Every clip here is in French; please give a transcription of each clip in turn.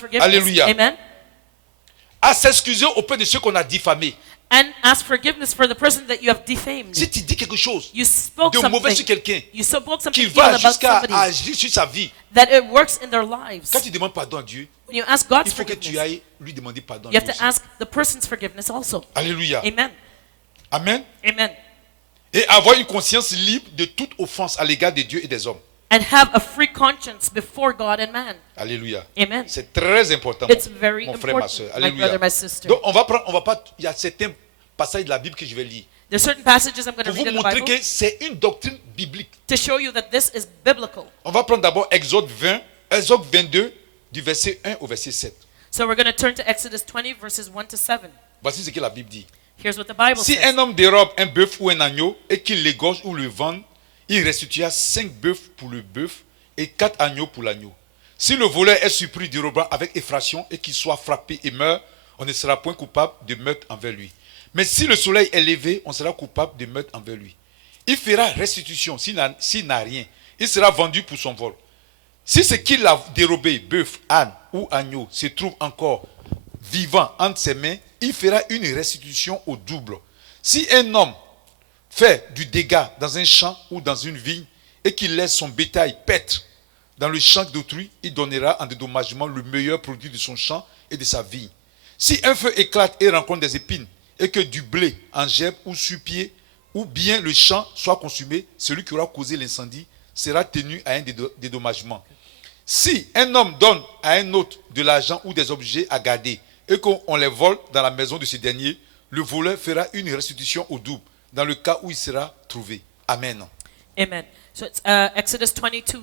God's forgiveness. Alléluia. Amen. À s'excuser auprès de ceux qu'on a diffamés. And ask forgiveness for the person that you have defamed. Si tu dis quelque chose You spoke de mauvais sur something. quelqu'un You spoke something qui evil va about jusqu'à somebody. agir sur sa vie, That it works in their lives. quand tu demandes pardon à Dieu, When you ask God's il faut que tu forgiveness, ailles lui demander pardon. you have lui to aussi. ask the person's forgiveness also. Alléluia. Amen. Amen. Amen. Et avoir une conscience libre de toute offense à l'égard de Dieu et des hommes. And have a free conscience before God and man. Alléluia. Amen. C'est très important, It's very mon frère, ma important, soeur. my Alléluia. brother, my sister. Donc, on va pas, il y a certains passages de la Bible que je vais lire There's certain passages I'm going to pour vous read in the montrer Bible que c'est une doctrine biblique. to show you that this is biblical. On va prendre d'abord Exode 22, du verset 1 au verset 7. So we're going to turn to Exodus 20, verses 1 to 7. Voici ce que la Bible dit. Here's what the Bible Si says. un homme dérobe un bœuf ou un agneau et qu'il l'égorge ou le vende, il restituera 5 bœufs pour le bœuf et 4 agneaux pour l'agneau. Si le voleur est surpris dérobant avec effraction et qu'il soit frappé et meurt, on ne sera point coupable de meurtre envers lui. Mais si le soleil est levé, on sera coupable de meurtre envers lui. Il fera restitution s'il n'a rien. Il sera vendu pour son vol. Si ce qu'il a dérobé, bœuf, âne ou agneau, se trouve encore vivant entre ses mains, il fera une restitution au double. Si un homme fait du dégât dans un champ ou dans une vigne et qu'il laisse son bétail paître dans le champ d'autrui, il donnera en dédommagement le meilleur produit de son champ et de sa vigne. Si un feu éclate et rencontre des épines et que du blé en gerbe ou sur pied ou bien le champ soit consumé, celui qui aura causé l'incendie sera tenu à un dédommagement. Si un homme donne à un autre de l'argent ou des objets à garder et qu'on les vole dans la maison de ce dernier, le voleur fera une restitution au double dans le cas où il sera trouvé. Amen. Amen. So it's Exodus 22,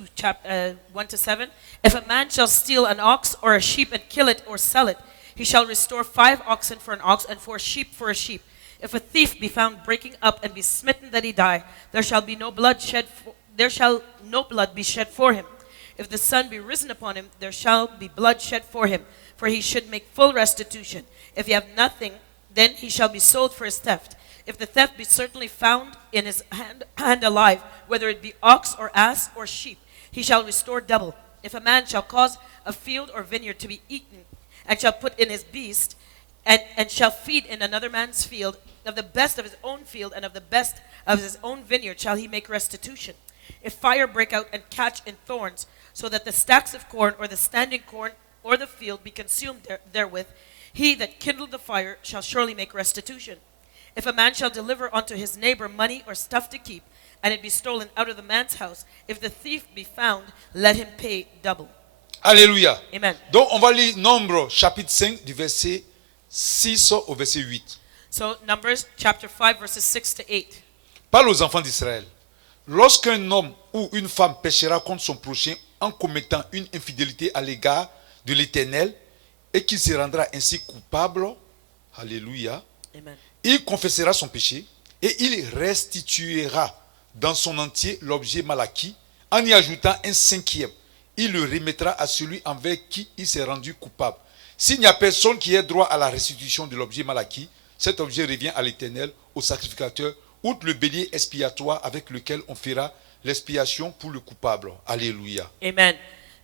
1 to 7. If a man shall steal an ox or a sheep and kill it or sell it, he shall restore 5 oxen for an ox and 4 sheep for a sheep. If a thief be found breaking up and be smitten that he die, there shall no blood be shed for him. If the sun be risen upon him, there shall be blood shed for him, for he should make full restitution. If he have nothing, then he shall be sold for his theft. If the theft be certainly found in his hand alive, whether it be ox or ass or sheep, he shall restore double. If a man shall cause a field or vineyard to be eaten, and shall put in his beast, and shall feed in another man's field, of the best of his own field and of the best of his own vineyard shall he make restitution. If fire break out and catch in thorns, so that the stacks of corn or the standing corn or the field be consumed therewith, he that kindled the fire shall surely make restitution. If a man shall deliver unto his neighbor money or stuff to keep, and it be stolen out of the man's house, if the thief be found, let him pay double. Alléluia. Amen. Donc on va lire Nombre chapitre 5 du verset 6 au verset 8. So Numbers chapter 5 verses 6 to 8. Parle aux enfants d'Israël. Lorsqu'un homme ou une femme péchera contre son prochain en commettant une infidélité à l'égard de l'Éternel et qu'il se rendra ainsi coupable, alléluia, Amen. il confessera son péché et il restituera dans son entier l'objet mal acquis en y ajoutant un 5e. Il le remettra à celui envers qui il s'est rendu coupable. S'il n'y a personne qui ait droit à la restitution de l'objet mal acquis, cet objet revient à l'Éternel, au sacrificateur, outre le bélier expiatoire avec lequel on fera l'expiation pour le coupable. Alléluia. Amen.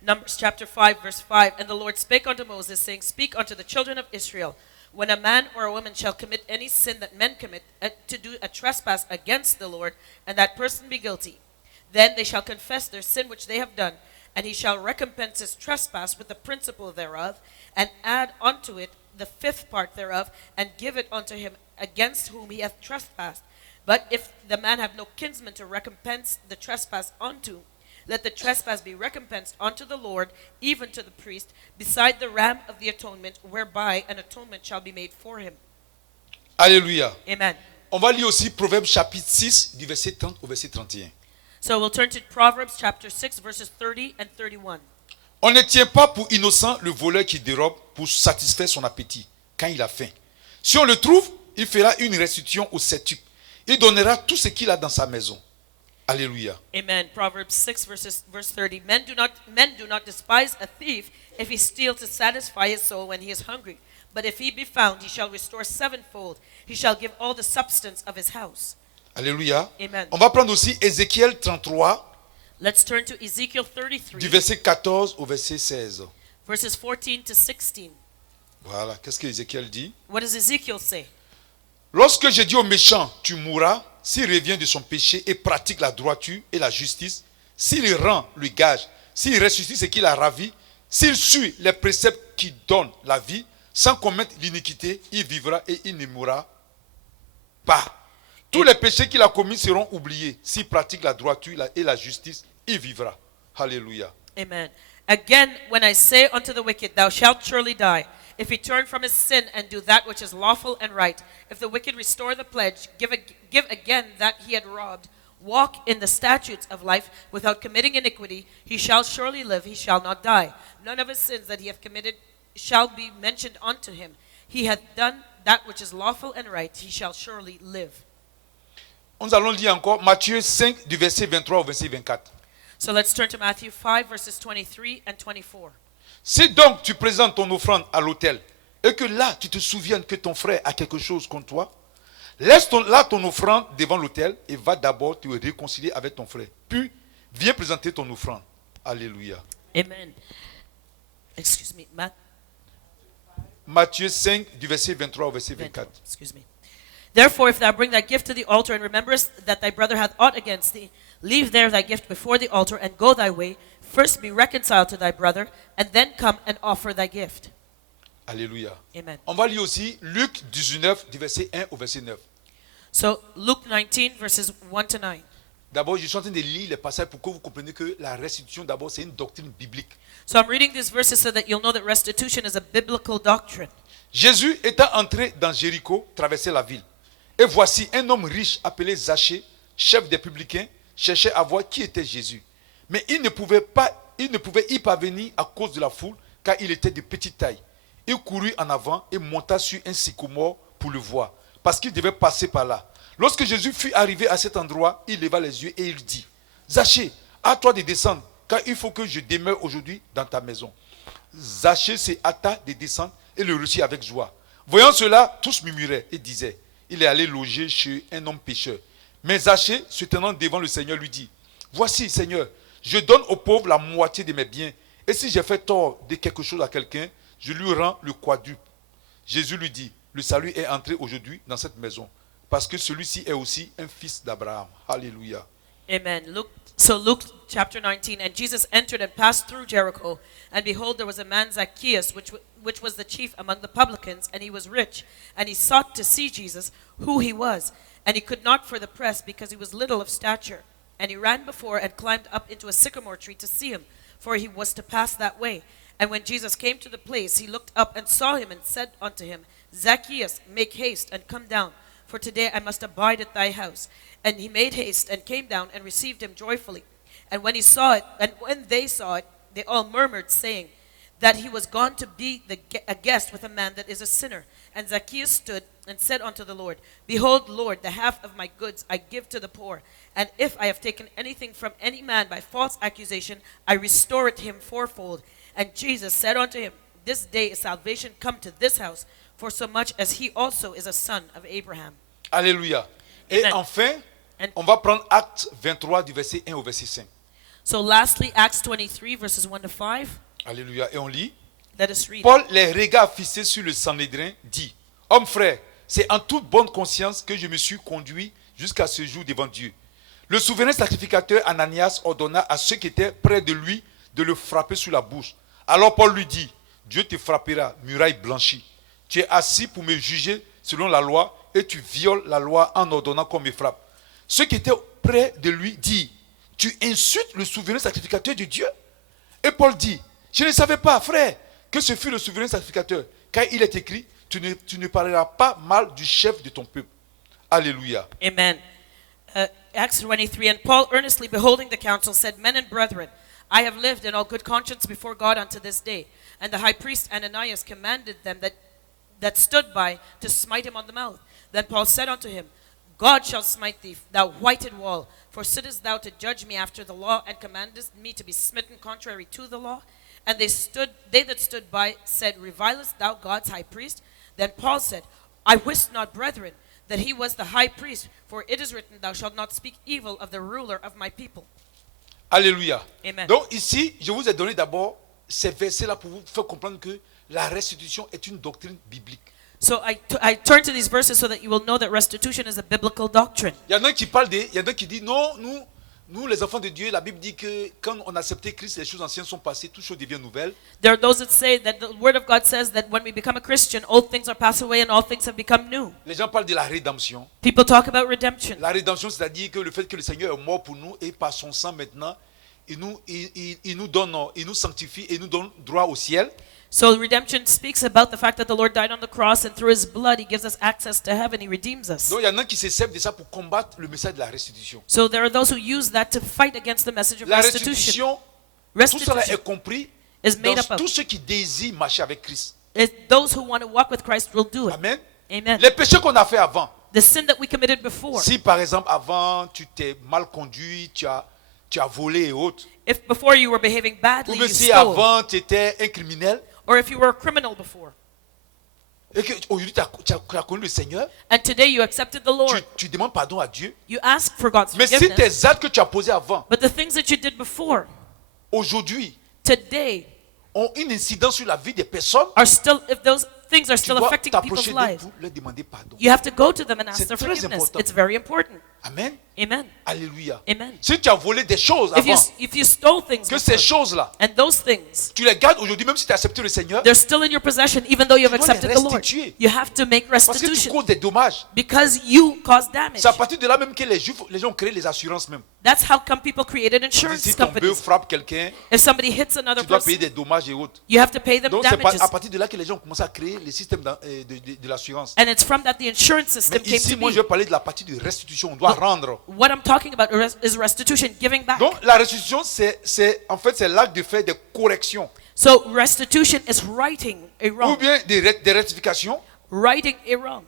Numbers chapter 5 verse 5. And the Lord spake unto Moses, saying, Speak unto the children of Israel, when a man or a woman shall commit any sin that men commit, to do a trespass against the Lord, and that person be guilty, then they shall confess their sin which they have done, and he shall recompense his trespass with the principal thereof, and add unto it the 5th part thereof, and give it unto him against whom he hath trespassed. But if the man have no kinsman to recompense the trespass unto, let the trespass be recompensed unto the Lord, even to the priest, beside the ram of the atonement, whereby an atonement shall be made for him. Alléluia. Amen. On va lire aussi Proverbes chapitre 6 du verset 30 au verset 31. So we'll turn to Proverbs chapter 6 verses 30 and 31. On ne tient pas pour innocent le voleur qui dérobe pour satisfaire son appétit quand il a faim. Si on le trouve, il fera une restitution au septuple. Il donnera tout ce qu'il a dans sa maison. Alléluia. Amen. Proverbs 6 verse 30. Men do not despise a thief if he steal to satisfy his soul when he is hungry. But if he be found, he shall restore sevenfold. He shall give all the substance of his house. Alléluia. Amen. On va prendre aussi Ézéchiel 33 Let's turn to Ezekiel 33. du verset 14 au verset 16. Verses 14 to 16. Voilà, qu'est-ce que Ézéchiel dit? What does Ezekiel say? Lorsque je dis au méchant, tu mourras, s'il revient de son péché et pratique la droiture et la justice, s'il rend le gage, s'il ressuscite ce qu'il a ravi, s'il suit les préceptes qui donnent la vie, sans commettre l'iniquité, il vivra et il ne mourra pas. Tous les péchés qu'il a commis seront oubliés. S'il pratique la droiture et la justice, il vivra. Alléluia. Amen. Again, when I say unto the wicked, thou shalt surely die, if he turn from his sin and do that which is lawful and right, if the wicked restore the pledge, give again that he had robbed, walk in the statutes of life without committing iniquity, he shall surely live, he shall not die. None of his sins that he hath committed shall be mentioned unto him. He hath done that which is lawful and right, he shall surely live. Nous allons lire encore Matthieu 5 du verset 23 au verset 24. So let's turn to Matthew 5, verses 23 and 24. Si donc tu présentes ton offrande à l'autel et que là tu te souviennes que ton frère a quelque chose contre toi, laisse là ton offrande devant l'autel et va d'abord te réconcilier avec ton frère. Puis viens présenter ton offrande. Alléluia. Amen. Excuse me, Matthieu 5 du verset 23 au verset 24. Excuse me. Therefore, if thou bring thy gift to the altar and rememberest that thy brother hath aught against thee, leave there thy gift before the altar and go thy way. First be reconciled to thy brother, and then come and offer thy gift. Alléluia. Amen. On va lire aussi Luc 19 du verset 1 au verset 9. So Luke 19, verses 1 to 9. D'abord, je suis en train de lire les passages pour que vous compreniez que la restitution, d'abord, c'est une doctrine biblique. So I'm reading these verses so that you'll know that restitution is a biblical doctrine. Jésus étant entré dans Jéricho, traversait la ville. Et voici un homme riche appelé Zachée, chef des publicains, cherchait à voir qui était Jésus. Mais il ne pouvait y parvenir à cause de la foule, car il était de petite taille. Il courut en avant et monta sur un sycomore pour le voir, parce qu'il devait passer par là. Lorsque Jésus fut arrivé à cet endroit, il leva les yeux et il dit, Zachée, hâte-toi de descendre, car il faut que je demeure aujourd'hui dans ta maison. Zachée se hâta de descendre et le reçut avec joie. Voyant cela, tous murmuraient et disaient, il est allé loger chez un homme pécheur. Mais Zachée, se tenant devant le Seigneur, lui dit, voici, Seigneur, je donne aux pauvres la moitié de mes biens. Et si j'ai fait tort de quelque chose à quelqu'un, je lui rends le quadruple. Jésus lui dit, le salut est entré aujourd'hui dans cette maison, parce que celui-ci est aussi un fils d'Abraham. Alléluia. Amen. So Luke chapter 19, and Jesus entered and passed through Jericho, and behold, there was a man Zacchaeus, which was the chief among the publicans, and he was rich, and he sought to see Jesus, who he was, and he could not for the press, because he was little of stature. And he ran before and climbed up into a sycamore tree to see him, for he was to pass that way. And when Jesus came to the place, he looked up and saw him, and said unto him, Zacchaeus, make haste and come down, for today I must abide at thy house. And he made haste and came down and received him joyfully. And when they saw it, they all murmured, saying that he was gone to be a guest with a man that is a sinner. And Zacchaeus stood and said unto the Lord, Behold, Lord, the half of my goods I give to the poor. And if I have taken anything from any man by false accusation, I restore it him fourfold. And Jesus said unto him, This day is salvation come to this house, for so much as he also is a son of Abraham. Alléluia. Et Amen. enfin, on va prendre Acte 23 du verset 1 au verset 5. So lastly, Acts 23, verses 1 to 5. Alléluia. Et on lit. Let us read. Paul, les regards fixés sur le Sanhédrin, dit, Homme frère, c'est en toute bonne conscience que je me suis conduit jusqu'à ce jour devant Dieu. Le souverain sacrificateur Ananias ordonna à ceux qui étaient près de lui de le frapper sur la bouche. Alors Paul lui dit, Dieu te frappera, muraille blanchie. Tu es assis pour me juger selon la loi et tu violes la loi en ordonnant qu'on me frappe. Ceux qui étaient près de lui disent, tu insultes le souverain sacrificateur de Dieu? Et Paul dit, je ne savais pas, frère, que ce fut le souverain sacrificateur, car il est écrit, tu ne parleras pas mal du chef de ton peuple. Alléluia. Amen. Acts 23, and Paul earnestly beholding the council said, Men and brethren, I have lived in all good conscience before God unto this day. And the high priest Ananias commanded them that stood by to smite him on the mouth. Then Paul said unto him, God shall smite thee, thou whited wall. For sittest thou to judge me after the law, and commandest me to be smitten contrary to the law? And they that stood by said, Revilest thou God's high priest? Then Paul said, I wist not, brethren, that he was the high priest, for it is written, Thou shalt not speak evil of the ruler of my people. Alléluia. Amen. Donc ici, je vous ai donné d'abord ces versets-là pour vous faire comprendre que la restitution est une doctrine biblique. So I turn to these verses so that you will know that restitution is a biblical doctrine. Il y en a qui parlent il y en a qui disent non, nous les enfants de Dieu, la Bible dit que quand on a accepté Christ, les choses anciennes sont passées, toutes choses deviennent nouvelles. There are those that say that the Word of God says that when we become a Christian, old things are passed away and all things have become new. Les gens parlent de la rédemption. People talk about redemption. La rédemption, c'est-à-dire que le fait que le Seigneur est mort pour nous et par son sang maintenant, il nous sanctifie et nous donne droit au ciel. So redemption speaks about the fact that the Lord died on the cross and through His blood He gives us access to heaven. He redeems us. Donc il y en a qui se servent de ça pour combattre le message de la restitution. So there are those who use that to fight against the message of La restitution. restitution, tout cela Restitution est compris is made dans up of tous ceux qui désirent marcher avec Christ. those who want to walk with Christ will do it. Amen. Amen. Les péchés qu'on a fait avant. The sin that we committed before. Si par exemple avant tu t'es mal conduit, tu as volé et autres. If before you were behaving badly, Ou you bien si stole. avant tu étais un criminel Or if you were a criminal before. et que aujourd'hui tu as connu le Seigneur, And today you accepted the Lord. tu demandes pardon à Dieu. You ask for God's Mais si forgiveness. tes actes que tu as posés avant, But the things that you did before, aujourd'hui, today, ont une incidence sur la vie des personnes, are still, if those things are tu still dois affecting people's t'approcher d'eux lives, pour leur demander pardon. you have to go to them and ask C'est their très forgiveness. important. It's very important. Amen. Amen. Alléluia. Amen. Si tu as volé des choses If avant, you stole things que ces before, choses-là, and those things, tu les gardes aujourd'hui, même si tu as accepté le Seigneur, they're still in your possession even though you have Tu dois les accepted the Lord. restituer. You have to make parce que tu restitution causes des dommages. because you caused damage. C'est à partir de là même que les Juifs, les gens ont créé les assurances même. That's how come people created Si insurance ton bœuf companies. frappe quelqu'un, If somebody hits another tu dois payer person, des dommages et autres. you have to pay them Donc c'est damages. à partir de là que les gens ont commencé à créer les systèmes de l'assurance. And it's from that the insurance Mais system came ici, to moi, be. je vais parler de la partie de restitution. On doit rendre. What I'm talking about is restitution, giving back. Donc la restitution, en fait, c'est l'acte de faire des corrections So restitution is righting a ou wrong. bien des rectifications Righting a wrong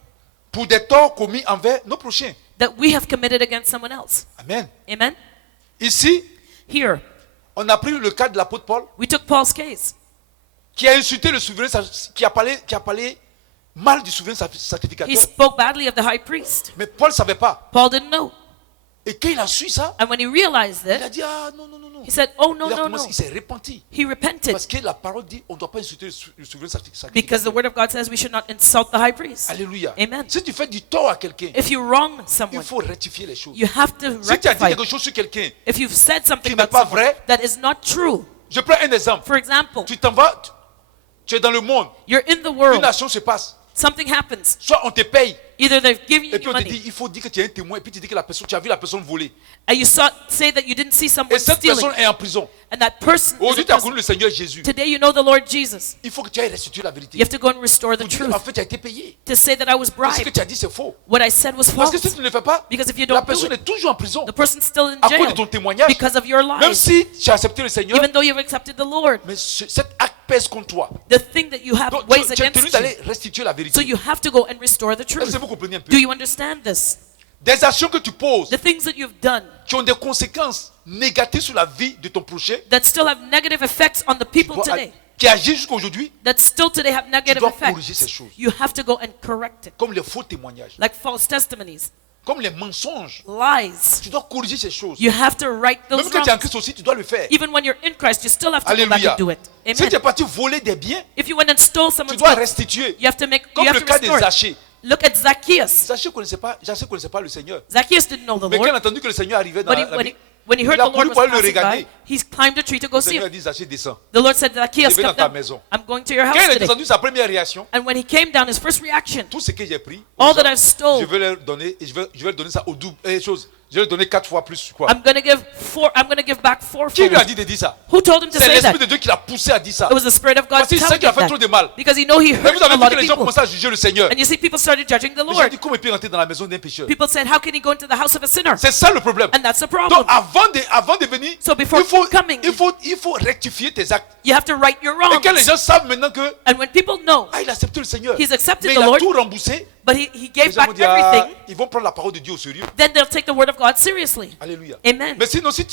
pour des torts commis envers nos prochains. that we have committed against someone else. Amen. Amen? Ici, Here, on a pris le cas de l'apôtre Paul we took Paul's case. qui a insulté le souverain, qui a parlé mal du souverain He sacrificateur. spoke badly of the high priest. Mais Paul ne savait pas. Paul didn't know. Et quand il a su ça, And when he realized il a it, dit, ah non, non, non, non. he said, oh, no, Il a no, commencé, no. il s'est repenti. He repented Parce que la parole dit, on ne doit pas insulter le souverain because the sacrificateur. word of God says we should not insult the high priest. Alléluia. Amen. Si tu fais du tort à quelqu'un, If you wrong il someone, faut rectifier les choses. you have to Si tu as dit rectify. quelque chose sur quelqu'un, If you've said something qui n'est about pas someone vrai, that is not true, je prends un exemple. for example, Tu t'en vas, tu es dans le monde, you're in the une world, action se passe. something happens. Soit on te paye, Either they've given et you puis on te money, dit, il faut dire que tu es un témoin, et puis tu dis que tu as vu la personne voler. and you say that you didn't see Et someone cette stealing, personne est en prison. and that person is Aujourd'hui, in tu as prison. connu le Seigneur Jésus. Today you know the Lord Jesus. Il faut que tu ailles restituer la vérité. You have to go and restore the Pour dire, en truth. fait, tu as été payé. To say that I was Ce que bribed. tu as dit, c'est faux. What I said was Parce que si false. tu ne le fais pas, Because if you la don't do personne it, est toujours en prison. the person's still in À cause de ton jail témoignage. because of your Même lies. si tu as accepté le Seigneur, Even though you've accepted the Lord, mais cet acte pèse contre toi. the thing that you have Donc, weighs tu es tenu against d'aller you. restituer la So vérité. you have to go and restore the Est-ce truth. que vous comprenez un peu? Do you understand this? Des actions que tu poses The things that you've done qui ont des conséquences négatives sur la vie de ton prochain, that still have negative effects on the people today, qui agissent jusqu'à aujourd'hui, that still today have negative dois corriger ces effects, choses. you have to go and correct it. comme les faux témoignages, Like false testimonies, comme les mensonges. lies. Tu dois corriger ces choses. You have to right Même those quand tu es en wrongs. Christ aussi, tu dois le faire. Even when you're in Christ, you still have to go back Alléluia. and do it. Si tu es Amen. parti voler des biens, If you went and stole tu someone's dois goods, restituer. you have to make, Comme you have le to cas de restore it. Zachée. Look at Zacchaeus. Zachée ne connaissait pas le Seigneur. Zacchaeus didn't know the Mais quand il a Lord, entendu que le Seigneur arrivait dans but la when vie, he, when he heard il a the Lord couru was pour aller le passing by, regarder. he climbed a tree to go Le see Seigneur a him. dit, Zachée, descends. The Lord said, Zacchaeus, Je vais dans come ta down. maison. I'm going to your Quand house il est today. descendu, sa première réaction, And when he came down, his first reaction, tout ce que j'ai pris, all that I've je stole, vais leur donner, et je vais leur donner ça au double. Je vais leur donner 4 fois plus. Quoi? I'm going to give back Qui fourfold. lui a dit de dire ça? Who told him to C'est say l'Esprit that? de Dieu qui l'a poussé à dire ça. It was the Spirit of God Parce qu'il sait telling qu'il a him fait trop de that. mal. Because he know he Mais hurt vous avez a vu lot que of les gens people. commencent à juger le Seigneur. And you see people started judging the Les gens Lord. disent comment il peut rentrer dans la maison d'un pécheur. People said, how can he go into the house of a sinner? C'est ça le problème. And that's the Donc problem. avant de venir, So before coming, il faut rectifier tes actes. you have to right your Et quand les wrongs. gens savent maintenant que And when people know, il a accepté le Seigneur, He's accepted mais the il a Lord. tout remboursé, but he les gave gens vont back dire, everything, ils vont prendre la parole de Dieu au sérieux. then they'll take the word of God seriously. Alléluia. Amen. Mais sinon, si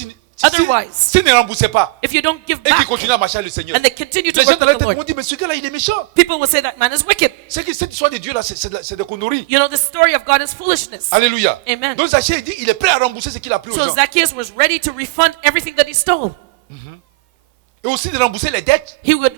Otherwise, s'ils ne remboursaient pas If you don't give et qu'ils back continuent à marcher avec le Seigneur, and they continue to les gens work dans la with the tête vont Lord, dire, mais ce gars-là, il est méchant. people will say that man is wicked. C'est que cette histoire de Dieu là, c'est des conneries. You know, the story of God is foolishness. Alléluia. Amen. Donc Zachée, il dit, il est prêt à rembourser ce qu'il a pris aux So gens. Zacchaeus was ready to refund everything that he stole. Et aussi de rembourser les dettes. He would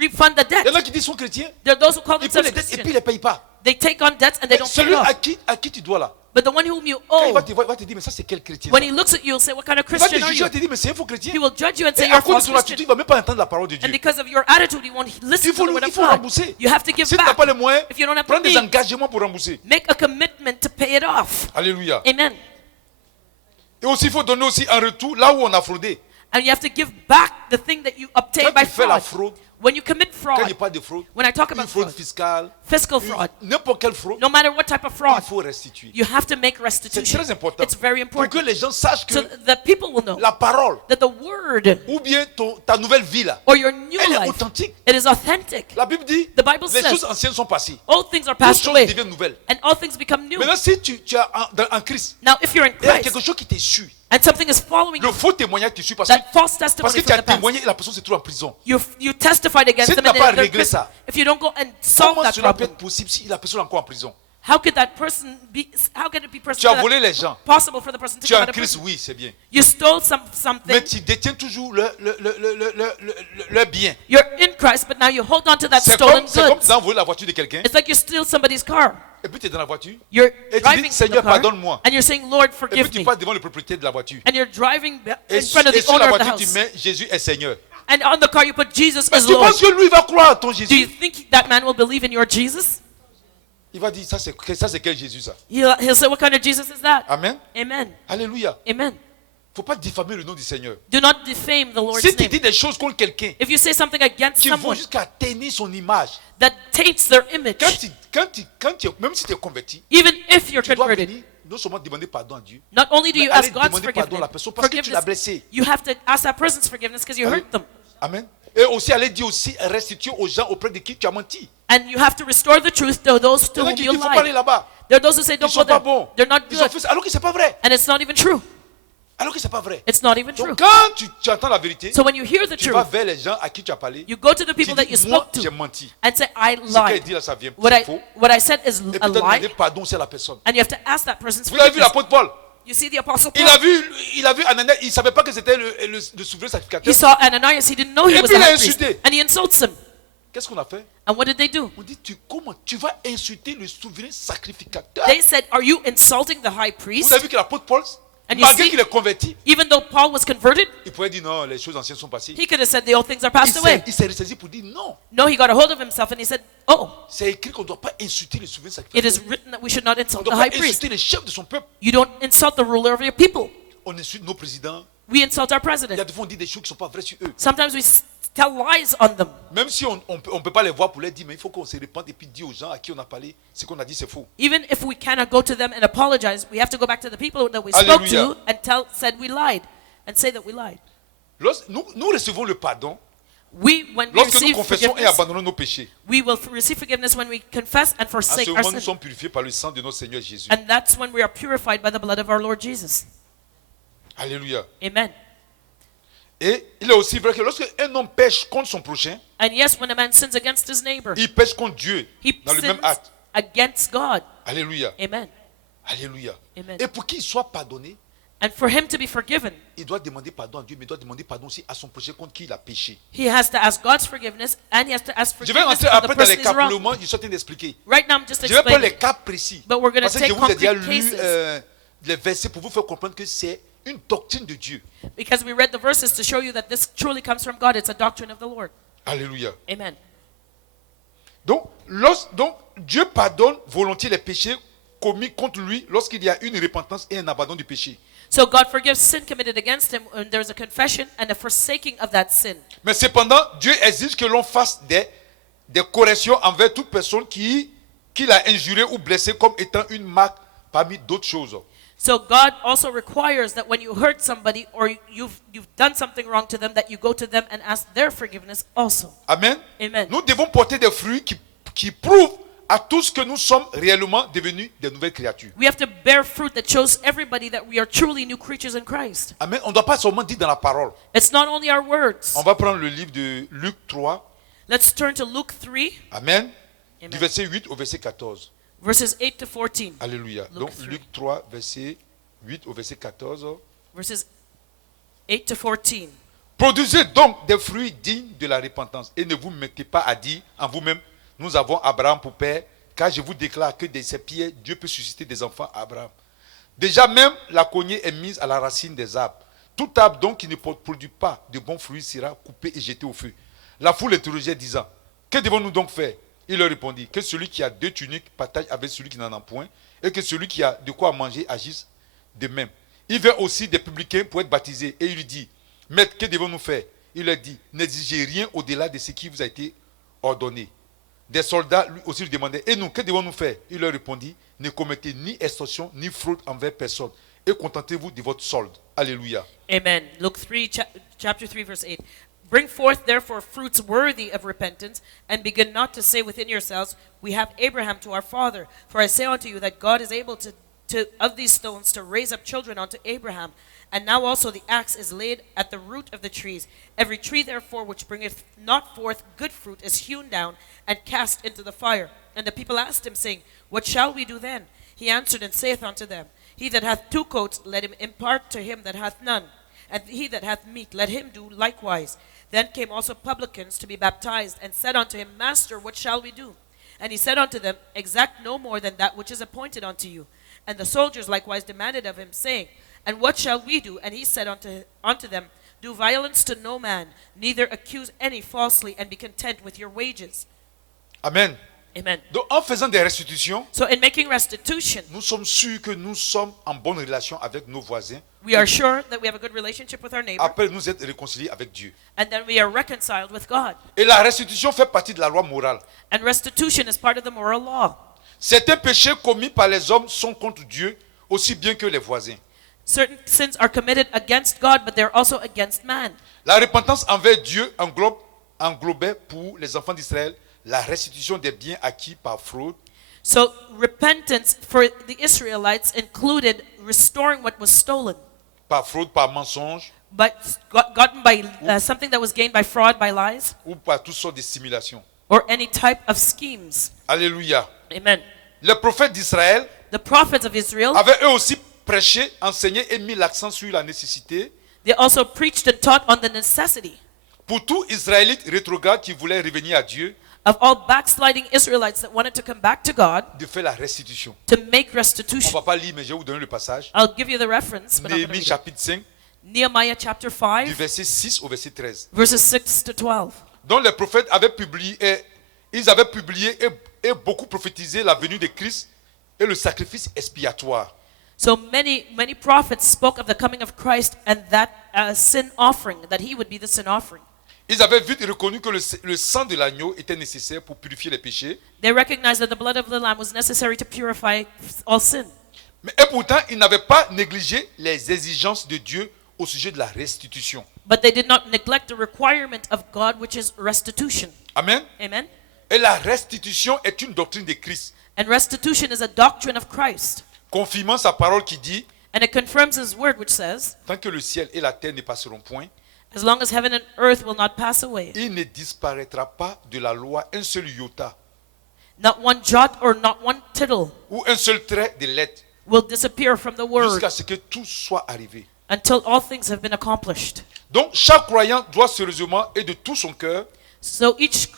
refund the Il y en a debt. qui disent qu'ils sont chrétiens. There are those who call Ils prennent themselves les dettes et puis ils Christians. ne les payent pas. They take on debts and they Mais don't pay celui it off. à qui tu dois là, But the one whom you quand il owe, va te voir, il va te dire, mais ça c'est quel chrétien when ça? he looks at you, he'll say, what kind of Il va te Christian are juger, il you? va te dire, mais c'est un faux chrétien. He will judge you and say Et you're à a cause de false son attitude, Christian. il ne va même pas entendre la parole de Dieu. And because of your attitude, he won't listen to the word Il of faut God. rembourser. You have to give Si tu n'as back. pas les moyens, If you don't have prends the des means, engagements pour rembourser. make a commitment to pay it off. Alléluia. Amen. Et aussi, il faut donner aussi en retour là où on a fraudé. And you have to give back the thing that you obtained Quand by tu fais la fraud. fraude, When you commit quand il fraud, n'y a pas de fraude, when I talk une about fraude fraud, fiscale, fiscal fraud, n'importe quelle fraude, no matter what type of il fraud, faut restituer. you have to make C'est restitution. très important. It's very Pour que important. les gens sachent que So that people will know la parole that the word ou bien ta nouvelle vie là, or your new elle est life, authentique. it is authentic. La Bible dit, The Bible les says, choses anciennes sont passées. all things are Toutes passed choses away deviennent nouvelles. and all things become new. Maintenant, si tu es en Christ, Now, if you're in il y a quelque Christ chose qui te suit. and something is following Le you, faux témoignage te suit parce que, that false parce testimony que tu from as the past, témoigné et la personne se trouve en prison. you testified against Si them tu n'as and pas they're in réglé prison. ça, If you don't go and solve Comment that cela peut problem, être possible si la personne est encore en prison? how could that person be? How can it be Tu as volé les possible gens. possible for the person to Tu es come en out of Christ, prison? oui, c'est bien. You stole Mais something. tu détiens toujours leur bien. You're in Christ, but now you hold on to that C'est stolen comme goods. d'envoyer la voiture de quelqu'un It's like you steal somebody's car. et puis tu es dans la voiture You're et tu driving dis, in Seigneur, the car, pardonne-moi. and you're saying, Lord, Et puis forgive tu me. passes devant le propriétaire de la voiture. And you're driving Et in front of the sur la owner of the voiture, tu house. mets Jésus est Seigneur. And on the car, you put Jesus Mais as tu Lord. penses que lui va croire à ton Do you Jésus? think that man will believe in your Jesus? Il va dire, ça c'est quel Jésus ça? He'll say, what kind of Jesus is that? Amen. Amen. Alléluia. Amen. Faut pas diffamer le nom du Seigneur. Do not defame the Lord's Si tu name. dis des choses contre quelqu'un If you say something against qui vont someone jusqu'à tenir son image, that taints their image, même si tu es converti, even if you're tu dois converted, venir non seulement demander pardon à Dieu, not only do mais you aller ask God's demander pardon à la forgiveness, personne parce que tu l'as blessé. you have to ask that person's forgiveness because you hurt them. Amen. Et aussi aller dire aussi, restituer aux gens auprès de qui tu as menti. And you have to restore the truth to those Il to y en a whom qui you disent, il faut pas aller lied. là-bas. There are those who say, Ils don't sont go pas there. bons. They're not Ils ont good. fait ça, alors que c'est pas vrai. And it's not even true. Alors que c'est pas vrai. It's not even true. Donc quand tu entends la vérité, So when you hear the tu vas truth, vers les gens à qui tu as parlé. you go to the Tu people that you dis, moi, spoke j'ai to menti. and say, I Ce qu'elle lied. dit là, ça vient. What C'est I, faux. what I said is Et puis a tu dois demander lie. pardon aussi à la personne. And you have to ask that person's Vous avez vu forgiveness. l'apôtre Paul? You see the apostle Il Paul? a vu Ananias, il ne savait pas que c'était le souverain sacrificateur. He saw Ananias. He didn't know he Et was puis the il a high priest. insulté. And he insults him. Qu'est-ce qu'on a fait? And what did they do? On dit, comment tu vas insulter le souverain sacrificateur? They said, are you insulting the high Vous priest? avez vu que l'apôtre Paul, And you malgré see- qu'il est converti, Even though Paul was converted, il pourrait dire non, les choses anciennes sont passées. he could have said the old things are passed away. Il s'est ressaisi pour dire non. No, he got a hold of himself and he said, oh, C'est écrit qu'on ne doit pas insulter le souverain it is sacrificateur. written that we should not On ne insult the doit pas high priest. insulter les chefs de son peuple. You don't insult the ruler of your people. On insulte nos présidents. We insult our Il y a president. des fois on dit des choses qui ne sont pas vraies sur eux. Sometimes we tell lies on them. Même si on ne peut pas les voir pour les dire, mais il faut qu'on se répande et puis dire aux gens à qui on a parlé, ce qu'on a dit c'est faux. Even if we cannot go to them and apologize, we have to go back to the people that we Hallelujah. spoke to and said we lied and say that we lied. Nous recevons le pardon When we lorsque nous receive confessons et forgiveness, abandonnons nos péchés. we will receive forgiveness when we confess and À forsake ce our moment, nous sin. sommes purifiés par le sang de notre Seigneur Jésus. And that's when we are purified by the blood of our Lord Jesus. Alléluia. Amen. Et il est aussi vrai que lorsque un homme pêche contre son prochain, And yes, when a man sins against his neighbor, il pêche contre Dieu he dans le même sins acte. against God. Alléluia. Amen. Alléluia. Amen. Et pour qu'il soit pardonné, And for him to be forgiven, il doit demander pardon à Dieu, mais il doit demander pardon aussi à son prochain contre qui il a péché. he has to ask God's forgiveness and he has to ask Je vais forgiveness rentrer of the après dans les person cas he's pour le wrong. moment, je suis en train d'expliquer. Right now, I'm just Je vais prendre les explaining. cas précis. But we're gonna Parce que take je vous ai déjà concrete lu cases. les versets pour vous faire comprendre que c'est une doctrine de Dieu. Because we read the verses to show you that this truly comes from God. It's a doctrine of the Lord. Alléluia. Amen. Donc, Dieu pardonne volontiers les péchés commis contre lui lorsqu'il y a une repentance et un abandon du péché. So God forgives sin committed against him when there's a confession and a forsaking of that sin. Mais cependant, Dieu exige que l'on fasse des corrections envers toute personne qui l'a injuré ou blessé comme étant une marque parmi d'autres choses. So God also requires that when you hurt somebody or you've done something wrong to them, that you go to them and ask their forgiveness also. Amen. Amen. Nous devons porter des fruits qui prouvent à tous que nous sommes réellement devenus des nouvelles créatures. We have to bear fruit that shows everybody that we are truly new creatures in Christ. Amen. On ne doit pas seulement dire dans la parole. It's not only our words. On va prendre le livre de Luc 3. Let's turn to Luke 3, Amen. Amen. Du verset 8 au verset 14. verses 8 to 14. Alléluia. Luke Donc 3. Luc 3, verset 8 au verset 14. Verses 8 to 14. Produisez donc des fruits dignes de la repentance et ne vous mettez pas à dire en vous-même, nous avons Abraham pour père, car je vous déclare que de ces pierres, Dieu peut susciter des enfants à Abraham. Déjà même, la cognée est mise à la racine des arbres. Tout arbre donc qui ne produit pas de bons fruits sera coupé et jeté au feu. La foule interrogeait disant, que devons-nous donc faire? Il leur répondit, que celui qui a 2 tuniques partage avec celui qui n'en a point, et que celui qui a de quoi manger agisse de même. Il vint aussi des publicains pour être baptisés, et il lui dit, Maître, que devons-nous faire? Il leur dit, n'exigez rien au-delà de ce qui vous a été ordonné. Des soldats lui aussi lui demandaient, et nous, que devons-nous faire? Il leur répondit, ne commettez ni extorsion ni fraude envers personne, et contentez-vous de votre solde. Alléluia. Amen. Luke 3, chapter 3, verse 8. Bring forth therefore fruits worthy of repentance, and begin not to say within yourselves, we have Abraham to our father. For I say unto you that God is able to of these stones to raise up children unto Abraham. And now also the axe is laid at the root of the trees. Every tree therefore which bringeth not forth good fruit is hewn down and cast into the fire. And the people asked him, saying, What shall we do then? He answered and saith unto them, He that hath 2 coats, let him impart to him that hath none. And he that hath meat, let him do likewise. Then came also publicans to be baptized, and said unto him, Master, what shall we do? And he said unto them, Exact no more than that which is appointed unto you. And the soldiers likewise demanded of him, saying, And what shall we do? And he said unto them, Do violence to no man, neither accuse any falsely, and be content with your wages. Amen. Amen. Donc, en faisant des restitutions, So in making restitution, nous sommes sûrs que nous sommes en bonne relation avec nos voisins. we are sure that we have a good relationship with our neighbor, Après, nous être réconciliés avec Dieu. and then we are reconciled with God. Et la restitution fait partie de la loi morale. And restitution is part of the moral law. Certains péchés commis par les hommes sont contre Dieu, aussi bien que les voisins. Certain sins are committed against God, but they're also against man. La repentance envers Dieu englobait pour les enfants d'Israël la restitution des biens acquis par fraude, So repentance for the Israelites included restoring what was stolen, par mensonge but gotten by something that was gained by fraud, by lies, ou par toutes sortes de simulations. or any type of schemes. Alléluia. Amen. Les prophètes d'Israël The prophets of Israel, avaient eux aussi prêché, enseigné et mis l'accent sur la nécessité they also preached and taught on the necessity pour tout Israélite rétrograde qui voulait revenir à Dieu of all backsliding Israelites that wanted to come back to God de faire la restitution. to make On ne restitution. va pas lire, mais je vais vous donner le passage. I'll give you the reference. But I'm gonna Néhémie read it. chapitre 5, Nehemiah chapter du 5, verset 6 au verset 13. verses 6 to 12. Donc les prophètes avaient publié, et beaucoup prophétisé la venue de Christ et le sacrifice expiatoire. So many prophets spoke of the coming of Christ and that sin offering, that he would be the sin offering. Ils avaient vite reconnu que le sang de l'agneau était nécessaire pour purifier les péchés. They recognized that the blood of the lamb was necessary to purify all sin. Et pourtant, ils n'avaient pas négligé les exigences de Dieu au sujet de la restitution. But they did not neglect the requirement of God, which is restitution. Amen. Amen. Et la restitution est une doctrine de Christ, And restitution is a doctrine of Christ. confirmant sa parole qui dit, And it confirms his word, which says, tant que le ciel et la terre ne passeront point, as long as heaven and earth will not pass away, il ne disparaîtra pas de la loi un seul iota not one jot or not one tittle ou un seul trait de lettre will disappear from the word jusqu'à ce que tout soit arrivé. until all things have been accomplished. Donc chaque croyant doit sérieusement et de tout son cœur So each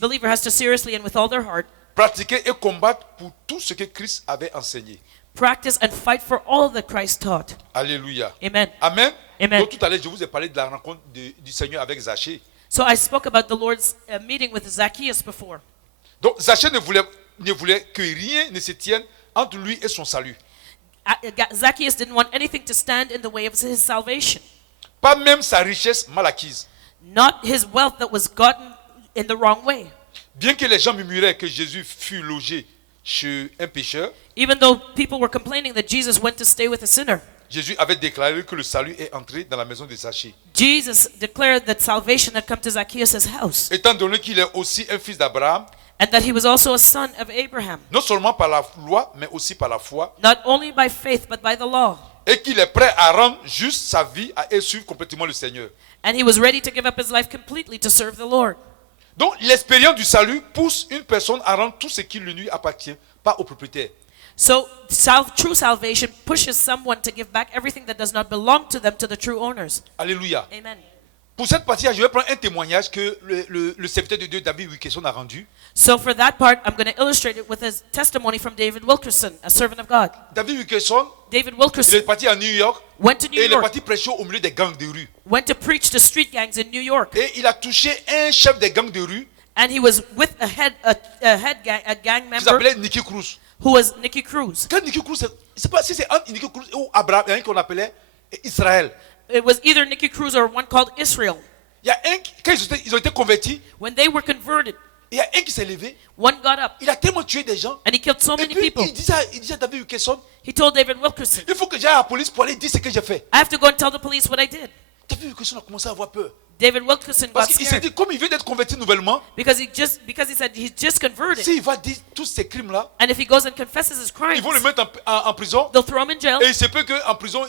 believer has to seriously and with all their heart pratiquer et combattre pour tout ce que Christ avait enseigné. practice and fight for all that Christ taught. Alléluia. Amen. Amen. Amen. Donc tout à l'heure, je vous ai parlé de la rencontre du Seigneur avec Zachée. So I spoke about the Lord's meeting with Zacchaeus before. Donc Zachée ne voulait que rien ne se tienne entre lui et son salut. Zacchaeus didn't want anything to stand in the way of his salvation. Pas même sa richesse mal acquise. Not his wealth that was gotten in the wrong way. Bien que les gens murmuraient que Jésus fut logé chez un pécheur, Even though people were complaining that Jesus went to stay with a sinner, Jésus avait déclaré que le salut est entré dans la maison de Zachée. Jesus declared that salvation had come to Zacchaeus' house, Étant donné qu'il est aussi un fils d'Abraham, and that he was also a son of Abraham, non seulement par la loi, mais aussi par la foi, not only by faith but by the law. et qu'il est prêt à rendre juste sa vie et suivre complètement le Seigneur. And he was ready to give up his life completely to serve the Lord. Donc l'expérience du salut pousse une personne à rendre tout ce qui lui appartient, pas au propriétaire. So true salvation pushes someone to give back everything that does not belong to them to the true owners. Alléluia. Amen. Pour cette partie, je vais prendre un témoignage que le serviteur de Dieu David Wilkerson a rendu. So for that part, I'm going to illustrate it with a testimony from David Wilkerson, a servant of God. David Wilkerson, David il est Wilkerson parti à New York went to New et il est York, parti prêcher au milieu des gangs de rue. went to preach to street gangs in New York, Et il a touché un chef des gangs de rue and he was with a gang qui member s'appelait Nicky Cruz. who was Nicky Cruz. Quand Nicky Cruz, c'est pas si c'est entre Nicky Cruz ou Abraham, il y a un qu'on appelait Israël. It was either Nicky Cruz or one called Israel. Il y a un, quand ils ont été convertis, When they were converted, il y a un qui s'est levé, one got up il a tellement tué des gens. and he killed so Et many puis people. il disait à David Wilkerson, He told David Wilkerson, il faut que j'aille à la police pour aller dire ce que j'ai fait. I have to go and tell the police what I did. David Wilkerson a commencé à avoir peur. David Wilkerson got Parce qu'il s'est scared dit, comme il vient d'être converti nouvellement, because he said he's just converted. s'il va dire tous ces crimes-là, And if he goes and confesses his crimes, ils vont le mettre en prison. they'll throw him in jail. Et il se peut qu'en prison,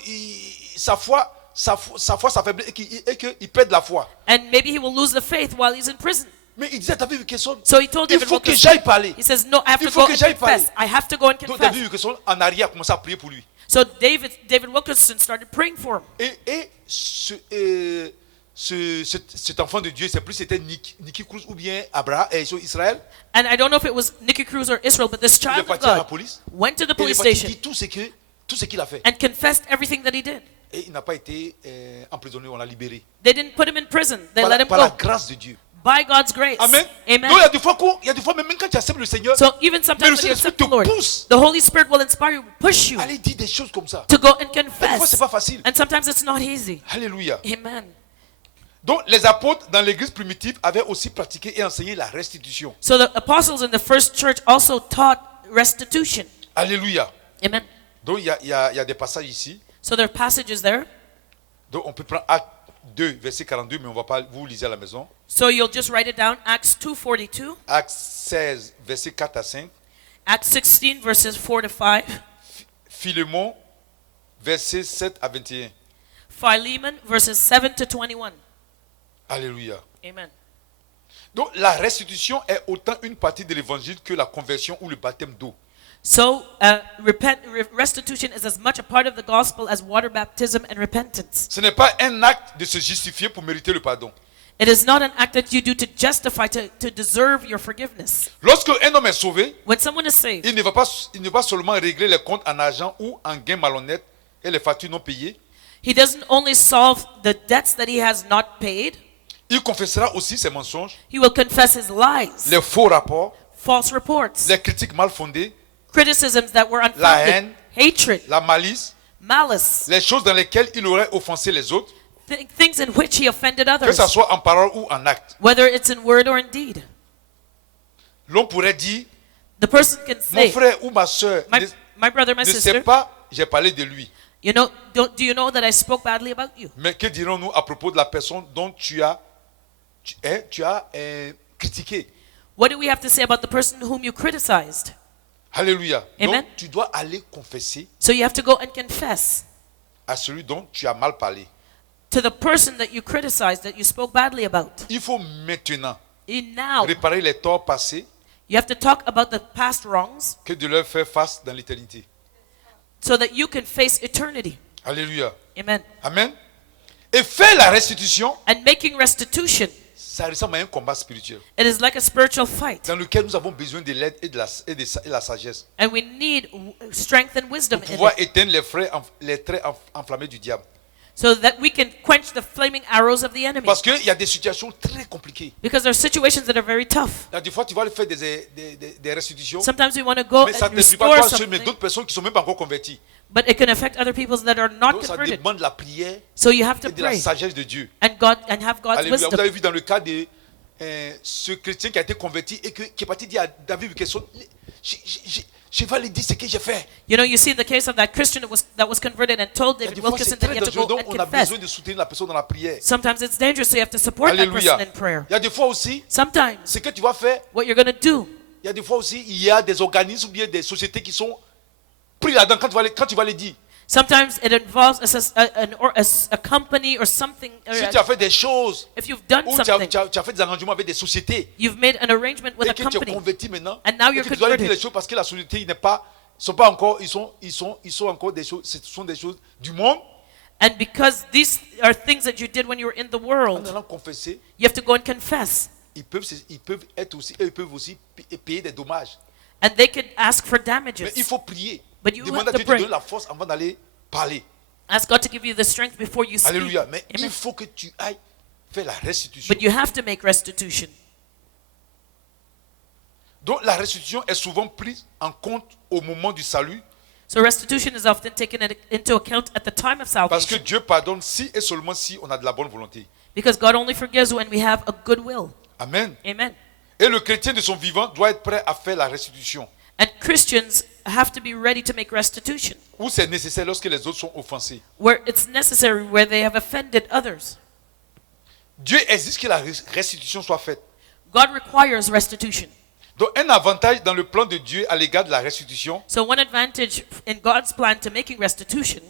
sa foi s'affaiblit et qu'il perde la foi. And maybe he will lose the faith while he's in prison. Mais il disait à David Wilkerson, So he told il David faut que Wilkerson, j'aille parler. he says, no, I have Il to faut go que and j'aille confess. I have to go and Donc confess. David Wilkerson, en arrière, a commencé à prier pour lui. So David Wilkerson started praying for him. Et cet enfant de Dieu, c'est plus c'était Nicky Cruz ou bien Abraham et Israël. And I don't know if it was Nicky Cruz or Israel, but this Il est child of parti à la God police. went to the Et il est police parti station dire tout ce qu'il a fait. and confessed everything that he did. Et il n'a pas été emprisonné, on l'a libéré. They didn't put him in prison. They Par, let him par la go grâce de Dieu. by God's grace. Amen. Amen. Donc il y a des fois, même quand tu acceptes le Seigneur, So even mais sometimes le when you Saint-Esprit accept the te Lord, pousse. the Holy Spirit will inspire you, push you Allez dire des choses comme ça. to go and Des fois, c'est confess. pas facile. And sometimes it's not easy. Alléluia. Amen. Donc les apôtres dans l'église primitive avaient aussi pratiqué et enseigné la restitution. So the apostles in the first church also taught restitution. Alléluia. Amen. Donc il y a des passages ici. So there are passages there. Donc on peut prendre Acte 2, verset 42, mais on va pas, vous lisez à la maison. So you'll just write it down. Acts 2:42, Acte 16, verset 4 à 5. Acts 16 verses 4 to 5, Philémon, verset 7 à 21. Philemon verses 7 to 21. Alléluia. Amen. Donc la restitution est autant une partie de l'évangile que la conversion ou le baptême d'eau. So restitution is as much a part of the gospel as water baptism and repentance. Ce n'est pas un acte de se justifier pour mériter le pardon. It is not an act that you do to justify, to deserve your forgiveness. Lorsque un homme est sauvé, When someone is saved, il ne va seulement régler les comptes en argent ou en gains malhonnêtes et les factures non payées. he doesn't only solve the debts that he has not paid, Il confessera aussi ses mensonges, he will confess his lies, les faux rapports, false reports, les critiques mal fondées, criticisms that were la unfounded, haine, hatred, la malice, malice, les choses dans lesquelles il aurait offensé les autres, things in which he offended que others, ce soit en parole ou en acte. whether it's in word or in deed. L'on pourrait dire, The person can mon say, frère ou ma soeur my brother, my ne sister, sait pas, j'ai parlé de lui. you know, do you know that I spoke badly about you? Mais que dirons-nous à propos de la personne dont tu as critiqué? What do we have to say about the person whom you criticized? Alléluia. Amen. Donc tu dois aller confesser So you have to go and confess à celui dont tu as mal parlé. to the person that you criticized, that you spoke badly about. Il faut maintenant And now, réparer les torts passés you have to talk about the past wrongs que de leur faire face dans l'éternité. so that you can face eternity. Alléluia. Amen. Amen. Et faire la restitution, And making restitution, ça ressemble à un combat spirituel it is like a spiritual fight. dans lequel nous avons besoin de l'aide et de la sagesse And we need strength and wisdom pour in pouvoir it éteindre les traits enflammés du diable. so that we can quench the flaming arrows of the enemy. Parce qu'il y a des situations très compliquées. Because there are situations that are very tough. Des fois, tu vas faire des restitutions, Sometimes we want to go mais ça and ne t'influe pas restore toi seul, mais something, d'autres personnes qui ne sont même pas encore converties. but it can affect other people that are not Donc ça converted. demande la prière So you have to et de la pray sagesse de Dieu. and have God's Alléluia. Vous wisdom. avez vu dans le cas de ce chrétien qui a été converti et qui est parti dire à David Wilkerson, je vais lui dire ce que j'ai fait. You know, you see the case of that Christian that was converted and told Il y a David des fois, Wilkerson c'est that très he had to dangereux, go donc and on a confess. besoin de soutenir la personne dans la prière. Sometimes it's dangerous, so you have to support that Alléluia. person in prayer. Il y a des fois aussi, Sometimes ce que tu vas faire, what you're going to do, il y a des fois aussi, il y a des organismes ou bien des sociétés qui sont pris là-dedans quand tu vas les dire. sometimes it involves a company or something. Or Si tu as fait des choses if you've done ou tu something, as fait des arrangements avec des sociétés you've made an arrangement with et a que tu es company, converti maintenant, and now et you're que tu dois lui dire converted. les choses parce que la société, ils sont pas encore, ils sont encore des choses, ce sont des choses du monde. And because these are things that you did when you were in the En world, allant confesser, you have to go and confess. ils peuvent être aussi, eux, ils peuvent aussi payer des dommages. And they could ask for Mais damages. il faut prier. But you Demande à have to Dieu de te pray. donner la force avant d'aller parler. Ask God to give you the strength before you speak. Alléluia. Mais Amen. il faut que tu ailles faire la restitution. But you have to make restitution. Donc la restitution est souvent prise en compte au moment du salut So restitution is often taken into account at the time of parce que salvation. Dieu pardonne si et seulement si on a de la bonne volonté. Because God only forgives when we have a good will. Amen. Amen. Et le chrétien de son vivant doit être prêt à faire la restitution. And Christians have to be ready to make restitution Où c'est nécessaire lorsque les autres sont offensés. where it's necessary, where they have offended others. Dieu exige que la restitution soit faite. God requires restitution. Donc un avantage dans le plan de Dieu à l'égard de la restitution So one advantage in God's plan to making restitution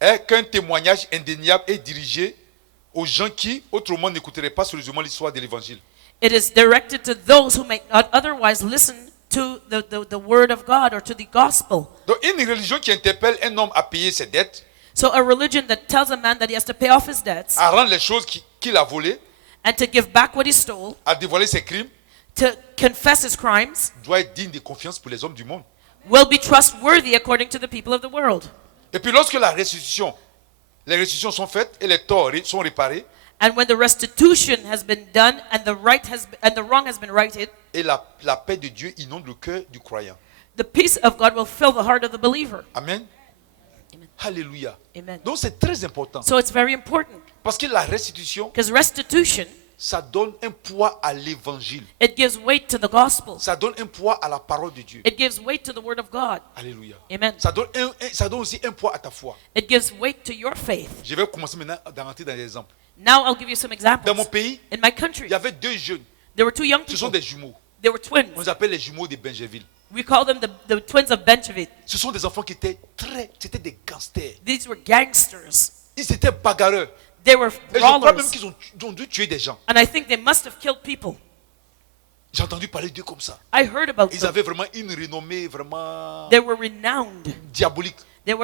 est qu'un témoignage indéniable est dirigé aux gens qui autrement n'écouteraient pas sérieusement l'histoire de l'évangile. it is directed to those who may not otherwise listen to the word of God or to the gospel. Donc une religion qui interpelle un homme à payer ses dettes, So a religion that tells a man that he has to pay off his debts à rendre les choses qu'il a volées, and to give back what he stole, à dévoiler ses crimes, to confess his crimes, doit être digne de confiance pour les hommes du monde. will be trustworthy according to the people of the world. Et puis lorsque les restitutions sont faites et les torts sont réparés, And when the restitution has been done and the wrong has been righted, et la paix de Dieu inonde le cœur du croyant. the peace of God will fill the heart of the believer. Amen. Amen. Alléluia. Amen. Donc c'est très important. So it's very important Parce que la restitution, because restitution, ça donne un poids à l'évangile. it gives weight to the gospel. Ça donne un poids à la parole de Dieu. It gives weight to the word of God. Alléluia. Amen. Ça donne aussi un poids à ta foi. It gives weight to your faith. Je vais commencer maintenant à rentrer dans les exemples. Now I'll give you some Dans mon examples. pays, In my country, il y avait deux jeunes. there were two young Ce sont people. des jumeaux. They were twins. On les appelle les jumeaux de Benjeville. We call them the twins of Benjavit. Ce sont des enfants qui étaient c'était des gangsters. These were gangsters. Ils étaient bagarreurs. They were Et je crois même brawlers. qu'ils ont dû tuer des gens. And I think they must have killed people. J'ai entendu parler d'eux comme ça. I heard about Ils them. avaient vraiment une renommée vraiment They were renowned. diabolique. They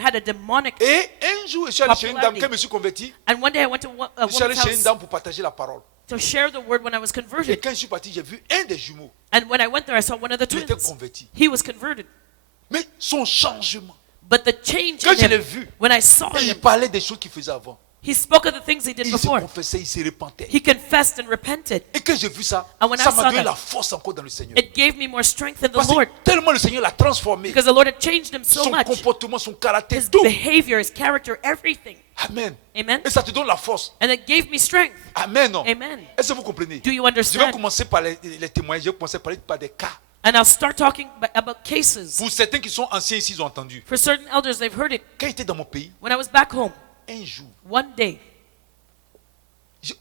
had a demonic. Et un jour, je suis allé chez une dame, Popularity. quand je me suis converti, And one day I went to a je suis allé woman's chez une house dame pour partager la parole. to share the word when I was Et converted. quand je suis parti, j'ai vu un des jumeaux. And when I went there, I saw one of the Il était twins. converti. He was converted. Mais son changement, But the change quand in je l'ai him, vu, when I saw et il him, parlait des choses qu'il faisait avant. he spoke of the things he did Il se before. confessait, il se repentait. He confessed and repented. Et quand j'ai vu ça, And when ça I m'a saw donné that, la force encore dans le Seigneur. It gave me more strength in the Parce que Lord tellement le Seigneur l'a transformé. because the Lord had changed him so Son much. comportement, son caractère, His tout. behavior, his character, everything. Amen. Amen. Et ça te donne la force. And it gave me strength. Amen. Non? Amen. Est-ce que vous comprenez? Do you Je vais understand? commencer par les témoignages. Je vais commencer par des cas. And I'll start talking about cases. Pour certains qui sont anciens ici, ils ont entendu. For certain elders, they've heard it. Quand j'étais dans mon pays, When I was back home, un jour, one day,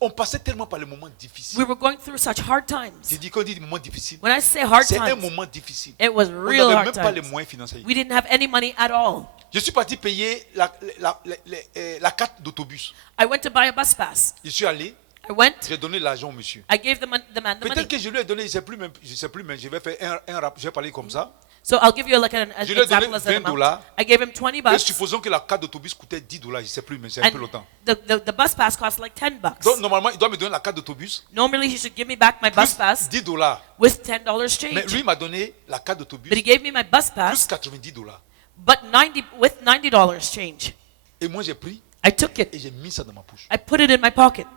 on passait tellement par les moments difficiles. we were going through such hard times. J'ai dit, quand on dit des moments difficiles, When I say hard c'est un times, moment difficile. it was On real n'avait hard même pas les times. moyens financiers. We didn't have any money at all. Je suis parti payer la carte d'autobus. I went to buy a bus pass. Je suis allé, I went. j'ai donné l'argent au monsieur. I gave the man the money. Peut-être que je lui ai donné, je ne sais plus, mais je vais faire je vais parler comme ça. So I'll give you like an Je lui ai donné example as an amount. $20. I gave him 20 Et bucks. supposons que la carte d'autobus coûtait $10, je ne sais plus, mais c'est un And peu longtemps. the bus pass cost like 10 bucks. Donc normalement, il doit me donner la carte d'autobus, Normally, he should give me back my bus plus pass $10. with $10 Mais change. lui m'a donné la carte d'autobus, But he gave me my bus plus pass, $90. but with $90 change. Et moi, j'ai pris I took it. et j'ai mis ça dans ma poche. I put it in my pocket.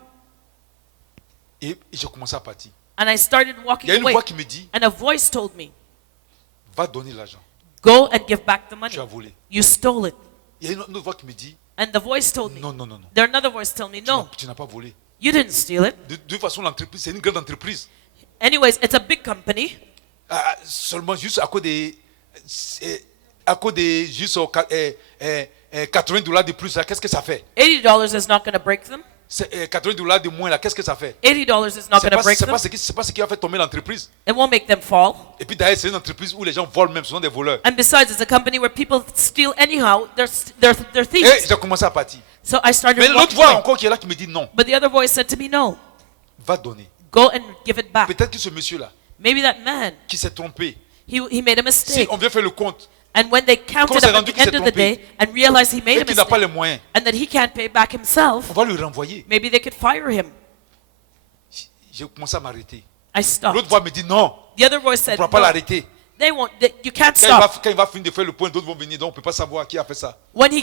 Et j'ai commencé à partir. And I started Il walking y a une away. voix qui me dit, And a voice told me, va donner l'argent. go and give back the money. Tu as volé. You stole it. Il y a une autre voix qui me dit, And the voice told me, non, non, non, non. there another voice told me, no, Tu n'as pas volé. you didn't steal it. De toute façon, l'entreprise, c'est une grande entreprise. Anyways, it's a big company. Seulement juste à cause des juste $80 de plus, là, qu'est-ce que ça fait? $80 is not going to break them. $80 de moins, là, qu'est-ce que ça fait? $80 is not going to break C'est them. pas ce qui a fait tomber l'entreprise. It won't make them fall. Et puis d'ailleurs, c'est une entreprise où les gens volent même, ce sont des voleurs. And besides, it's a company where people steal anyhow. They're Et thieves. j'ai commencé à partir. So I started Mais l'autre walking voix away. encore qui est là qui me dit non, But the other voice said to me, no, va donner. go and give it back. Peut-être que ce monsieur-là, Maybe that man, qui s'est trompé, he made a si mistake. on vient faire le compte, And when they counted s'est up at rendu the qu'il end s'est of the trompé day and realized he made et a qu'il n'a pas mistake les moyens, and that he can't pay back himself, on va le renvoyer. maybe they could fire him. J'ai commencé à m'arrêter. I stopped. L'autre voix me dit non, The other voice on said, ne pourra pas no, l'arrêter. you can't Quand stop. il va finir de faire le point, d'autres vont venir, donc on ne peut pas savoir qui a fait ça. When he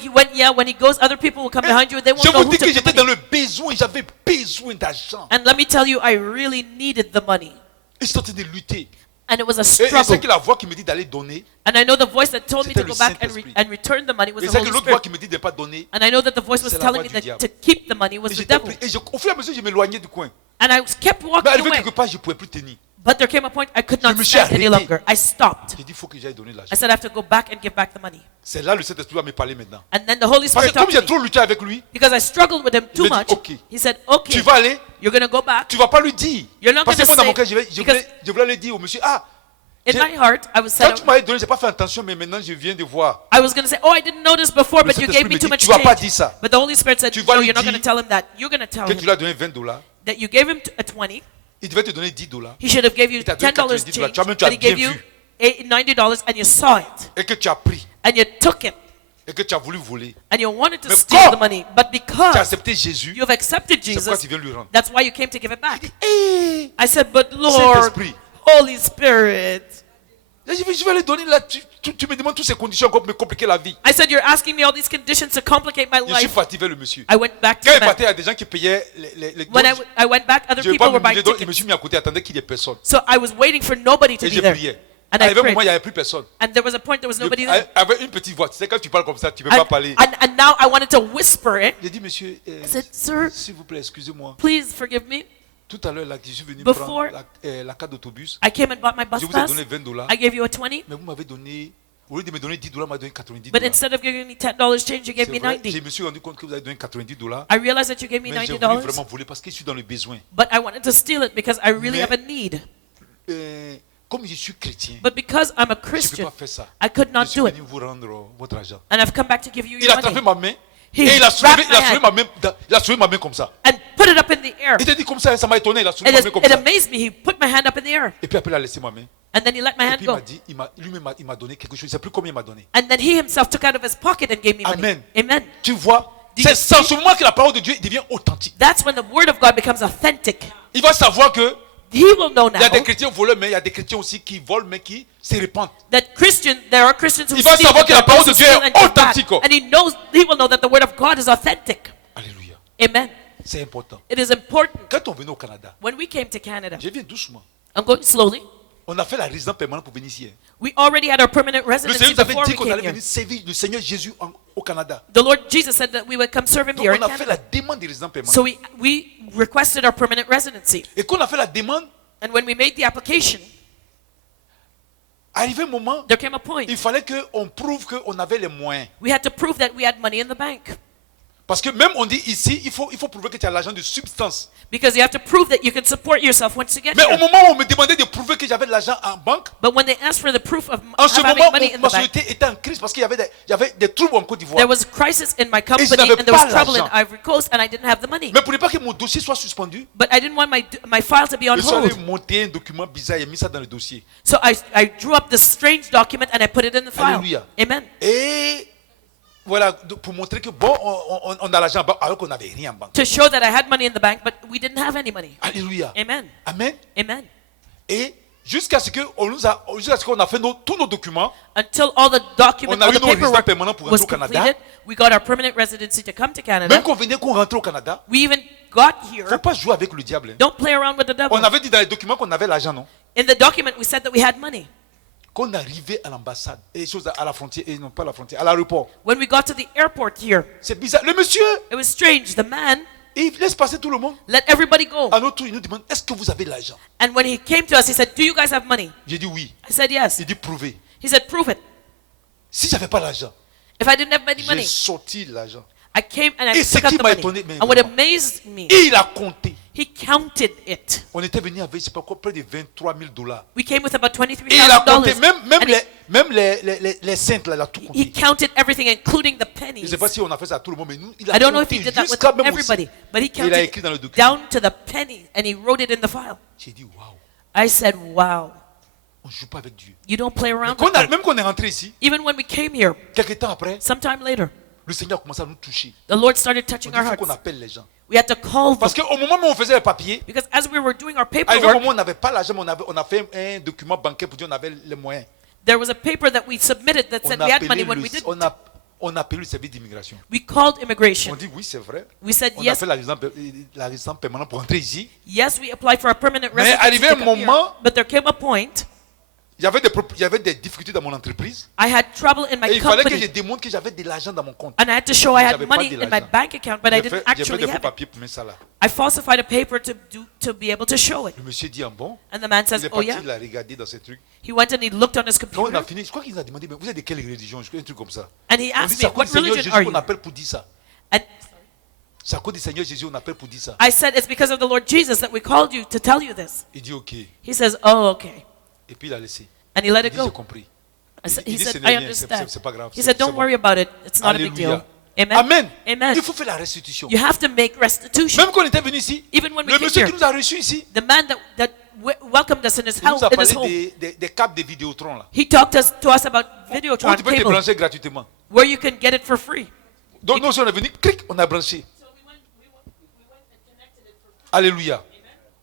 goes, other people will come behind you and they won't Je know vous who dis que took the j'étais dans money. le besoin, j'avais besoin d'argent. And let me tell you, I really needed the money. Ils sont en train de lutter. And it was a Et c'est struggle. que la voix qui me dit d'aller donner, And I know the voice that told me C'était to le go back Saint-Esprit. and return the money was et the c'est que Holy l'autre voix Spirit. qui me dit de ne pas donner. And I know that the voice was C'est la telling voix me du that diable. to keep the money was Et, the j'étais devil. pris, au fur et à mesure, je m'éloignais du coin. And I kept Mais walking arrivé away. quelque part, je ne pouvais plus tenir. But there came a point I could Je not me suis stand any arrêté. longer. I stopped. J'ai dit, il faut que j'aille donner de l'argent. I said I have to go back and give back the money. C'est là le Saint-Esprit va me parler maintenant. And then the Holy Parce Spirit que comme talked j'ai to me. trop lutté avec lui, Because I struggled with him too Il m'a much. dit, OK. He said, okay, tu vas aller, you're going to go back. tu ne vas pas lui dire. You're not Parce que gonna moi, dans mon say- cœur, je voulais le dire au monsieur, ah, In j'ai- my heart, I was quand said, tu m'avais donné, je n'ai pas fait attention, mais maintenant je viens de voir. I was going to say, oh, I didn't notice before, Le but you Saint-Esprit gave me me too dit, much tu vas pas change. dire ça. But the Holy Spirit said, Tu vas no, lui you're not dire going to tell him that. You're going to tell Que him tu lui as donné $20, that you gave him a 20. il devait te donner $10 He should have gave you Il t'a donné $10 $90. change, Toi-même, tu but as he gave bien you vu. $90 and you saw it. et que tu as pris And you took it. et que tu as voulu voler. And you wanted to Mais steal comme the money. But Tu as because accepté Jésus, you have accepted c'est pourquoi Jesus, tu viens lui rendre. that's why you came to give it back. Hey, I said, but Lord, Saint-Esprit. Holy Spirit. je vais lui donner là. Tu me demandes toutes ces conditions encore pour me compliquer la vie. I said, you're asking me all these conditions to complicate my Je suis life. parti vers le monsieur. I went back to Quand the il man. partait, il y a des gens qui payaient les When donc, I went back, other je ne vais people pas were buying m'humilier, donc je me tickets. suis mis à côté, attendais qu'il y ait personne. So I was waiting for nobody to Et be j'ai there. prié. And I Arrivé un moment, il prayed. n'y avait plus personne. And there was a point there was nobody there. Avec une petite voix. Tu sais, quand tu parles comme ça, tu ne peux pas parler. And now I wanted to whisper it. J'ai dit, monsieur, I said, sir, s'il vous plaît, excusez-moi. please forgive me. Tout à l'heure, là, je suis venu Before- prendre la carte d'autobus. I came and bought my bus Je vous ai pass. donné $20. I gave you a 20. Mais vous m'avez donné, au lieu de me donner $10, vous m'avez donné $90. But instead of giving me $10 change, you gave me C'est vrai, je 90. me suis rendu compte que vous avez donné $90. I realized that you gave me Mais j'ai voulu $90. vraiment voler parce que je suis dans le besoin. But I wanted to steal it because I really Mais- have a need. Comme je suis chrétien, But because I'm a je ne peux Christian, pas faire ça. I could Je not suis do it. venu vous rendre votre argent. And I've come back to give you Il your a attrapé money. ma main He et il a soulevé, grabbed my hand il a soulevé ma main comme ça. and put it up in the air. Il a dit comme ça, ça m'a étonné, il a soulevé ma main comme It ça. amazed me. He put my hand up in the air. Et puis après, il a laissé ma main. And then he let my Et hand puis il go. m'a dit, lui-même, il m'a donné quelque chose. Je ne sais plus combien il m'a donné. And then he himself took out of his pocket and gave me money. Amen. Amen. Tu vois, Do c'est you sans see? ce moment que la parole de Dieu devient authentique. That's when the word of God becomes authentic. Il va savoir que He will know il y a des now chrétiens voleurs, mais il y a des chrétiens aussi qui volent, mais qui se répandent. that there are Christians who Il va steal, savoir but que la there are parole those de who Dieu steal est and give back. authentique. And he will know that the word of God is authentic. Alléluia. Amen. C'est important. It is important. Quand on venait au Canada, When we came to Canada, je viens doucement. I'm going slowly. On a fait la résidence permanente pour venir ici. We already had our permanent Le residency Seigneur nous avait before dit we qu'on came allait here. venir servir le Seigneur Jésus au Canada. The Lord Jesus said that we would come serve him Donc here in on a fait la Canada. demande de résidence permanente. So we requested our permanent residency. Et quand on a fait la demande, And when we made the application, arrivé un moment, there came a point. il fallait qu'on prouve qu'on avait les moyens. We had to prove that we had money in the bank. Parce que même on dit ici, il faut prouver que tu as l'argent de substance. Because you have to prove that you can support yourself once you get Mais au here. moment où on me demandait de prouver que j'avais de l'argent en banque, But when they asked for the proof of en ce having moment, money in ma the bank, société était en crise parce qu'il y avait des troubles en Côte d'Ivoire. there was a crisis in my company n'avais and there was pas trouble in l'argent. Ivory Coast and I didn't have the money. Mais pour ne pas que mon dossier soit suspendu, But I didn't want my file to be on je suis allé hold. monter un document bizarre et mis ça dans le dossier. So I drew up this strange document and I put it in the file. Alléluia. Amen. Et voilà, pour montrer que bon, on a l'argent en banque alors qu'on n'avait rien en banque. To show that I had money in the bank, but we didn't have any money. Alléluia. Amen. Amen. Amen. Et jusqu'à ce qu'on a fait tous nos documents, Until all the documents, On a all eu the nos résidents paperwork permanents pour was rentrer au Canada. completed, we got our permanent residency to come to Canada. même qu'on rentrait au Canada, We even got il ne faut here. pas jouer avec le diable. Hein. Don't play around with the devil. On avait dit dans les documents qu'on avait l'argent, non? In the document, we said that we had money. Qu'on arrivait à l'ambassade, et chose à la frontière, et non pas à la frontière, à l'aéroport. When we got to the airport here, C'est bizarre. Le monsieur, it was strange. The man il laisse passer tout le monde. let everybody go. À notre tour, il nous demande, est-ce que vous avez l'argent? And when he came to us, he said, "Do you guys have money?" J'ai dit oui. I said, "Yes." Il dit prouvez. He said, "Prove it." Si j'avais pas l'argent, If I didn't have any j'ai money, sorti l'argent. I came and I Et ce took out qui the m'a money. étonné, mais And what vraiment. amazed me, Et il a compté. he counted it. On était venu avec, je sais pas quoi, près de $23 000. We came with about Et il a compté, $23,000. même les centes, là, il a tout He compté. counted everything, including the Je ne pennies. sais pas si on a fait ça à tout le monde, mais nous, il a I don't know if compté he did that with jusqu'à même aussi. everybody, but he Et il a écrit dans le counted document. down to the penny and he wrote it in the file. J'ai dit, waouh, I said, "Wow, On ne joue pas avec Dieu. You don't play Mais around with God. même quand on est rentré ici, Even when we came here, quelques temps après, sometime later, le Seigneur a commencé à nous toucher. the Lord started On touching dit, our il faut qu'on hearts. appelle les gens. We had to call them. Parce qu'au moment où on faisait les papiers, Because as we were doing our à un paperwork, moment où on n'avait pas l'argent, mais on a fait un document bancaire pour dire qu'on avait les moyens. there was a paper that we submitted that On said a we had appelé money when we didn't. on a appelé le service d'immigration. We called On immigration. dit oui, c'est vrai. We said On a yes, fait la résidence permanente pour entrer ici. yes, we applied for a permanent Mais residency arrivé to un come here. moment- But there came a point Il y avait des difficultés dans mon entreprise. I had trouble in Et my il fallait que je company, démontre que j'avais de l'argent dans mon compte. and I had to show I had J'avais pas money de in my l'argent. bank account, but I J'ai didn't fait des actually faux have it. papiers pour mettre ça là. I falsified a paper to be able to show it. Le monsieur dit, ah bon? And the man Il says, est oh parti, yeah. il a regardé dans ces trucs. He went and he looked on his Quand on a computer, fini, je crois qu'il nous a demandé, mais vous êtes de quelle religion? Un truc comme ça. and he On dit, asked c'est me, à cause what du Seigneur religion Jésus are qu'on you? appelle pour dire ça. And C'est à cause du Seigneur Jésus qu'on appelle pour dire ça. I said, it's because of the Lord Jesus that we called you to tell you this. Il dit, ok. He says, oh, okay. Et puis il a laissé. And he let Il it dit, j'ai go. compris. He dit, said, ce n'est I rien, c'est understand. pas grave. He said, don't bon. worry about it. It's not a big Alléluia. deal. Amen. Amen. Amen. Il faut faire la restitution. You have to make restitution. Même quand on était venu ici, Even when we le came monsieur here, qui nous a reçus ici, the man that welcomed us in his il nous house, a in his home, parlé des câbles de Vidéotron là. he talked to us about Où Videotron tu peux te cable, brancher gratuitement. where you can get it for free. Donc nous, si on est venu, clic, on a branché. Alléluia.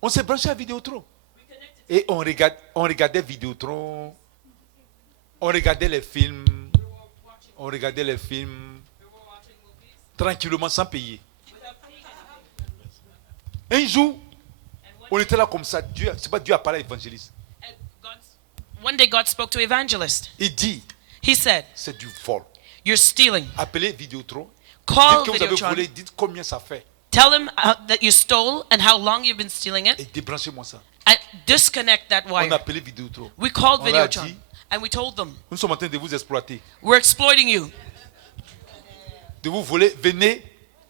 On s'est branché à Vidéotron. Et on regardait Vidéotron. On regardait les films. On regardait les films. Tranquillement, sans payer. Un jour, on était là comme ça. Dieu, c'est pas Dieu a parlé à l'évangéliste. One day God spoke to evangelist. Il dit, He said, c'est du vol. you're stealing. Appelez Vidéotron. Call Dites que vous avez Videotron. volé. Dites combien ça fait. Tell him that you stole and how long you've been stealing it. Et débranchez-moi ça. And disconnect that On a wire. appelé Vidéotron. We called On l'a Videotron. dit. And we told them, Nous sommes en train de vous exploiter. we're exploiting you. De vous voler. Venez.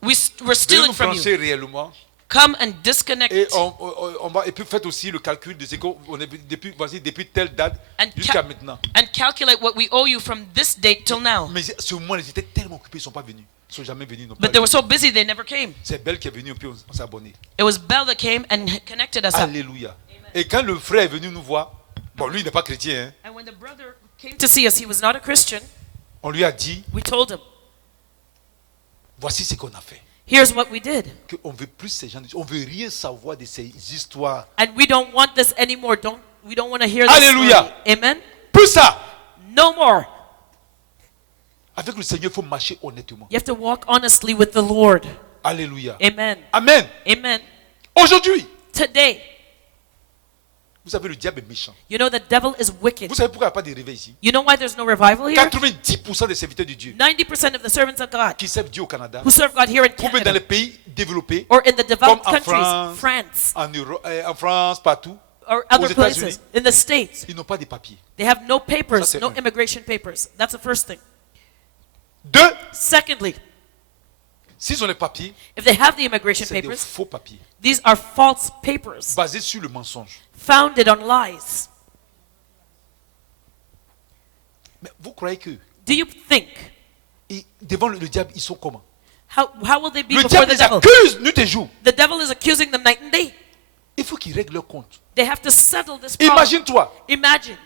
We're Venez stealing nous from brancher you. réellement. Come and disconnect. Et on va, et puis faites aussi le calcul de ce qu'on est depuis, voici, depuis telle date And jusqu'à maintenant. and calculate what we owe you from this date till now. Mais ce moment, ils étaient tellement occupés, ils ne sont pas venus. Ils ne sont jamais venus. ils n'ont pas But they were vu. so busy they never came. C'est Belle qui est venue et puis on s'est abonné. It was Bell that came and connected us up. Alléluia. Et quand le frère est venu nous voir, bon, lui, il n'est pas chrétien, hein, And when the brother came to see us, he was not a Christian. on lui a dit, We told him, voici ce qu'on a fait. here's what we did. Qu'on ne veut plus ces gens, on ne veut rien savoir de ces histoires. And we don't want this anymore. We don't want to hear this Alléluia. story. Amen. Plus ça. No more. Avec le Seigneur, il faut marcher honnêtement. You have to walk honestly with the Lord. Alléluia. Amen. Amen. Amen. Aujourd'hui, Today, vous savez, le diable est méchant. you know the devil is wicked. Vous savez pourquoi il n'y a pas de réveil ici? You know why there's no revival here? 90% des serviteurs de Dieu 90% of the servants of God qui servent Dieu au Canada, who serve God here in ou même dans Canada les pays développés, or in the developed Comme en countries, France. France en, en France, partout, or aux other États-Unis, places, in the States, ils n'ont pas de papiers. they have no papers, Ça, c'est no un. immigration papers. That's the first thing. Deux, Secondly, s'ils ont les papiers, if they have the immigration c'est des papers, faux papiers, these are false papers basés sur le mensonge. founded on lies. Mais vous croyez que Do you think, devant le diable, ils sont comment? how will they be Le before diable the les devil? accuse nuit et jour. The devil is accusing them night and day. Il faut qu'ils règlent leur compte. They have to settle this problem. Imagine-toi, Imagine,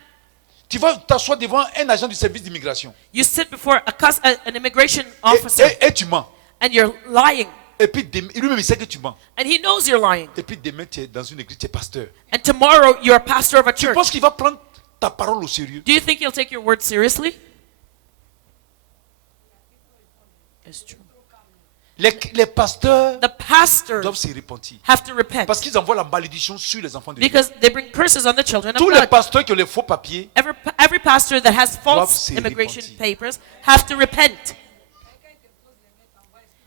tu vas t'asseoir devant un agent du service d'immigration you sit before an immigration officer et tu mens. and you're lying. Et puis lui-même il sait que tu mens. And he knows you're lying. Et puis demain tu es dans une église, tu es pasteur. And tomorrow you're a pastor of a Tu church. penses qu'il va prendre ta parole au sérieux? Do you think he'll take your word seriously? It's true. Les pasteurs The pastors doivent se repentir. have to repent Parce qu'ils envoient la malédiction sur les enfants de Dieu. because they bring curses on the children Tous of les God. pasteurs qui ont les faux papiers, Every pastor that has doivent false se immigration repentir. papers have to repent.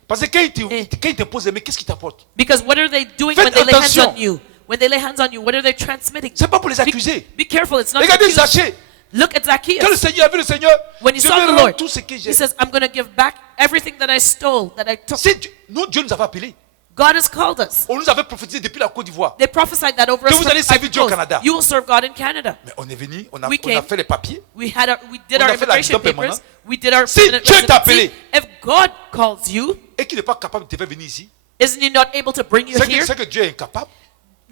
parce que quand ils te posent, mais qu'est-ce qu'ils t'apportent? Because what are they doing Faites when they lay hands attention. on you? When they lay hands on you, what are they transmitting? C'est pas pour les accuser. Be careful, it's not to Regardez accuse. Zachée. Look at Quand le Zacchaeus. Seigneur a vu le Seigneur, When he je saw vais the rendre Lord, tout ce que j'ai. he says, I'm going to give back everything that I stole, that I took. Si Dieu nous avait appelés. God has called us. On nous avait prophétisé depuis la Côte d'Ivoire. They prophesied that over Que us. vous from allez servir Ivory Dieu au Coast. Canada. You will serve God in Canada. Mais on est venu, on We a came. fait les papiers. We did On our a fait la immigration résidence papers. permanente. We did our Si permanent Dieu t'a residency. appelé. If God calls you, Et qu'il n'est pas capable de te faire venir ici. isn't He not able to bring you here? C'est que Dieu est incapable.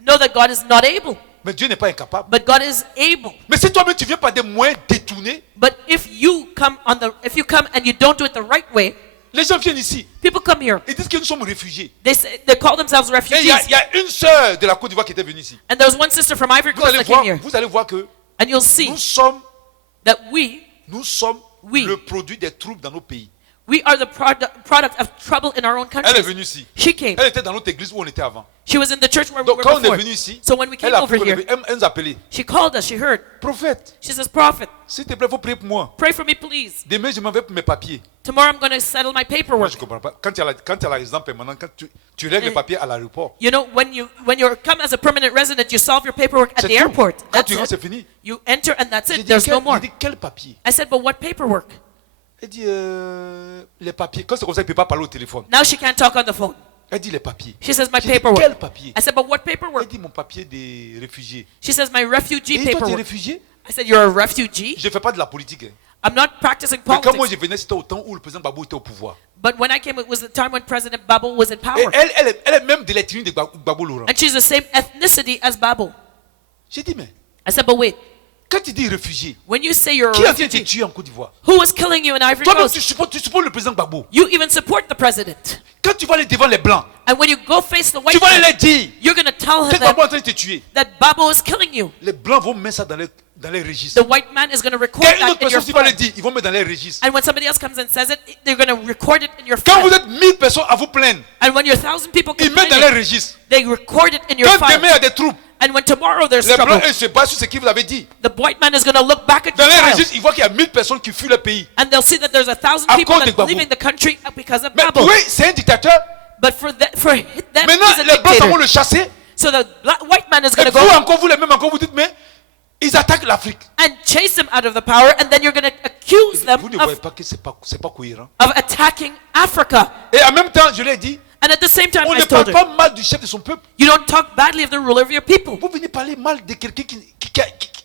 Know that God is not able. Mais Dieu n'est pas incapable. but God is able. Mais si toi-même tu viens par des moyens détournés, But if you come and you don't do it the right way, les gens viennent ici. people come here. Ils disent que nous sommes réfugiés. They call themselves Et il refugees. y a une sœur de la Côte d'Ivoire qui était venue ici. And there was one sister from Ivory Coast that came here. Vous allez voir que And you'll see nous sommes that we Oui. le produit des troubles dans nos pays. are the product of trouble in our own Elle est country. venue ici. She came. Elle était dans notre église où on était avant. She was in the church where we Donc were quand on est before. venu ici, So when we came elle a over pris here, elle nous a appelé. she called us. She heard. Prophète, She says, "Prophet, s'il te plaît, il faut prier pour moi. pray for me, please. Demain, je m'en vais pour mes papiers. Tomorrow I'm going to settle my Moi, je paperwork." ne comprends pas. Quand tu as la résidence permanente, quand tu règles les papiers à l'aéroport, You know, when you come as a permanent resident, you solve your paperwork at c'est the tout. airport. Quand That's tu rentres, c'est it. fini. You enter and that's J'ai it. dit, There's no more. j'ai dit, quel papier? I said, "But what paperwork?" Elle dit, les papiers. Quand c'est comme ça, il ne peut pas parler au téléphone. Now she can't talk on the phone. Elle dit, les papiers. She says, "My J'ai dit, paperwork." quel papier? I said, "But what Elle paperwork?" dit, mon papier des réfugiés. She says, "My refugee Et toi, tu es paperwork." réfugié? I said, "You're a refugee?" Je ne fais pas de la politique. Hein. I'm not practicing Mais quand moi politics. je venais, c'était au temps où le président Gbagbo était au pouvoir. But when I came, it was the time when President Babel was in Et power. elle est même de l'ethnie de Gbagbo Laurent. And she's the same ethnicity as Babel. J'ai dit, mais I said, "But wait, quand tu dis réfugié, when you say you're qui a a été refugee, tué en Côte d'Ivoire? who was killing you in Ivory Toi-même, Coast? tu supportes le président Gbagbo. You even support the president. Quand tu vas aller devant les blancs, And when you go face the white tu vas aller man, leur dire you're going to tell que him Gbagbo est en train de te tuer. that Babel is killing you. Les blancs vont mettre ça dans les registres. The white man is going to record Quand une that autre in your personne qui va le phone. dire, ils vont mettre dans les registres. And when somebody else comes and says it, they're going to record it in your Quand vous phone. êtes 1000 personnes à vous plaindre, And when you're 1,000 people ils mettent dans les complaining, registres. they record it in your Quand demain il y file. a des troupes, And when tomorrow there's les trouble, blancs eux, se basent sur ce qu'ils vous avez dit. the white man is going to look back at Dans your les file. registres, ils voient qu'il y a 1000 personnes qui fuient le pays. And they'll see that there's 1,000 À people cause de that's Gbagbo. leaving the country because of Mais Babel. oui, c'est un dictateur. But for them, Maintenant, he's a les blancs vont dictator. le chasser. So the white man is Et going to vous go encore, vous les mêmes encore, vous dites, mais ils attaquent l'Afrique. and chase him out of the power, and then you're going to accuse them Vous ne voyez of pas que c'est pas cohérent. attacking Africa. Et en même temps, je l'ai dit, And at the same time, on I ne told parle her, pas mal du chef de son peuple. you don't talk badly of the ruler of your people. Vous venez parler mal de quelqu'un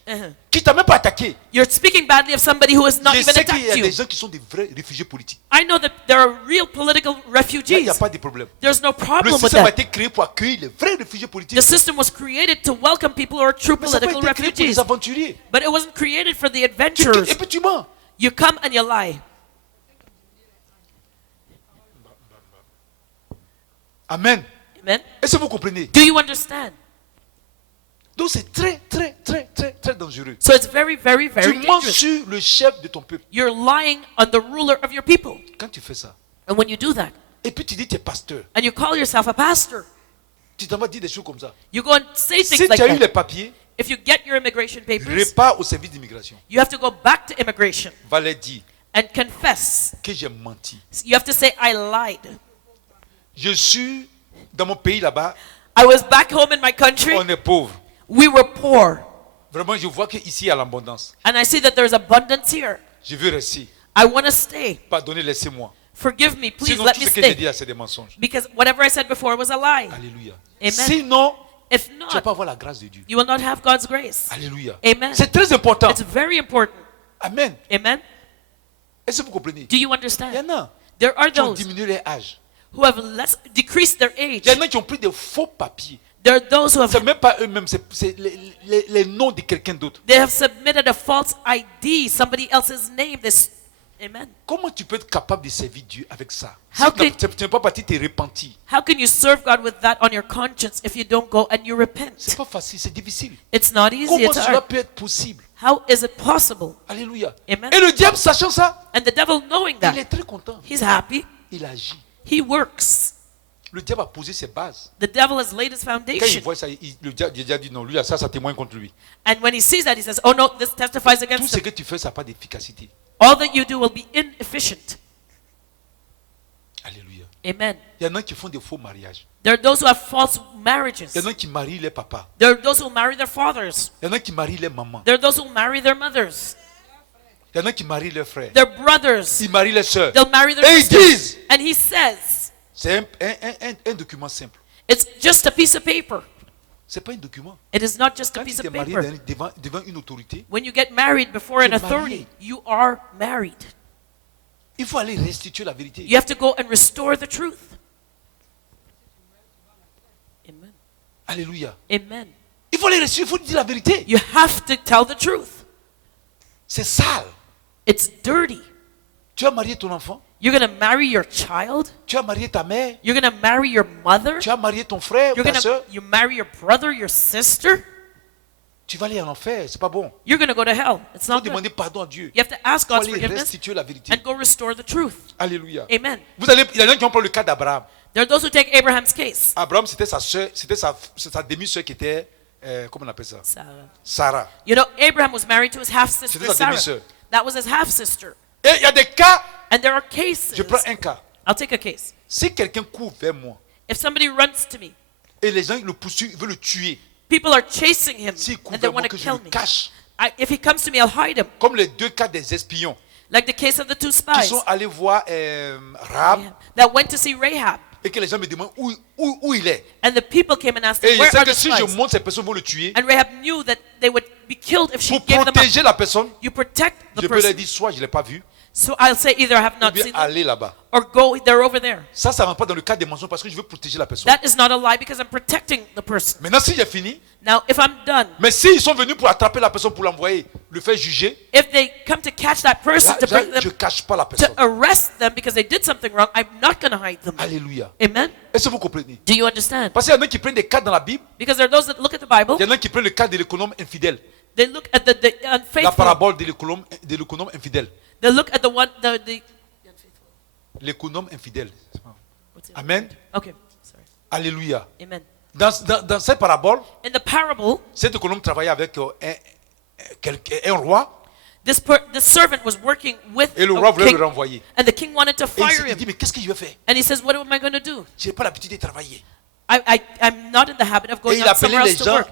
Uh-huh. qui t'a même pas attaqué. You're speaking badly of somebody who has not Je even sais qu'il y a attacked des you. gens qui sont des vrais réfugiés politiques. I know that there are real political Là, il refugees. n'y a pas de problème. There's no Le problem with système a that. été créé pour accueillir les vrais réfugiés politiques. The system was created to welcome people who are true Mais ça n'a pas political été créé pour refugees. les aventuriers. But it wasn't created for the Et adventurers. puis tu mens. You come and you lie. Amen. Amen? Est-ce que vous comprenez? Do you understand? Donc c'est très, très, très, très, très dangereux. So it's very, very, very Tu mens dangerous. sur le chef de ton peuple. You're lying on the ruler of your people. Quand tu fais ça, And when you do that, et puis tu dis tu es pasteur, and you call yourself a pastor, tu t'en vas dire des choses comme ça. you go and say Si things like tu as eu that. les papiers, If you get your immigration papers, repars au service d'immigration. you have to go back to immigration Va leur dire and confess. que j'ai menti. You have to say, I lied. Je suis dans mon pays là-bas, I was back home in my country. on est pauvre. We were poor. Vraiment, je vois qu'ici il y a l'abondance. And I see that there's abundance here. Je veux rester. I want to stay. Pardonnez, laissez-moi. Forgive me. Please Sinon, let tout me ce que j'ai stay. dit là, c'est des mensonges. Because whatever I said before was a lie. Alléluia. Amen. Sinon, If tu ne vas pas not, avoir la grâce de Dieu. you will not have God's grace. Alléluia. Amen. C'est très important. It's very important. Amen. Amen. Est-ce que vous comprenez? Do you Il y understand? en a There are qui ont those diminué leur âge. who have decreased their age. Il y en a qui ont pris des faux papiers. There are those who have C'est même pas eux-mêmes, c'est les noms de quelqu'un d'autre. they have submitted a false ID, somebody else's name. Amen. Comment tu peux être capable de servir Dieu avec ça? How Si can- tu n'es pas parti te repentir. How can you serve God with that on your conscience if you don't go and you C'est repent? pas facile, c'est difficile. It's not easy. Comment It's cela hard. peut être possible? How is it possible? Alléluia. Amen. Et le diable, sachant ça, And the devil knowing il that, est très content. he's happy. Il agit. He works. Le diable a posé ses bases. The devil has laid his Quand il foundation. voit ça, le diable il a dit non, lui, ça témoigne contre lui. And when he sees that, he says, oh no, this testifies Tout against ce him. que tu fais, ça n'a pas d'efficacité. All that you do will be inefficient. Alléluia. Amen. Il y en a qui font des faux mariages. There are those who have false marriages. Il y en a qui marient les papas. There are those who marry their fathers. Il y en a qui marient les mamans. There are those who marry their mothers, Il y en a qui marient leurs frères. their brothers. Ils marient les sœurs. They'll marry their Et ils sisters. disent, And he says, c'est un document simple. it's just a piece of paper. Ce n'est pas un document. It is not just a Quand piece tu of t'es marié paper. devant une autorité, When you get married before an Tu es authority, marié. you are married. il faut aller restituer la vérité. You have to go and restore the truth. Amen. Alléluia. Amen. Il faut les reçu, il faut dire la vérité. You have to tell the truth. C'est sale. It's dirty. Tu as marié ton enfant, You're going to marry your child? tu as marié ta mère, You're going to marry your mother? tu as marié ton frère, You're ta going soeur. to you marry your brother, your sister? Tu vas aller en enfer, c'est pas bon. You're going to go to hell. It's Il faut not good. demander pardon à Dieu. You have to ask Il faut God's aller forgiveness restituer la vérité. and go restore the truth. Alléluia. Amen. Il y a des gens qui ont pris le cas d'Abraham. There are those who take Abraham's case. Abraham, c'était sa soeur, c'était sa demi-soeur qui était, comment on appelle ça? Sarah. Sarah. You know, Abraham was married to his half-sister C'était sa Sarah. demi-sœur. That was his half-sister. Et il y a des cas, And there are cases. je prends un cas. I'll take a case. Si quelqu'un court vers moi If somebody runs to me, et les gens le poursuivent, ils veulent le tuer, people are chasing him s'il court and they vers moi, want to que je kill le me. cache, If he comes to me, I'll hide him. comme les deux cas des espions Like the case of the two qui spies sont allés voir Rahab that went to see Rahab. et que les gens me demandent où il est. And the people came and asked Et him, je where sais are que the si je spies? monte, ces personnes vont le tuer. And Rahab knew that they would be killed if she Pour gave them up. protéger la personne, You protect the je peux leur person. dire soit je ne l'ai pas vu, So I'll say either I have ou not bien seen them aller là-bas. or go, they're over there. Ça ne rentre pas dans le cadre des mensonges parce que je veux protéger la personne. That is not a lie because I'm protecting the person. Maintenant, si j'ai fini, Now, if I'm done, mais s'ils sont venus pour attraper la personne, pour l'envoyer, le faire juger, if they come to catch that person, là, to bring je ne them, cache pas la to personne. arrest them because they did something wrong, I'm not going to hide them. Alléluia. Amen? Est-ce que vous comprenez? Do you understand? Parce qu'il y en a qui prennent des cas dans la Bible, Because there are those that look at the Bible, il y en a qui prennent le cas de l'économe infidèle. they look at the La unfaithful, parabole de l'économe infidèle. they look at the one, the L'économe infidèle. what's it? Amen. Okay, sorry. Alléluia. Amen. Dans cette parabole, In the parable, cet économe travaillait avec un roi this servant was working with et le a roi voulait king, le renvoyer. and the king wanted to Et il fire s'est dit, him. mais qu'est-ce que je vais faire? And he says, what am I going to do? Je n'ai pas l'habitude de travailler. I'm not in the habit of Et going il out appelait somewhere les else to gens work.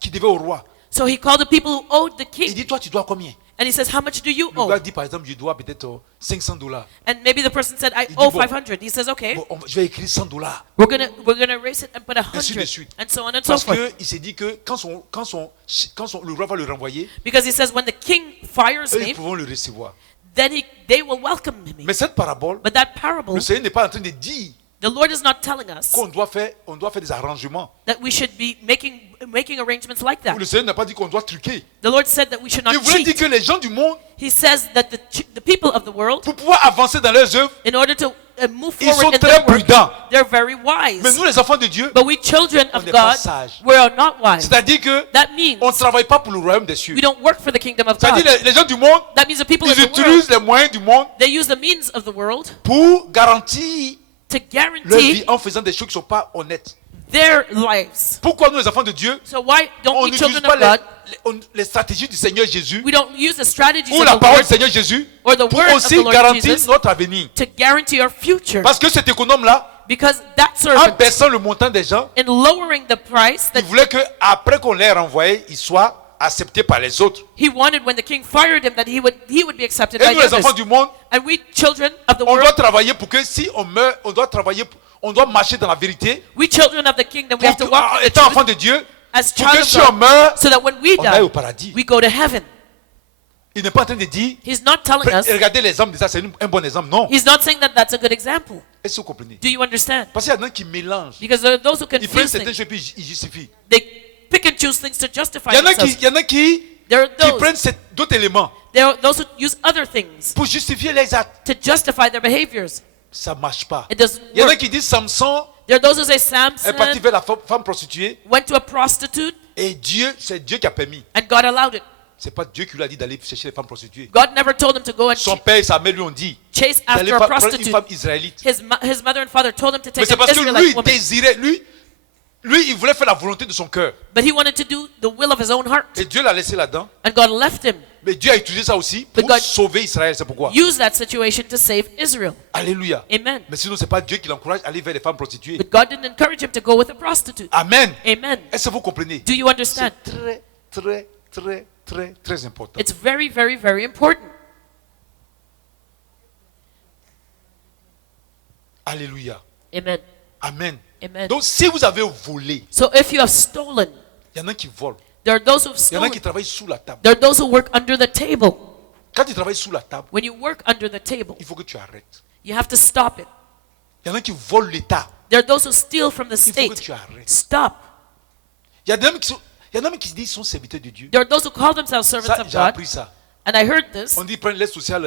qui devaient au roi. So he called the people who owed the Il king. dit, toi, tu dois combien? And he says, how much do you Le gars owe? dit, par exemple, je dois peut-être $500. And maybe the person said, I dit, owe bon. 500. He says, okay, Bon, je vais écrire $100. we're gonna raise it and put Ainsi de 100, suite. and so on and so Parce forth. qu'il s'est dit que quand le roi va le renvoyer, Because he says, when the king fires eux, me, ils pourront le recevoir. then they will welcome me. Mais cette parabole, But that parable, le Seigneur n'est pas en train de dire the Lord is not telling us qu'on doit faire des arrangements. that we should be making arrangements like that. Le Seigneur n'a pas dit qu'on doit truquer. The Lord said that we should Il not voulait dire cheat. que les gens du monde, He says that the people of the world, pour pouvoir avancer dans leurs œuvres, in order to move Ils sont forward in très their work, prudents. they're very mais wise. nous les enfants de Dieu, But we children on of n'est pas God, sages. we are not wise. C'est-à-dire que That means on ne travaille pas pour le royaume des cieux. we don't work for the kingdom of God. C'est-à-dire les gens du monde, That means the people of ils the world, utilisent les moyens du monde they use the means of the world pour garantir to leur vie guarantee en faisant des choses qui ne sont pas honnêtes. their lives. Pourquoi nous les enfants de Dieu, So why don't on we n'utilise children pas of God, les stratégies du Seigneur Jésus we don't use the strategies ou of la the parole du Lord Seigneur Jésus or the pour word of aussi the Lord garantir Jesus notre avenir. to guarantee our future? Parce que cet économe-là, Because that en servant, baissant le montant des gens, in lowering the price, il that voulait qu'après qu'on l'ait renvoyé, il soit accepté par les autres. he wanted when the king fired him that he would be accepted Et by nous the les enfants others. du monde, And we children of the on doit world, travailler pour que si on meurt, on doit travailler, on doit marcher dans la vérité. we children of the kingdom, we Pour have to que, walk in the étant enfant truth de Dieu, as pour que child si of on God, meurt, so that when we on aille au die, paradis. we go to heaven. Il n'est pas en train de dire, He's not telling us, regardez l'exemple de ça, c'est un bon exemple. Non. he's not saying that that's a good example. Est-ce que vous comprenez? Do you understand? Parce qu'il y en a qui mélangent. Because there are those who Ils prennent confuse certaines things. choses et puis ils justifient. They pick and choose things to justify Il y en a themselves. qui, il y en a qui There are those. prennent d'autres éléments There are those who use other things pour justifier les actes. to justify their behaviors. Ça ne marche pas. It doesn't Il y en a work. qui disent Samson There are those who say est parti Samson vers la femme prostituée went to a prostitute et c'est Dieu qui a permis. and God allowed it. C'est pas Dieu qui lui a dit d'aller chercher les femmes prostituées. God never told him to go and Son père et sa mère lui ont dit chase d'aller after a prendre une prostitute. femme israélite. His mother and father told him to Mais take c'est an parce que Israelite lui woman. désirait, lui, il voulait faire la volonté de son cœur. But he wanted to do the will of his own heart. Et Dieu l'a laissé là-dedans. And God left him. Mais Dieu a utilisé ça aussi But pour God- sauver Israël. C'est pourquoi. Use that situation to save Israel. Alléluia. Amen. Mais sinon, c'est pas Dieu qui l'encourage à aller vers les femmes prostituées. But God didn't encourage him to go with a prostitute. Amen. Amen. Est-ce que vous comprenez? Do you understand? C'est très, très, très, très, très important. It's very, very, very important. Alléluia. Amen. Amen. Amen. Donc, si vous avez volé, So if you have stolen, il y en a qui volent. there are those who've Il y en a stolen. qui travaillent sous la table. There are those who work under the table. Quand tu travailles sous la table, When you work under the table, il faut que tu arrêtes. you have to stop it. Il y en a qui volent l'État. There are those who steal from the Il faut que state. tu arrêtes. Stop. Il y a des hommes qui se disent qu'ils sont serviteurs de Dieu. There are those who call themselves servants Ça, of j'ai God. appris ça. And I heard this. On dit prendre l'aide sociale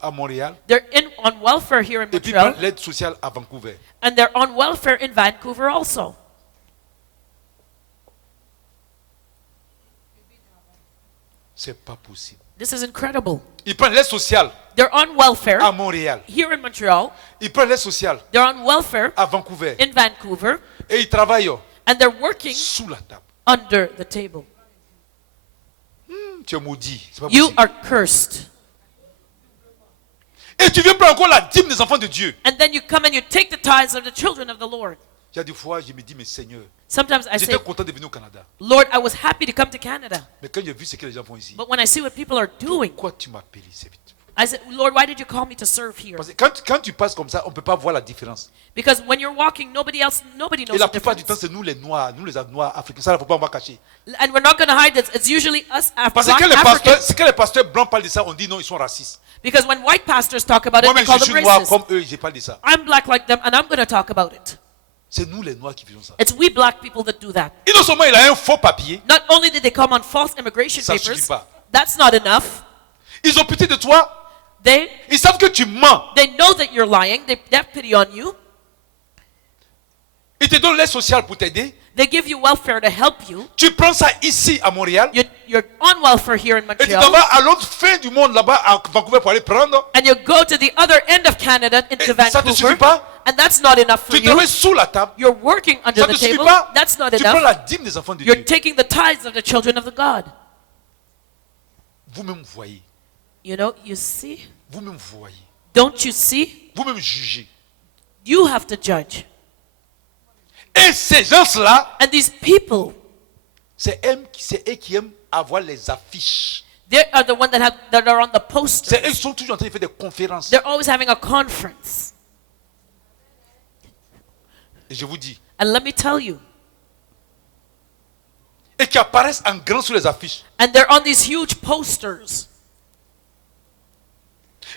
à Montréal They're on welfare here in et puis Montreal. prendre l'aide sociale à Vancouver. And they're on welfare in Vancouver also. C'est pas possible. This is incredible. Ils prennent l'aide sociale They're on welfare à Montréal. here in Montreal. Ils prennent l'aide sociale They're on welfare à Vancouver. in Vancouver. Et ils travaillent And they're working sous la table. under the table. Tu es maudit. C'est pas You possible. are cursed. Et tu viens prendre encore la dîme des enfants de Dieu. And then you come and you take the tithes of the children of the Lord. Il y a des fois, je me dis, mais Seigneur, Sometimes I say, j'étais content de venir au Canada. Lord, I was happy to come to Canada. Mais quand j'ai vu ce que les gens font ici, But when I see what people are doing, pourquoi tu m'as appelé serviteur? I said, Lord, why did you call me to serve here? Parce que quand tu passes comme ça, on ne peut pas voir la différence. Because when you're walking, nobody knows Et la the plupart du temps, difference. c'est nous les Noirs, nous les Noirs africains. Ça, il ne faut pas on va cacher. And we're not going to hide this. It's usually us Parce black que Africans. quand les pasteurs blancs parlent de ça, on dit non, ils sont racistes. Because when white pastors talk about it, they Moi-même, call je them suis noir racist. comme eux, je parle de ça. I'm black like them, and I'm going to talk about it. C'est nous les Noirs qui faisons ça. It's we black people that do that. Et non seulement il a un faux papier, Not only did they come on false immigration Ça papers, suffit pas. that's not enough. ils ont pitié de toi, ils savent que tu mens. They know that you're lying. They have pity on you. Ils te donnent l'aide sociale pour t'aider. They give you welfare to help you. Tu prends ça ici à Montréal. You're on welfare here in Et tu t'en Montreal. vas à l'autre fin du monde là-bas à Vancouver pour aller prendre. And you go to the other end of Canada into Et ça te suffit Vancouver. pas? And that's not enough for Tu you. travailles sous la table. You're working under Ça the te suffit table. pas? That's not Tu prends enough. la dîme des enfants de You're Dieu. taking the tithes of the children of the God. Vous-même voyez. You know, you see? Vous-même voyez. Don't you see? Vous-même jugez. You have to judge. Et ces gens-là, And these people, c'est eux qui aiment avoir les affiches. they are the ones that are on the posters. C'est eux qui sont toujours en train de faire des conférences. They're always having a conference. Et je vous dis. And let me tell you, Et qui apparaissent en grand sur les affiches. and they're on these huge posters.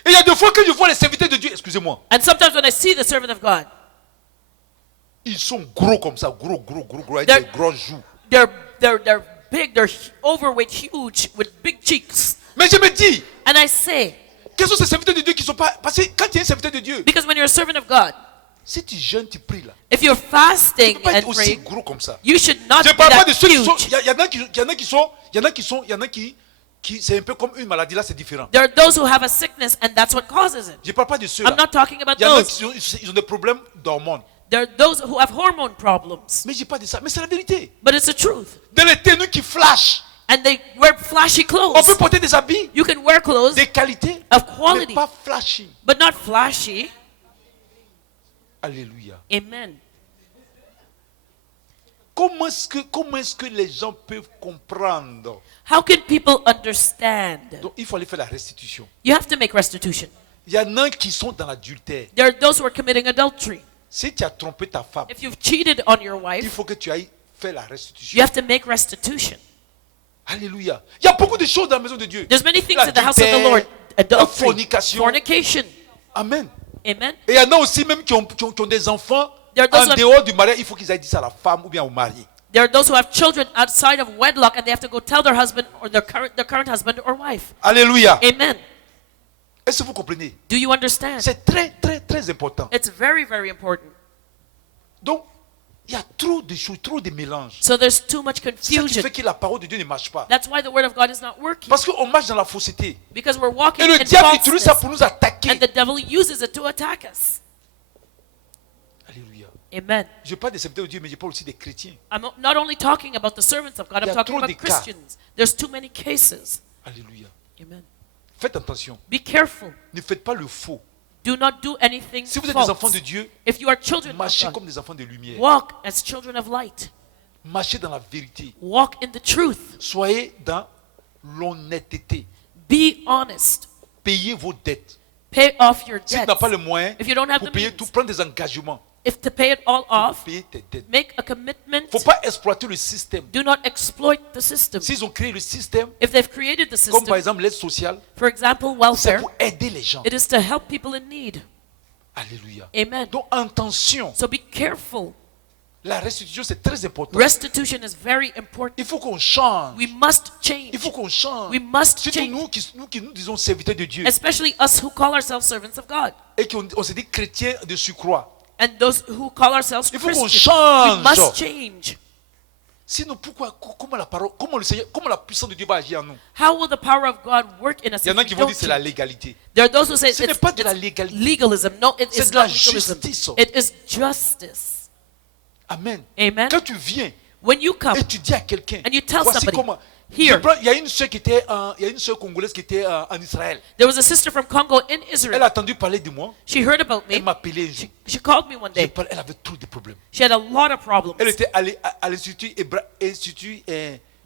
Et il y a des fois que je vois les serviteurs de Dieu, excusez-moi, And sometimes when I see the servant of God, ils sont gros comme ça, gros, avec They're- des gros joues. they're big, they're overweight, huge, with big cheeks. Mais je me dis, And I say, quels sont ces serviteurs de Dieu qui sont pas... Parce que quand tu es un serviteur de Dieu, because when you're a servant of God, si tu jeûnes, tu pries là, if you're tu ne fasting peux pas and être aussi praying, gros comme ça. you should not Je be parle pas that de ceux qui sont... huge. Il y en a qui c'est un peu comme une maladie, là c'est différent. There are those who have a sickness, and that's what causes it. Je ne parle pas de ceux-là. I'm not talking about Il y en a those. ils ont des problèmes d'hormones. There are those who have hormone problems. Mais je parle de ça. Mais c'est la vérité. But it's the truth. Dans les tenues qui flashent, And they wear flashy on clothes. peut porter des habits You can wear clothes, de qualité, Of mais quality. pas flashy. but not flashy. Alléluia. Amen. Comment est-ce que les gens peuvent comprendre? How can people understand? Donc il faut aller faire la restitution. You have to make restitution. Il y en a qui sont dans l'adultère. There are those who are committing adultery. Si tu as trompé ta femme, If you've cheated on your il wife, faut que tu ailles faire la restitution. you have to make restitution. Alléluia. Il y a beaucoup de choses dans la maison de Dieu. There's many things in the house of the L'adultère, Lord. la Adultery, fornication. fornication. Amen. Amen. Et il y en a aussi même qui ont des enfants There are those en who- dehors du mariage. Il faut qu'ils aillent dire ça à la femme ou bien au mari. There are those who have children outside of wedlock and they have to go tell their husband or their current husband or wife. Alléluia. Amen. Est-ce que vous comprenez? Do you understand? C'est très, très, très important. It's very, very important. Donc, il y a trop de choses, trop de mélanges. So there's too much C'est ça qui confusion. fait que la parole de Dieu ne marche pas. That's why the word of God is not working. Parce qu'on marche dans la fausseté. Because we're walking Et le in diable utilise ça falseness. pour nous attaquer. And the devil uses it to attack us. Alléluia. Amen. Je parle des serviteurs de Dieu, mais je parle aussi des chrétiens. I'm not only talking about the servants of God, Il y I'm a talking trop about de cas. Christians. There's too many cases. Alléluia. Amen. Faites attention. Be careful. Ne faites pas le faux. Do not do anything Si vous êtes des enfants false. de Dieu, If you are children of marchez God, comme des enfants de lumière. walk as children of light. Marchez dans la vérité. Walk in the truth. Soyez dans l'honnêteté. Be honest. Payez vos dettes. Pay off your Si tu debts. n'as pas le moyen If you don't have pour the payer means, tout, prends des engagements. if to pay it all Pour off, payer tes dettes. make a commitment. Il ne faut pas exploiter le système. Do not exploit the system. S'ils ont créé le système, If they've created the comme par system, exemple l'aide sociale, for example, c'est welfare, pour aider les gens. it is to help people in need. Alléluia. Amen. Donc attention, So be careful. La restitution, c'est très important. Restitution is very important. Il faut qu'on change. We must change. Il faut qu'on change. We must Surtout change. nous qui nous disons serviteurs de Dieu Especially us who call ourselves servants of God. et on se dit chrétiens de surcroît. And those who call ourselves Il faut qu'on Christians. change. We must change. Sinon, comment le Seigneur, comment la puissance de Dieu va agir en nous? How will the power of God work in us Il y en if a we qui vont don't dire c'est la change? légalité. There are those who say Ce n'est it's, pas de la it's légalité. legalism. No, it C'est is de la not legalism. justice. It is justice. Amen. Amen. Quand tu viens When you come et tu dis à quelqu'un, and you tell voici somebody, comment. here. Il y a une sœur qui était, il y a une sœur congolaise qui était en Israël. There was a sister from Congo in Elle Israel. a entendu parler de moi. She heard about Elle me. m'a appelé un jour. She called me one day. Elle avait trop de problèmes. She had a lot of problems. Elle était allée à l'institut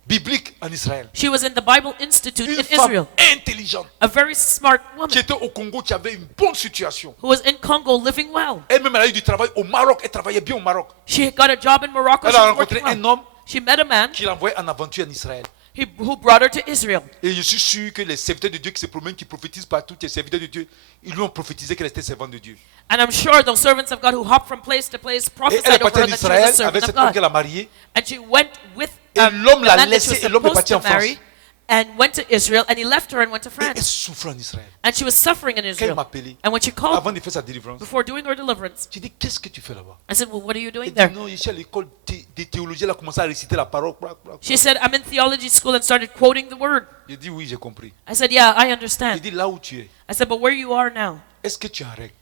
biblique en Israël. She was in the Bible Institute Une in femme Israel. intelligente A very smart qui woman était au Congo, qui avait une bonne situation. who was in Congo living well. Elle-même, elle a eu du travail au Maroc. Elle travaillait bien au Maroc. She got a job in Morocco. Elle She a was rencontré working un well. homme She met a man qui l'envoyait en aventure en Israël. who brought her to Israel. Et je suis sûr que les serviteurs de Dieu qui se promènent, qui prophétisent partout, les serviteurs de Dieu, ils lui ont prophétisé qu'elle était servante de Dieu. And I'm sure those servants of God who hop from place to place Et elle est prophesied over partie en her that she was Israël a avec servant of cet homme God. qu'elle a marié. And she went with Et the l'homme l'a man that she laissé was et l'homme est supposed parti to en France. marry and went to Israel, and he left her and went to Et elle France. souffre en Israël. And she was suffering in Quand elle Israel. m'a appelé, And when she called avant de faire sa délivrance, before doing her deliverance, j'ai dit, qu'est-ce que tu fais là-bas? I said, well, what are you doing Elle there? dit, non, je suis à l'école de théologie, elle a commencé à réciter la parole. She said, I'm in theology school, and started quoting the word. J'ai dit, oui, j'ai compris. I said, yeah, I J'ai understand. dit, là où tu es, I said, but where you are now, est-ce que tu es en règle?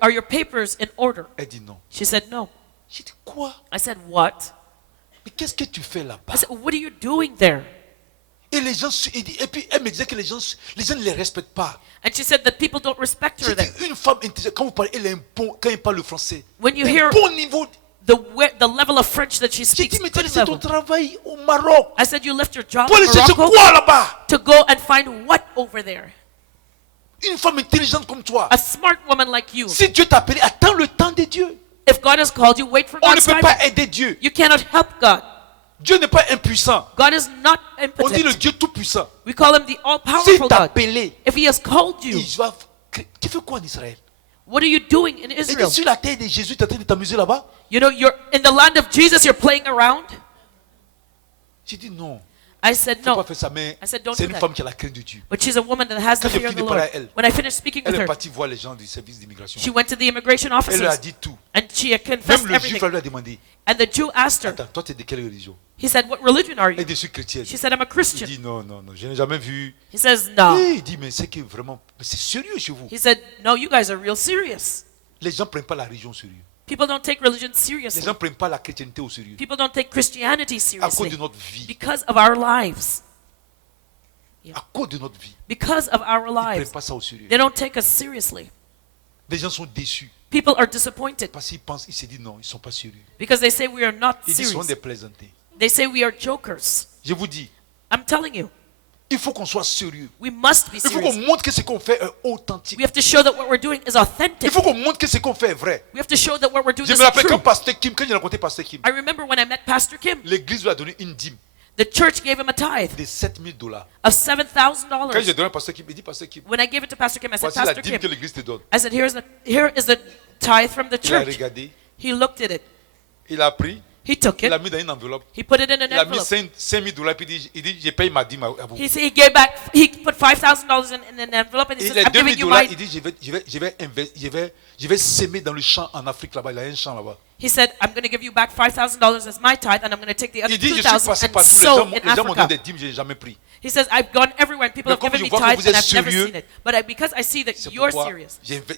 are your papers in order? Elle dit non. She said, no. J'ai dit, quoi? I said, what? Mais qu'est-ce que tu fais là-bas? I said, what are you doing there? Et les gens, et puis elle me disait que les gens ne les respectent pas. And she said that people don't respect her J'ai there. dit, une femme intelligente, quand vous parlez, elle a quand elle parle le français, When you un hear bon niveau. the level of French that she J'ai speaks, dit, mais tu as good laissé ton level. travail au Maroc. I said, you left your job Pour in aller chercher Morocco quoi là-bas? to go and find what over there? Une femme intelligente comme toi. A smart woman like you. Si Dieu t'a appelé, attends le temps de Dieu. If God has called you, wait for On ne God's peut time. pas aider Dieu. You cannot help God. Dieu n'est pas impuissant. God is not On dit le impotent. Dieu tout-puissant. We call him the S'il all-powerful t'a God. appelé, If he has called you, il va. Tu fais quoi en Israël? what are you doing in Et Israel? sur la terre de Jésus, tu es en train de t'amuser là-bas? You know, you're in the land of Jesus, you're playing around. J'ai dit non. I said, Il ne faut no. pas faire ça. Mais I said, don't c'est do une that. femme qui a la crainte de Dieu. But she's a woman that has the Quand j'ai fear of the fini Lord. par elle, When I finished speaking Elle with est her, partie voir les gens du service d'immigration. she went to the immigration Elle leur a officers dit tout. and she had confessed Même le juif everything. lui a demandé, And the Jew asked her, attends, toi tu es de quelle religion? he said, what religion are Elle you? dit, je suis chrétienne. She said, I'm a Il Christian. dit, non, non, non, je n'ai jamais vu. He says, no. Et il dit, mais c'est que vraiment, mais c'est sérieux chez vous. He said, no, you guys are real serious. Les gens ne prennent pas la religion au sérieux. People don't take religion Les seriously. gens ne prennent pas la chrétienté au sérieux. People don't take Christianity À cause seriously de notre vie. because of our lives. À cause de notre vie. Because of our Ils ne prennent lives. pas ça au sérieux. They don't take us seriously. Les gens sont déçus. People are disappointed Parce qu'ils pensent, ils se disent non, ils ne sont pas sérieux. because they say we are not Ils disent souvent serious. des plaisantés. They say we are jokers. Je vous dis, I'm telling you, il faut qu'on soit sérieux. we must be Il faut qu'on serious. montre que ce qu'on fait est authentique. We have to show that what we're doing is Il authentic. faut qu'on montre que ce qu'on fait est vrai. We have to show that what we're doing Je is me rappelle quand true. Pasteur Kim, quand j'ai rencontré Pasteur Kim, I remember when I met Pastor Kim, l'église lui a donné une dîme the church gave him a tithe de $7,000. of Quand j'ai $7,000. donné à Pasteur Kim, il dit Pasteur Kim, When I gave it to Pastor Kim, I said, voici la Pastor dîme que Kim, l'église te donne. I said, here is the tithe from the Il a church. regardé, He looked at it. il a pris, He took il it. l'a mis dans une enveloppe. He put it in an Il a mis envelope. $5,000 puis il dit, je paye ma dîme à vous. He said he gave back. He put $5,000 in an envelope, and he Et says, les "I'm giving you my." $2,000, il dit, je vais s'aimer dans le champ en Afrique là-bas. Il a un champ là-bas. He said, "I'm going to give you back $5,000 as my tithe, and I'm going to take the other Il dit, je suis 2,000 passé and partout. sow in Les gens m'ont donné Africa." des dîmes, je n'ai jamais pris. He says, "I've gone everywhere, and people Mais have comme given je me vois que tithes, vous and êtes I've never sérieux, seen it. But because I see that C'est you're pourquoi serious,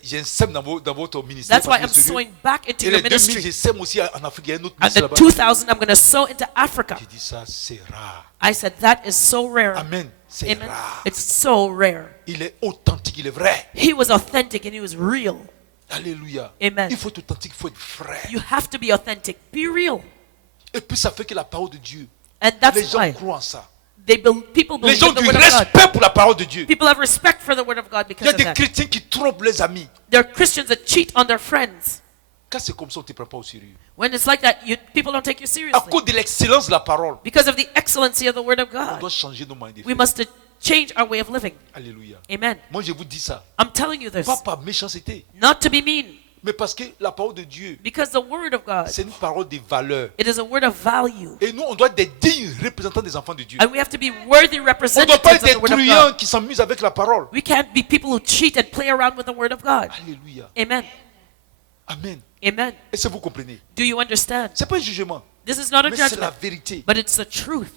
j'ai un sème dans votre ministère. that's why parce I'm que c'est sérieux. sowing back into Et your les 2,000, je ministry. sème aussi en Afrique. Il y a un autre And ministère the là-bas. 2,000 I'm going to sow into Africa." J'ai dit ça, c'est rare. I said, "That is so rare." Amen. C'est Amen. rare. It's so rare. Il est authentique, il est vrai. He was authentic and he was real. Alléluia. Amen. Il faut être authentique, il faut être vrai. You have to be authentic. Be real. Et puis ça fait que la parole de Dieu, And les that's gens why croient en ça. people Les believe gens in the du word of God. respect pour la parole de Dieu. People have respect for the word of God Il y because a of des that. chrétiens qui trompent les amis. There are Christians that cheat on their friends. Quand c'est comme ça, on ne te prend pas au sérieux. When it's like that, people don't take you À seriously. cause de l'excellence de la parole, Because of the excellency of the word of on God, doit changer nos moyens de we faire. must change our way of living. Alléluia. Amen. Moi, je vous dis ça. I'm telling you this. Pas par méchanceté, Not to be mean, Mais parce que la parole de Dieu, Because the word of God, c'est une parole de valeur. it is a word of value. Et nous, on doit être des dignes représentants des enfants de Dieu. And we have to be worthy On ne doit pas representatives être of des the word of truands God. qui s'amusent avec la parole. We can't be people who cheat and play around with the word of God. Alléluia. Amen. Amen. Amen. Est-ce que vous comprenez? Do you understand? Ce n'est pas un jugement, This is not a mais c'est la judgment, vérité. but it's the truth.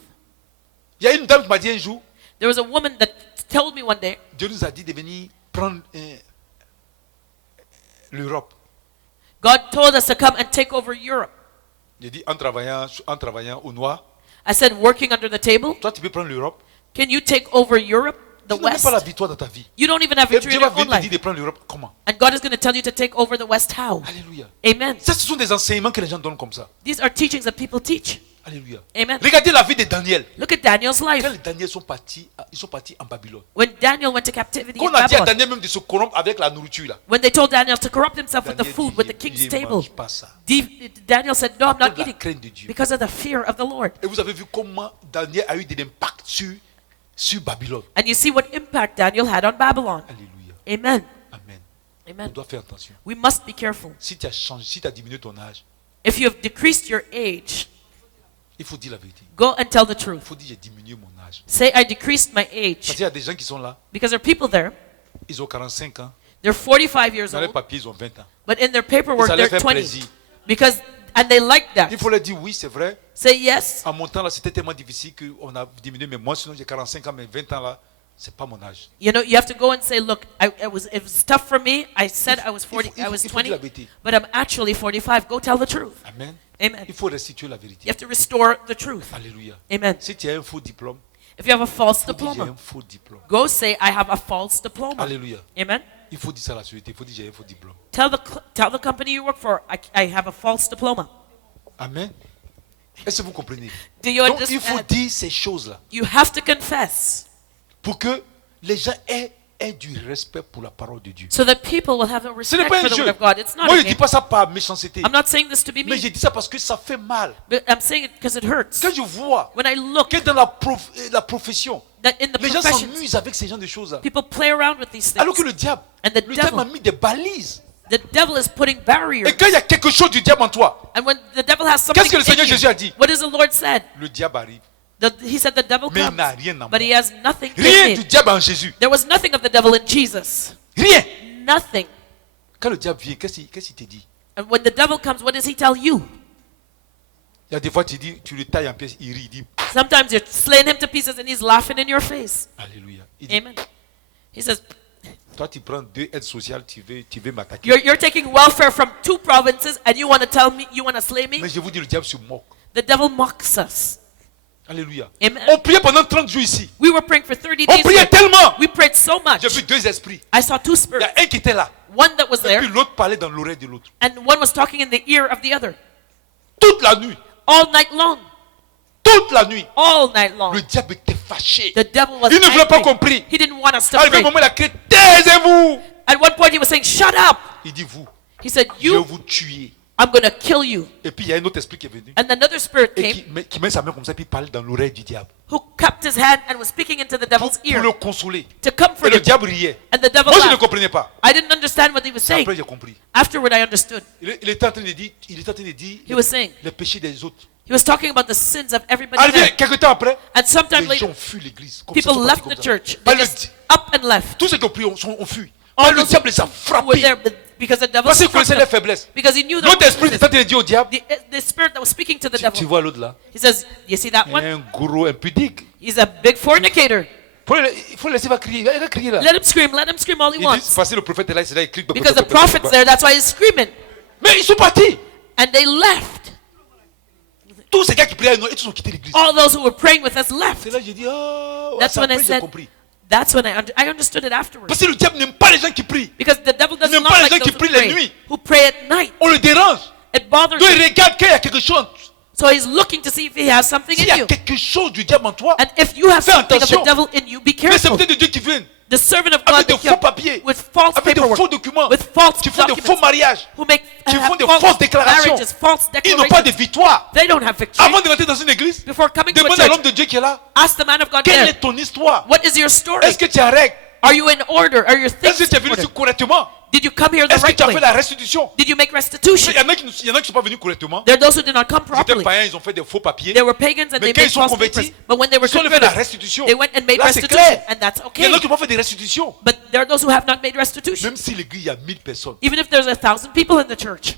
Il y a une dame qui m'a dit un jour, There was a woman that told me one day, Dieu nous a dit de venir prendre l'Europe. God told us to come and take over Europe. J'ai dit en travaillant au noir, I said, working under the table, toi tu peux prendre l'Europe. can you take over Europe, the Tu n'as même West? pas la victoire dans ta vie. You don't even have Et victory Dieu in va your own venir te dire life. de prendre l'Europe. Comment? And God is going to tell you to take over the West how? Alléluia. Amen. Ça, ce sont des enseignements que les gens donnent comme ça. These are teachings that people teach. Alléluia. Amen. Regardez la vie de Daniel. Look at Daniel's Quand life. les Daniel sont partis en Babylone. When Daniel went to captivity Quand in on a dit à Babylon, Daniel même de se corrompre avec la nourriture là. when they told Daniel to corrupt himself with the Daniel food, dit, with the je king's ne table, mange pas ça. Daniel said, no, I'm À cause not de la eating crainte de Dieu. because of the fear of the Lord. Et vous avez vu comment Daniel a eu de l'impact sur Babylone. And you see what impact Daniel had on Babylon. Alléluia. Amen. Amen. On Amen. doit faire attention. We must be careful. Si tu as changé, si tu as diminué ton âge, If you have decreased your age, il faut dire la vérité. go and tell the Il truth. faut dire j'ai diminué mon âge. Say, I decreased my Parce age. qu'il y a des gens qui sont là, Because there are people there, ils ont 45 ans, they're 45 years dans les old, papiers ils ont 20 ans. but in their paperwork Ça leur they're fait 20. plaisir. Because, and they like that. Il faut leur dire oui, c'est vrai. Say yes. En mon temps là, c'était tellement difficile qu'on a diminué. Mais moi, sinon, j'ai 45 ans, mais 20 ans là, c'est pas mon âge. You know, you have to go and say, look, it was tough for me. I said I was 40, I was il faut dire la 20, vérité. but I'm actually 45. Go tell the truth. Amen. Amen. Il faut restituer la You vérité. have to restore the truth. Alléluia. Amen. Si tu as un faux diplôme, If you have a false il faut dire j'ai diploma, un faux diplôme. go say, I have a false diploma. Alléluia. Amen. Il faut dire ça à la société. Il faut dire j'ai un faux diplôme. Tell the company you work for, I have a false diploma. Amen. Est-ce que vous comprenez? Do you Donc il faut understand? dire ces choses-là You have to confess pour que les gens aient du respect pour la parole de Dieu. so that people will have a Ce n'est respect pas for un the jeu. word of God. It's not Moi, a je ne dis game. pas ça par méchanceté. I'm not saying this to be Mais mean, je dis ça parce que ça fait mal. but I'm saying it because it hurts. Quand je vois When I look que dans la profession, that in the les gens professions, s'amusent avec ces genres de choses-là. people play around with these Alors que things. le diable, And the le diable a devil, mis des balises. the devil is putting barriers. Et quand il y a quelque chose du diable en toi, And when the devil has something qu'est-ce que le Seigneur in you, Jésus a dit? what does the Lord said? Le diable arrive. He said the devil Mais il comes, n'a rien en but moi. he has nothing Rien in du it. diable en Jésus. There was nothing of the devil in Jesus. Rien. Nothing. Quand le diable vient, qu'est-ce qu'il te dit? And when the devil comes, what does he tell you? Il y a des fois, tu dis, tu le tailles en pièces, il rit, il dit, Sometimes you're slaying him to pieces and he's laughing in your face. Alléluia. Il dit, Amen. He says, toi, tu prends 2 aides sociales, tu veux m'attaquer. you're taking welfare from 2 provinces and you want to tell me, you want to slay me? Mais je vous dis, le diable se moque. The devil mocks us. Alléluia. Amen. On priait pendant 30 jours ici. We were praying for 30 On days. priait here. tellement. We prayed so much. J'ai vu 2 esprits. I saw 2 Il y spirits. a un qui était là. One that was Et there puis l'autre parlait dans l'oreille de l'autre. and one was talking in the ear of the other. Toute la nuit. All night long. Toute la nuit. All night long. Le diable était fâché. The devil was Il ne voulait pas angry. compris. He didn't want us to Arrivé pray. un moment, il a crié, taisez-vous. At one point he was saying, shut up. Il dit, vous, He said, je vais you, vous tuer. I'm going to kill you. Et puis il y a un autre esprit qui est venu. And another spirit Et came qui met sa main comme ça, puis il parle dans l'oreille du diable. who cupped his hand and was speaking into the devil's Pour ear le consoler. to Et comfort le him. diable riait. And the devil Moi, je ne laughed. comprenais pas. I didn't understand what he was saying. Après, j'ai compris. Afterward, I understood. Il était en train de dire, He was saying, les péchés des autres. he was talking about the sins of everybody Arrivé else. quelques temps après, And sometime les later, gens fuient l'église. Comme ça, people sont left partis the comme ça. church. Par They le- just up and left. Tous ceux qui ont prié ont fui. All Par le those diable les a who were frappés. there because the devil Parce qu'il struck connaissait them. les faiblesses. Because he knew L'autre esprit the, était en train de dire au diable, the spirit that was speaking to the tu devil. vois l'autre là, He says, you see that one? un gros impudique. He's a big fornicator. Il faut le laisser crier. Il va crier là. Let him scream all he Il dit, wants. parce que le prophète est là, c'est là, il crie. Because the prophet's there, that's why he's screaming. Mais ils sont partis. And they left. Tous ces gars qui priaient, ils ont quitté l'église. All those who were praying with us left. C'est là que j'ai dit, ah, ouais, That's c'est when I après que j'ai said, compris. that's when I understood it afterwards. Parce que le diable n'aime pas les gens qui prient. Because the devil does n'aime not pas les like gens qui those prient la who nuit. pray at night. On le dérange. It bothers Donc him. il regarde qu'il y a quelque chose. So he's looking to see if he has something S'il y in a you. quelque chose du diable en toi, And if you have fais something of the attention. devil in you, be mais c'est careful. peut-être de Dieu qui vient. The servant of Avec God de that faux came papiers, with false avec de faux paperwork, documents, with false qui font de faux documents, mariages, who make qui font have de false fausses déclarations. marriages, false Ils n'ont pas de declarations. victoire. They don't have victory. Avant de rentrer dans une église, Before coming to a demande à l'homme church, de Dieu qui est là, ask the man of God quelle there, est ton histoire? what is your story? Est-ce que tu as règle? Are you in order? Are your Est-ce que things tu es in venu order? ici correctement? Did you come here the Est-ce que right tu as fait way? la restitution? Did you make Mais restitution? il y en a qui ne sont pas venus correctement. There are those who did not come Ils étaient properly. païens, ils ont fait des faux papiers. They were pagans and Mais they quand made ils sont false convertis, papers. But when they were ils ont fait la converted, restitution. they went and made Là, c'est restitution, clair. and that's Il y en okay. a qui n'ont pas fait des restitutions. But there are those who have not made restitution. Même si l'église, il y a 1000 personnes. Even if there's 1,000 people in the church,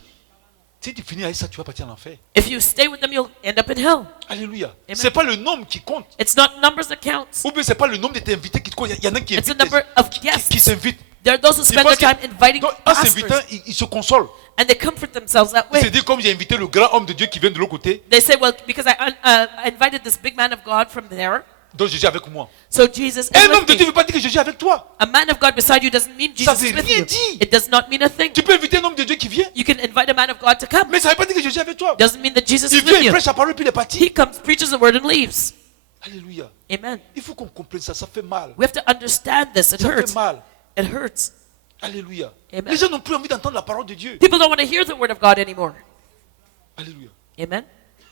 Si tu finis avec ça, tu vas partir en enfer. if you stay with them, you'll end up in hell. Alléluia. Amen. C'est pas le nombre qui compte. It's not numbers that counts. Ou bien c'est pas le nombre de tes invités qui compte. Il y en a qui It's the invitent, number of qui guests. s'invitent. There are those who Ils spend pensent their time inviting donc, en s'invitant, pastors, ils se consolent. and they comfort themselves that Ils se way. disent comme j'ai invité le grand homme de Dieu qui vient de l'autre côté, They say, well, because I invited this big man of God from there, donc Jésus est avec moi. so Jesus is Un homme with de Dieu ne me. veut pas dire que Jésus est avec toi. A man of God beside you doesn't mean Ça Jesus is veut with rien you. dire. It does not mean a thing. Tu peux inviter un homme de Dieu qui vient, You can invite a man of God to come. mais ça ne veut pas dire que Jésus est avec toi. Doesn't mean that Jesus Il is vient, with il you. prêche la parole puis il est parti. He comes, preaches the word, and leaves. Alléluia. Amen. Il faut qu'on comprenne ça, ça fait mal. We have to understand this. It Ça fait hurts. mal. It hurts. Alléluia. Amen. Les gens n'ont plus envie d'entendre la parole de Dieu. People don't want to hear the word of God anymore. Alléluia. Amen.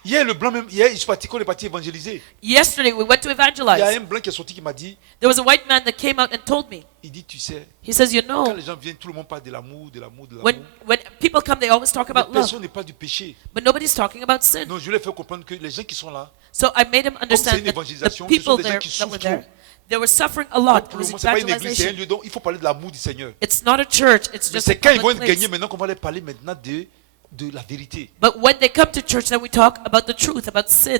Hier, le blanc même, hier, je suis parti, qu'on est parti évangéliser. Yesterday we went to Il y a evangelize. un blanc qui est sorti qui m'a dit, There was a white man that came out and told me. il dit, tu sais, He says, you quand know, les gens viennent, tout le monde parle de l'amour, de l'amour, de when l'amour. people come, they always talk Mais about love, personne n'est pas du péché. but nobody's talking about sin. Donc je lui ai fait comprendre que les gens qui sont là, So I made him c'est understand une that évangélisation, the ce sont people des gens there qui that were souffrent there, trop. they were suffering a lot. It pour le was moment, c'est pas une église, c'est un evangelization. lieu, donc il faut parler de l'amour du Seigneur. It's not a church. It's Mais just a c'est quand ils vont public être gagnés place. maintenant qu'on va leur parler maintenant de la vérité. But when they come to church, then we talk about the truth, about sin.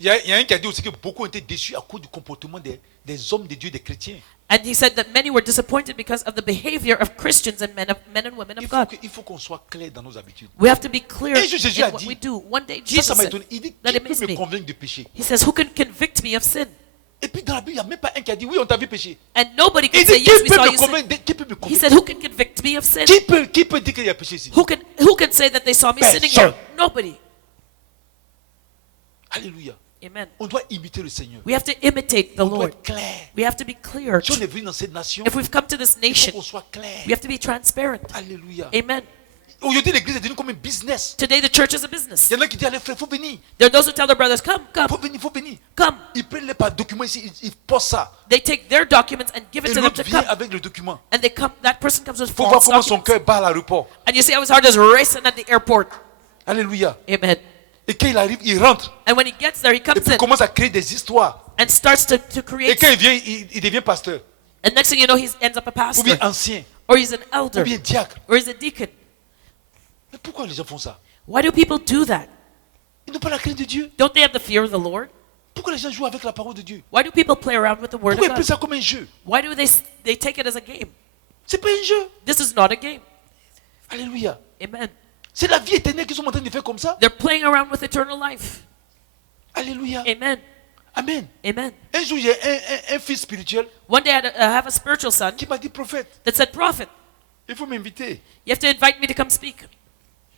Il y a un qui a dit aussi que beaucoup ont été déçus à cause du comportement des hommes de Dieu, des chrétiens. And he said that many were disappointed because of the behavior of Christians and men and women of God. Il faut qu'on soit clair dans nos habitudes. We have to be clear Un jour, Jésus in a what dit, we do. One day, Ça, Jesus ça m'a said étonné. Il dit, that qui it peut makes me me. convaincre de péché? He says, who can convict me of sin? Et puis dans la Bible, il n'y a même pas un qui a dit, oui, on t'a vu pécher. And nobody Il can say, dit, yes, qui we peut saw me you sin. convaincre? Qui peut me He convaincre? said, who can convict me of sin? Qui peut dire qu'il y a péché ici? Who can say that they saw me sinning here? Personne. Nobody. Alléluia. Amen. On doit imiter le Seigneur. We have to imitate the On doit Lord. être clair. We have to be clear. Si on est venu dans cette nation, If we've come to this il faut nation, qu'on soit clair. we have to be transparent. Alléluia. Amen. Aujourd'hui, l'église est devenue comme un business. Today, the church is a business. Il y en a qui disent, allez frère, il faut venir. There are those who tell their brothers, come, come, Il faut venir. come. Ils prennent les par documents ici, ils posent ça. They take their documents and give it Et to them l'autre to vient come. avec le document. And they come, that person comes with Il faut voir false comment son documents. cœur bat à l'aéroport. And you see how his heart is racing at the airport. Alléluia. Amen. Et quand il arrive, il rentre. And when he gets there, he Et comes puis il in commence à créer des histoires. and starts to Et create. quand il vient, il devient pasteur. And next thing you know, he ends up a Ou pastor. bien ancien. Or he's an Ou elder. bien diacre. Or he's a deacon. Mais pourquoi les gens font ça? Why do people do that? Ils n'ont pas la crainte de Dieu. Don't they have the fear of the Lord? Pourquoi les gens jouent avec la parole de Dieu? Why do people play around with the word Pourquoi ils of prennent God? ça comme un jeu? Why do they take it as a game? C'est pas un jeu. This is not a game. Alléluia. Amen. C'est la vie éternelle qu'ils sont en train de faire comme ça. They're playing around with eternal life. Alléluia. Amen. Amen. Amen. Un jour, j'ai un fils spirituel One day I have a spiritual son qui m'a dit, prophète, that said, Prophet, il faut m'inviter. you have to invite me to come speak.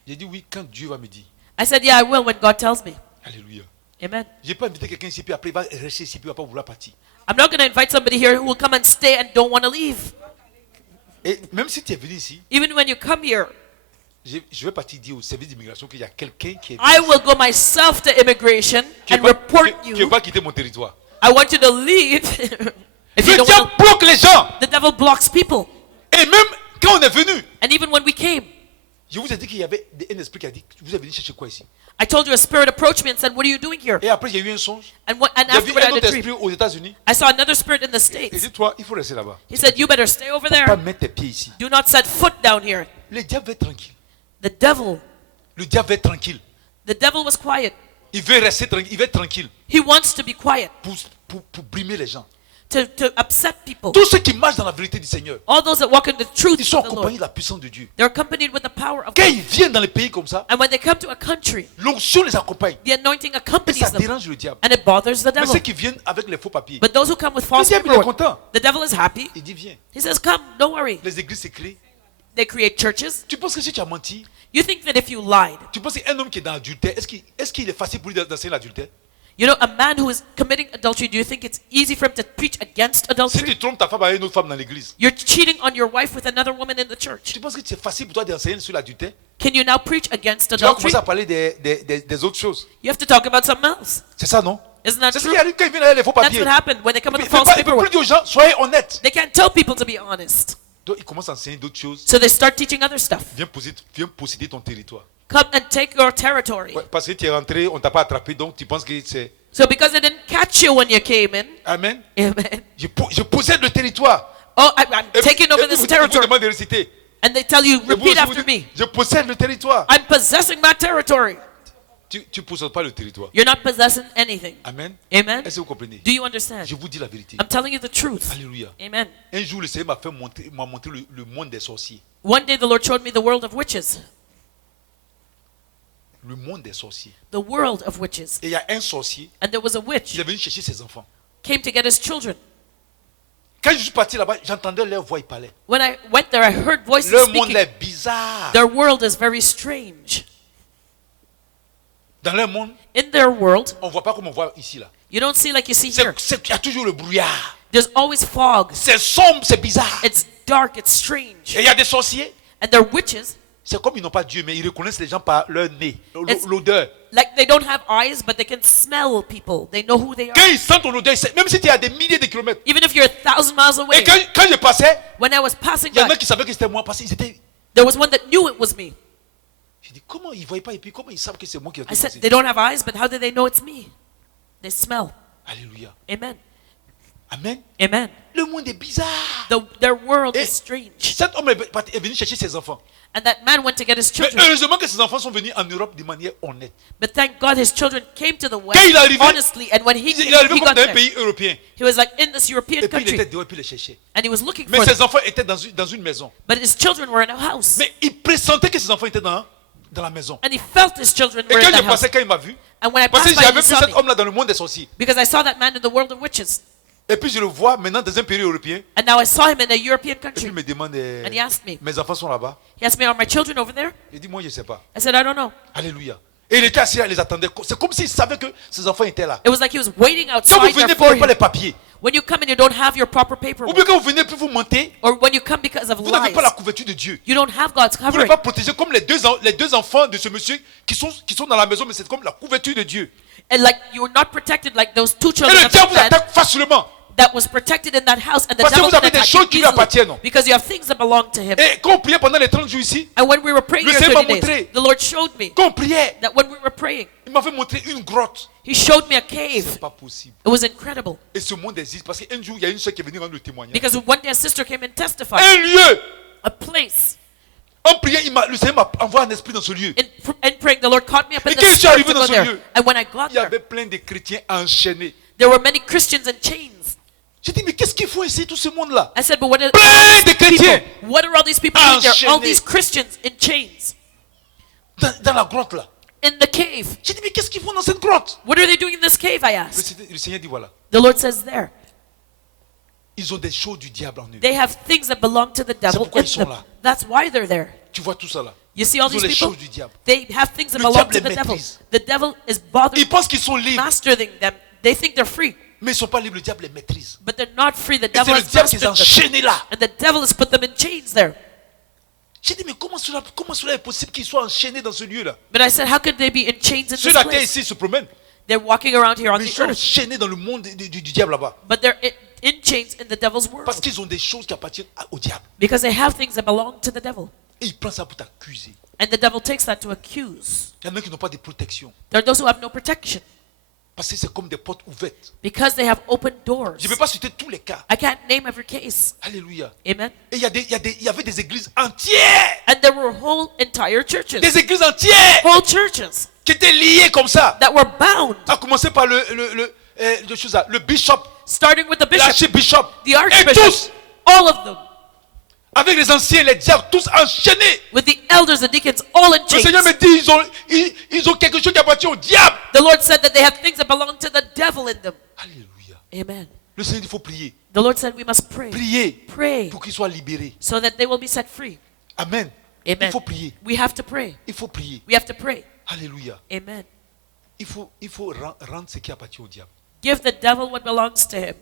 J'ai dit oui quand Dieu va me dire. I said, yeah, I will when God tells me. Alléluia. Amen. Je n'ai pas invité quelqu'un ici, puis après il va rester ici, puis il ne va pas vouloir partir. I'm not going to invite somebody here who will come and stay and don't want to leave. Et même si tu es venu ici, Even when you come here, je vais partir dire au service d'immigration qu'il y a quelqu'un qui est I will go myself to immigration qui and ne report veut you. pas quitter mon territoire. I want you to leave. If you Le don't diable want bloque les gens. to, the devil blocks people. Et même quand on est venu, And even when we came, je vous ai dit qu'il y avait un esprit qui a dit, vous êtes venu chercher quoi ici? I told you a spirit approached me and said, what are you doing here? Et après, il y a eu un songe. And J'ai vu afterward un I had autre a dream. esprit aux États-Unis. I saw another spirit in the Et States. dis-toi, il faut rester là-bas. He said, you better stay over Pas there. mettre tes pieds ici. Do not set foot down here. Le diable veut être tranquille. The devil Veut être tranquille. was quiet. Il veut rester tranquille. Il veut être tranquille He wants to be quiet, pour brimer les gens. to upset people. Tous ceux qui marchent dans la vérité du Seigneur, All those that walk in the truth ils sont of the Lord, accompagnés de la puissance de Dieu. they're accompanied with the power of Quand God. ils viennent dans les pays comme ça, And when they come to a country, l'onction les accompagne. the anointing Et accompanies ça them. dérange le diable. And it bothers the Mais devil. ceux qui viennent avec les faux papiers, But those who come with le false diable il est paperwork, content. the devil is happy. Il dit viens. He says, come, don't worry. Les églises se créent. They create churches. Tu penses que si tu as menti, You think that if you lied, tu penses qu'un homme qui est dans l'adultère, est-ce qu'il est facile pour lui d'enseigner l'adultère? you know, a man who is committing adultery, do you think it's easy for him to preach against Si adultery? tu trompes ta femme avec une autre femme dans l'église, You're cheating on your wife with another woman in the church. tu penses que c'est facile pour toi d'enseigner sur l'adultère? Can you now preach against Tu vas adultery? commencer à parler des autres choses. You have to talk about something else. C'est ça, non? Isn't that C'est ce true? qui arrive quand ils viennent avec les faux That's papiers. what happened when they come with Il the false ne peut plus paperwork. dire aux gens, soyez honnêtes. They can't tell people to be honest. Donc ils commencent à enseigner d'autres choses. So they start teaching other stuff. Viens posséder ton territoire. Come and take your territory. Ouais, parce que tu es rentré, on t'a pas attrapé, donc tu penses que c'est... So because they didn't catch you when you came in, Amen. amen. Je possède le territoire. Oh, I'm Et taking over et this vous territory. demandez de réciter. And they tell you, Et vous, repeat je vous after dis, me. je possède le territoire. I'm possessing my territory. Tu ne possèdes pas le territoire. You're not possessing anything. Amen. Amen. Est-ce que vous comprenez? Do you understand? Je vous dis la vérité. I'm telling you the truth. Alléluia. Amen. Un jour, le Seigneur m'a montré le monde des sorciers. One day the Lord showed me the world of witches. Le monde des sorciers. The world of witches. Et il y a un sorcier, And there was a witch il est venu chercher ses enfants. came to get his children. Quand je suis parti là-bas, j'entendais leur voix, ils parlaient. When I went there, I heard voices Leur monde speaking. est bizarre. Their world is very strange. Dans leur monde, In their world, on ne voit pas comme on voit ici là. you don't see like you see here. Il y a toujours le brouillard. There's always fog. C'est sombre, c'est bizarre. It's dark, it's strange. Et il y a des sorciers. And they're witches. C'est comme ils n'ont pas Dieu, mais ils reconnaissent les gens par leur nez, It's- l'odeur. Like they don't have eyes, but they can smell people. They know who they Quand are. ils sentent ton odeur, même si tu es à des milliers de kilomètres. Even if you're 1,000 miles away. Et quand je passais, When I was passing il y en a by, qui savaient que c'était moi parce qu'ils étaient. there was one that knew it was me. Je dis, comment ils ne voyaient pas et puis comment ils savent que c'est moi qui ai I said, passé? they don't have eyes, but how do they know it's me? They smell. Alléluia. Amen. Amen. Amen. Le monde est bizarre. Their world Et is strange. cet homme est venu chercher ses enfants. And that man went to get his Mais children. heureusement que ses enfants sont venus en Europe de manière honnête. But thank God his children came to the West Quand il est arrivé, honestly. And when he Il est arrivé he comme got dans un there, pays européen. he was like in this European Et puis il était country. dehors et puis il les cherchait. And he was looking Mais for them. ses enfants étaient dans une maison. But his children were in a house. Mais il pressentait que ses enfants étaient dans la maison. And he felt his children Et were quand in je that house. passais, quand il m'a vu, And when I parce que passed by, j'avais he vu saw cet me. homme-là dans le monde des sorciers. Because I saw that man in the world of witches. Et puis je le vois maintenant dans un pays européen. And now I saw him in a European Et puis country. il me demande, And he asked me. mes enfants sont là-bas. He asked me, are my children over there? Il dit, moi je ne sais pas. I said, I don't know. Alléluia. Et il était assis là, il les attendait. C'est comme s'il savait que ses enfants étaient là. It was like he was waiting Quand vous outside venez, there vous for n'avez pas les him. papiers. When you come and you don't have your proper Ou bien paperwork. quand vous venez, puis vous mentez, Or when you come because of vous n'avez pas la lies. couverture de Dieu. You don't have God's Vous n'êtes covering. pas protégé comme les deux enfants de ce monsieur qui sont dans la maison, mais c'est comme la couverture de Dieu. And like you're not protected like those two Et children le of diable vous that man attaque facilement. that was protected in that house. And the Parce que devil vous can avez des attack choses you qui lui appartiennent. easily because you have things that belong to him. Et quand on priait pendant les 30 jours ici, And when we were praying Le here Seigneur m'a 30 days, montré. the Lord showed me quand on priait, that when we were praying, il m'avait montré une grotte. he showed me a C'est cave. pas possible. It was incredible. Et ce monde existe parce qu'un jour, il y a une soeur qui est venue rendre le témoignage. Because one day a sister came and testified. Un lieu. A place. En priant, le Seigneur m'a envoyé un esprit dans ce lieu. In praying, the Lord caught me up in Et the quand je suis spirit arrivé to dans go ce there. lieu, And when I got Il y there, avait plein de chrétiens enchaînés. there were many Christians in chains. J'ai dit, mais qu'est-ce qu'ils font ici, tout ce monde-là? I said, but what are Plein all de these chrétiens people? What are all these people doing there? All enchaînés. these Christians in chains Dans la grotte là. in the cave. J'ai dit, mais qu'est-ce qu'ils font dans cette grotte? What are they doing in this cave? I asked. Le Seigneur dit, voilà. The Lord says there. Ils ont des choses du diable en eux. They have things that belong to the devil pourquoi in ils sont them. là. That's why they're there. Tu vois tout ça là. You see all Ils ont these les people? choses du diable. They have things that Le belong diable to les the devil. maîtrise. The devil is bothering, Ils pensent qu'ils sont libres, mastering them. They think they're free, mais ils ne sont pas libres. Le diable les maîtrise. but they're not free. The Et c'est devil le has diable qui les a mastered them. enchaînés là. And the devil has put them in chains there. J'ai dit, mais comment cela est possible qu'ils soient enchaînés dans ce lieu-là? But I said, how could they be in chains in Ceux this de la terre place? ici se promènent, They're walking around here on mais ils the sont earth, enchaînés dans le monde du diable là-bas. but they're in chains in the devil's world Parce qu'ils ont des choses qui appartiennent au diable. because they have things that belong to the devil. Et ils prennent ça pour t'accuser. And the devil takes that to accuse. Il y en a qui n'ont pas de protection. There are those who have no protection Parce que c'est comme des portes ouvertes. because they have open doors. Je ne peux pas citer tous les cas. I can't name every case. Alléluia. Amen. Et il y avait des églises entières. And there were whole entire churches, Des églises entières whole churches qui étaient liées comme ça. that were bound, À commencer par le bishop, starting with the bishop, l'archbishop. the Et archbishop, tous, all of them, avec les anciens, les diacres, tous enchaînés. with the elders, the deacons, all in Le Seigneur me chains. dit, ils ont quelque chose qui appartient au diable. The Lord said that they have things that belong to the devil in them. Alléluia. Amen. Le Seigneur dit, il faut prier. The Lord said we must pray. Prier Pray pour qu'ils soient libérés. so that they will be set free. Amen. Il Amen. faut prier. We have to pray. Il faut prier. We have to pray. Alléluia. Amen. Il faut rendre ce qui appartient au diable. Give the devil what belongs to him.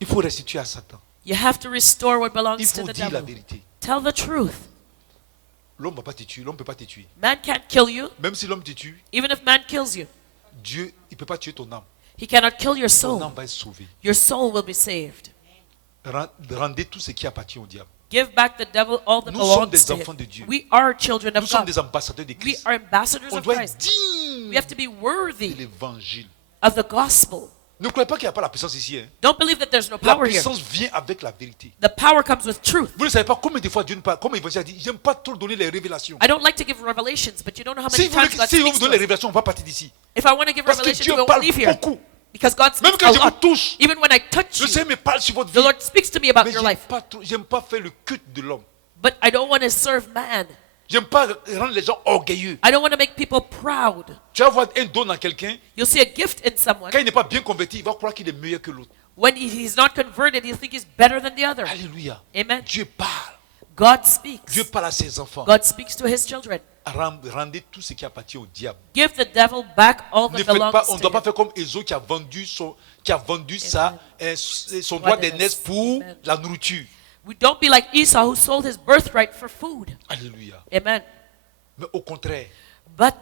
Il faut restituer à Satan. You have to restore what Il belongs to faut the dire la devil. vérité. Tell the truth. L'homme ne va pas te tuer. L'homme ne peut pas te tuer. Man can't kill you, Même si l'homme te tue, even if man kills you. Dieu, il ne peut pas tuer ton âme. He cannot kill your Ton soul. âme va être sauvée. Your soul will be saved. Rendez tout ce qui appartient au diable. Give back the devil all that Nous sommes belongs des to enfants de him. Dieu. We are children Nous of sommes God. des ambassadeurs de We Christ. are ambassadors On of doit être Christ. digne We have to be de worthy l'évangile. of the gospel. Ne croyez pas qu'il n'y a pas la puissance ici. Hein. Don't believe that there's no La power here. puissance vient avec la vérité. The power comes with truth. Vous ne savez pas combien de fois Dieu ne parle. Comme l'évangile a dit, j'aime pas trop donner les révélations. I don't like to give revelations, but you don't know how many Si vous times God si vous speaks donnez to les us. révélations, on va partir d'ici. If I want to give Parce que revelations, Dieu we won't parle leave here. beaucoup. Because God Même speaks quand a je vous lot. touche, Even when I touch le you, Seigneur me parle sur votre the vie. Lord speaks to me about Mais your life. j'aime pas faire le culte de l'homme. But I don't want to serve man. J'aime pas rendre les gens orgueilleux. I don't want to make people proud. Tu vas voir un don dans quelqu'un. You'll see a gift in someone. Quand il n'est pas bien converti, il va croire qu'il est meilleur que l'autre. When he's not converted, he'll think he's better than the other. Alléluia. Amen. Dieu parle. God speaks. Dieu parle à ses enfants. God speaks to his children. Rendez tout ce qui appartient au diable. Give the devil back all Ne that faites belongs pas, on ne to doit pas him. faire comme Ésaü qui a vendu son droit d'aînesse pour Amen. la nourriture. We don't be like Esau who sold his birthright for food. Alléluia. Amen. Mais au contraire, But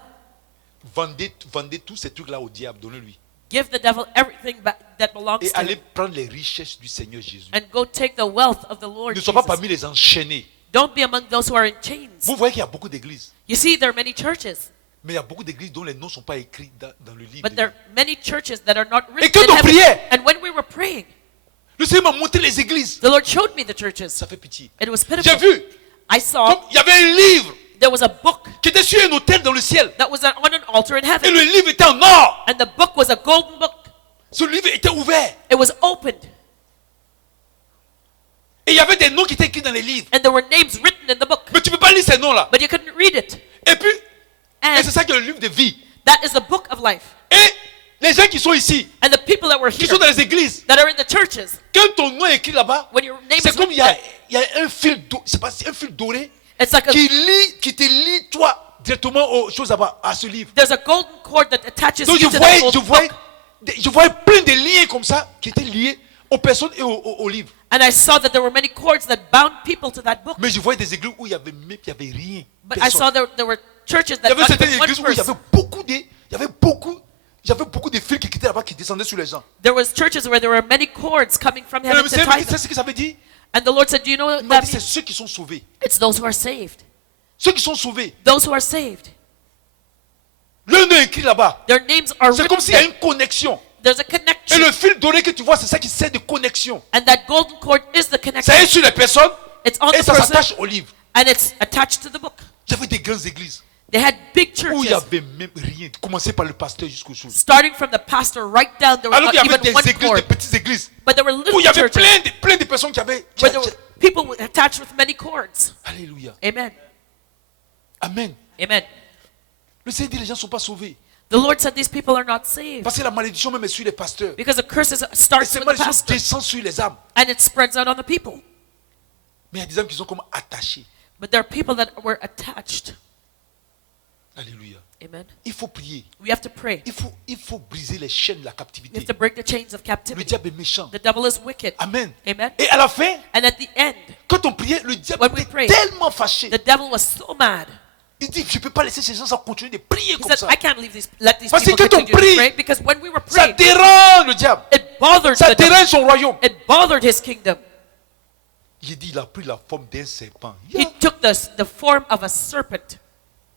vendez tous ces trucs-là au diable, donnez-lui. give the devil everything back that belongs Et to allez him. prendre les richesses du Seigneur Jésus. And go take the wealth of the Lord Ne sois pas Jesus. parmi les enchaînés. Don't be among those who are in chains. Vous voyez qu'il y a beaucoup d'églises. You see, there are many churches, Mais il y a beaucoup d'églises dont les noms ne sont pas écrits dans le livre. but there are many churches that are not Et written quand in on heaven. priait, And when we were praying, le Seigneur m'a montré les églises. the Lord showed me the churches. Ça fait pitié. It was J'ai pitiful. vu, I saw comme il y avait un livre there was a book qui était sur un autel dans le ciel. that was on an altar in Et heaven. le livre était en or. And the book was a golden book. Ce livre était ouvert. It was opened. Et il y avait des noms qui étaient écrits dans les livres. And there were names written in the book. Mais tu ne peux pas lire ces noms-là. But you couldn't read it. Et puis, And et c'est ça qui est le livre de vie. that is the book of life. Et les gens qui sont ici, And the people that were qui here, sont dans les églises, that are in the churches, quand ton nom est écrit là-bas, when your name c'est is comme il written, y a un fil, c'est pas un fil doré it's like qui te lie toi directement aux choses là-bas, à ce livre. there's a golden cord that attaches Donc you to that golden book. je voyais plein de liens comme ça qui étaient liés aux personnes et aux livres. And I saw that there were many cords that bound people to that book. Mais je voyais des églises où il y avait rien. But I Personne. saw there were churches Il y that avait not certaines even one églises où il y person. avait beaucoup de, il y avait beaucoup de fils qui étaient là-bas qui descendaient sur les gens. There was churches where there were many cords coming from Et heaven le to Seigneur, tithe. c'est ce que ça veut dire. And the Lord said, do you know what Il m'a that dit, c'est means? ceux qui sont sauvés. It's those who are saved. Ceux qui sont sauvés. Those who are saved. Le nom est écrit là-bas. Their names are C'est written comme s'il y a there. une connexion. There's a Et connection. le fil doré que tu vois, c'est ça qui sert de connexion. And that golden cord is the connection. Ça est sur les personnes It's on et the ça person s'attache au livre. and it's attached to the book. J'avais des grandes églises They had big où il n'y churches. avait même rien. Commencer par le pasteur jusqu'aux choses. Starting from the pastor right down, there was Alors qu'il not y avait even one des églises, des cord. petites églises, But there were où il y little avait churches plein de personnes qui avaient. where there were people attached with many cords. Alléluia. Amen. Amen. Amen. Le Seigneur dit les gens ne sont pas sauvés. The Lord said these people are not saved Parce que la malédiction même est sur les pasteurs. because the curses Et starts ces with the malédictions pastor descendent sur les âmes. and it spreads out on the people. Mais il y a des âmes qui sont comme attachées. But there are people that were attached. Alléluia. Amen. Il faut prier. We have to pray. Il faut briser les chaînes de la We captivité. have to break the chains of Le captivity. diable est méchant. The devil is wicked. Amen. Amen. Et à la fin, And at the end, quand on priait, le diable When we était pray, tellement fâché. the devil was so mad. Il dit, je ne peux pas laisser ces gens continuer de prier He comme said, ça. I can't let these Parce que people quand on continue to prie, pray because when we were Ça praying, dérange le diable. it bothered Ça the devil. dérange son royaume. It bothered his kingdom. Il dit, il a pris la forme d'un serpent. He took the form of a serpent.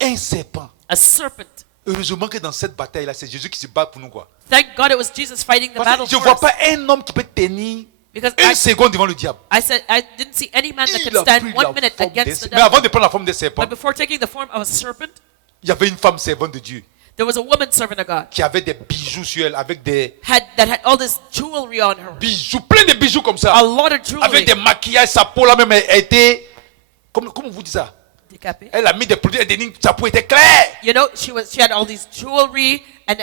Un serpent. A serpent. Heureusement que dans cette bataille-là, c'est Jésus qui se bat pour nous. Quoi. Thank God it was Jesus fighting the Parce battle que je ne for vois us. pas un homme qui peut tenir Because une seconde devant le diable. I said I didn't see any man that Il could a stand pris 1 la minute forme d'un against the serpent. Mais avant devil. de prendre la forme d'un serpent, But before taking the form of a serpent, il y avait une femme servante de Dieu there was a woman servant of God qui avait des bijoux sur elle, avec des that had all this jewelry on her. bijoux, plein de bijoux comme ça. A lot of Avec jewelry. des maquillages, sa peau là même a été... Comment vous dites ça? Decapé. Elle a mis des produits, sa peau était claire. You know, she had all these jewelry and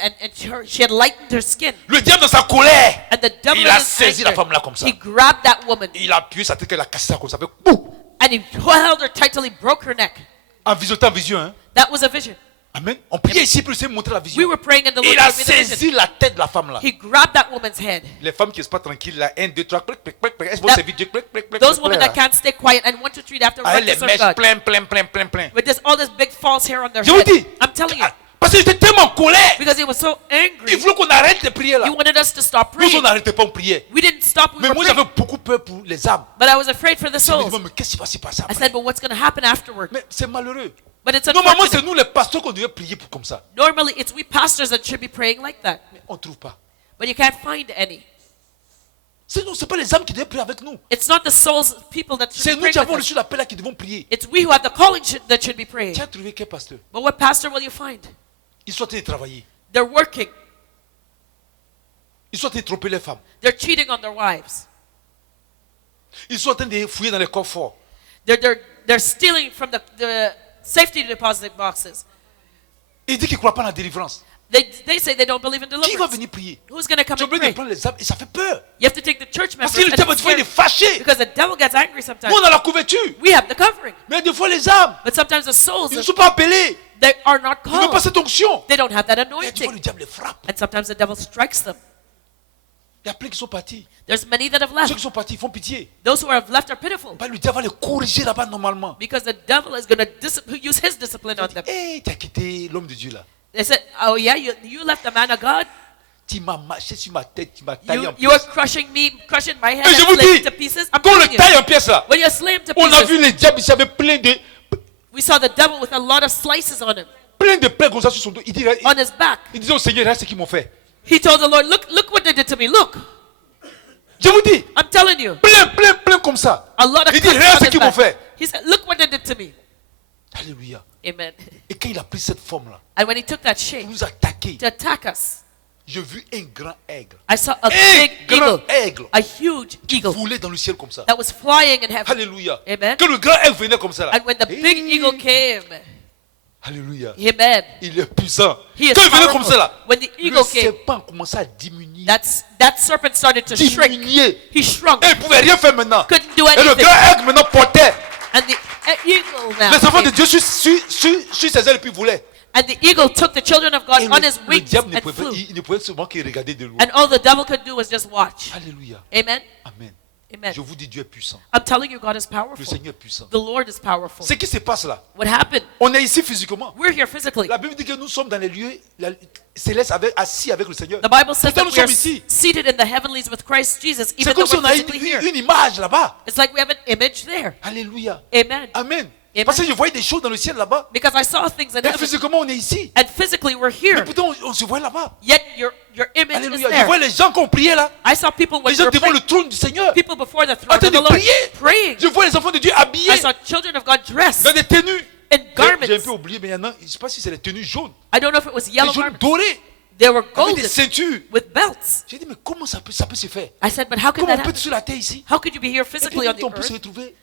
she had lightened her skin. Le diable dans sa colère, And the devil il in a his saisi la anger, femme là comme ça. he grabbed that woman Il a appuyé sa tête, qu'elle a cassé ça comme ça. Avec, boum, and he held her tight till he broke her neck. en visiotant en vision. Hein. That was a vision. Amen. On priait ici pour essayer de montrer la vision. We were praying and the Lord Il a gave me the vision. saisi la tête de la femme là. He grabbed that woman's head. Les femmes qui ne sont pas tranquilles là, 1, 2, 3, elles vont That- servir Dieu. Those women that can't stay quiet and 1, 2, 3 after Ah, run les to serve mèches God. plein. With all this big false hair on their Je vous head. dis, I'm telling you, Parce qu'il était tellement en colère. because he was so Il angry. voulait qu'on arrête de prier là. He wanted us to stop Nous, on praying. n'arrêtait pas, on priait. We didn't stop. We Mais were moi, praying. j'avais beaucoup peur pour les âmes. But I was afraid for the Je me souls. disais, mais qu'est-ce qui va se passer I après? said, but what's going to happen afterward? Mais c'est malheureux. But it's Normalement, c'est unfortunate. nous les pasteurs qu'on devait prier pour comme ça. Normally, it's we pastors that should be praying like that. Mais on ne trouve pas. But you can't find any. C'est nous, c'est pas les âmes qui devaient prier avec nous. It's not the souls, people that should C'est be nous praying qui avons with reçu us. l'appel là qui devons prier. It's we who have the calling that should be praying. Tu as trouvé quel pasteur? But what pastor will you find? Ils sont en train de travailler. They're working. Ils sont en train de tromper les femmes. They're cheating on their wives. Ils sont en train de fouiller dans les coffres forts. They're stealing from the safety deposit boxes. Ils disent qu'ils ne croient pas en la délivrance. They say they don't believe in Qui va deliverance. venir prier? Who's going to come Tu es and obligé de pray? prendre les âmes et ça fait peur. You have to take the church Parce members. que le and diable, it's des fois, il est scary fâché. because the devil gets angry sometimes. Nous, on a la couverture. We have the covering. Mais des fois, les âmes, But sometimes the souls, ils ne sont pas appelés. they are not Ils n'ont pas called. cette onction. They don't have that Et des fois, anointing. le diable les frappe. And sometimes the devil strikes them. Il y a plein qui sont partis. There's many that have Ceux left. qui sont partis, ils font pitié. Those who have left are pitiful Bah, le diable va les corriger là-bas normalement. because the devil is going to use his discipline on them. Hé, tu as quitté l'homme de Dieu là. They said, oh yeah, you left the man of God. Tu m'as marché sur ma tête, tu m'as taillé en You were pièces. crushing me, crushing my head Et je and vous slaying dis, to pieces. I'm quand on le telling you, taille en pièces là, when you slay him to on a vu pieces, les diables, ils avaient plein we saw the devil with a lot of slices on him, de plaies comme ça sur son dos. Il disait on his back. au Seigneur, regarde ce qu'ils m'ont fait. He told the Lord, look what they did to me. Look, Je vous dis, I'm telling you, plein comme ça. a lot of Il dit, cuts regarde on ce his qu'ils m'ont back. fait. He said, look what they did to me. Alléluia. Amen. Et quand il a pris cette forme-là, And when he took that pour shape nous attaquer, to attack us, j'ai vu un grand aigle. I saw a Un big grand eagle, aigle a huge eagle voulait dans le ciel comme ça. that was flying in heaven. Alléluia. Amen. Que le grand aigle venait comme ça là. And when the big eagle came, Alléluia. amen, Il est puissant. he is Quand il venait comme ça powerful. là, When the le eagle came, serpent commençait à diminuer. that serpent started to shrink. Diminuer. He shrunk. Et il ne pouvait rien faire maintenant. Couldn't do Et le anything. grand aigle maintenant portait And the eagle now les enfants de came. Dieu sur ses ailes et puis volait. And the eagle took the children of God Et on his le wings diable ne and pouvait, flew. il ne pouvait seulement que regarder de loin. And all the devil could do was just watch. Alléluia. Amen. Amen. Amen. Je vous dis, Dieu est puissant. I'm telling you, God is Le powerful. Seigneur est puissant. The Lord is powerful. Ce qui se passe là, What happened? on est ici physiquement. We're here physically. La Bible dit que nous sommes dans les lieux célestes assis avec le Seigneur. The Bible says Pourtant, that nous we are sommes ici. seated in the heavenlies with Christ Jesus, C'est even comme though si on we're a physically here. une image là-bas. It's like we have an image there. Alléluia. Amen. Amen. Amen. Parce que je voyais des choses dans le ciel là-bas. Because I saw things in Mais heaven, physiquement, on est ici. and physically we're Mais here. pourtant, on se voit là-bas. Yet your image is Alléluia. Je there. vois les gens qui ont prié là. I saw people when Les gens were devant praying, le trône du Seigneur. people before the En throne train of de the Lord prier. praying. Je vois les enfants de Dieu habillés I saw children of God dressed dans des tenues. in J'ai un garments. peu oublié, mais maintenant, je ne sais pas si c'est les tenues jaunes. I don't know if it was Les yellow jaunes garments. dorés. They were Avec des golden ceintures. with belts. J'ai dit, mais comment ça peut se faire? I said, but how can Comment that on peut être happen? sur la terre ici? How could you be here Et puis physically on the on peut se earth, retrouver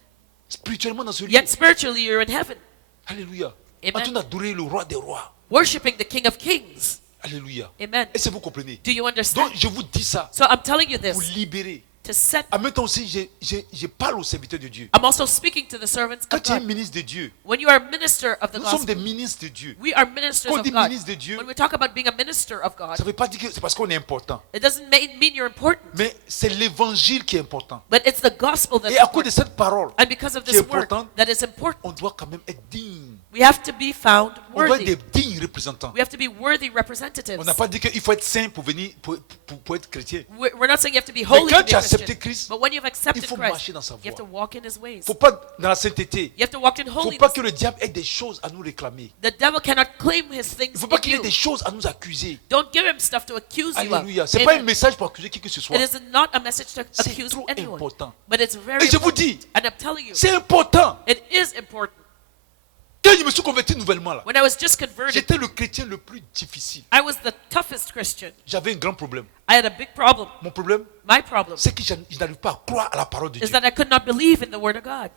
spirituellement dans ce lieu. yet spiritually you're in heaven, Alléluia. Amen. En train d'adorer le roi des rois. worshiping the King of Kings? Alléluia. Amen. Est-ce que vous comprenez? Do you understand? Donc, je vous dis ça So I'm telling you pour this libérer. to set. En même temps aussi, je parle aux serviteurs de Dieu. I'm also speaking to the servants Quand of tu es God. ministre de Dieu, When you are a minister of the nous sommes des gospel, ministres de Dieu. we are ministers Quand on of dit God. ministre de Dieu, When we talk about being a minister of God, ça ne veut pas dire que c'est parce qu'on est important. it doesn't mean you're important, Mais c'est l'évangile qui est important. but it's the gospel that's Et à cause de important. cette parole, And because of qui this est word importante, that is important, on doit quand même être digne. we have to be found On doit être worthy. des dignes représentants. We have to be worthy representatives. On n'a pas dit qu'il faut être saint pour venir pour être chrétien. We're not saying you have to be holy quand to be tu a as accepté Christian, Christ, but when you've accepted il faut Christ, marcher dans sa you have to voie. walk in His ways. Il ne faut pas dans la sainteté. You have to walk in Il ne faut holiness. pas que le diable ait des choses à nous réclamer. The devil cannot claim his Il things ne faut pas in qu'il ait you. des choses à nous accuser. Don't give him stuff to accuse you of. Alléluia. Ce n'est pas un Amen. message pour accuser qui que ce soit. It is not a message to C'est accuse trop anyone, important. but it's very Et je vous important. dis, And I'm telling you, c'est important. it is important. Quand je me suis converti nouvellement là, When I was just converted, j'étais le chrétien le plus difficile. I was the toughest Christian. J'avais un grand problème. I had a big problem. Mon problème, My problem c'est que je n'arrive pas à croire à la parole de is Dieu. that I could not believe in the Word of God.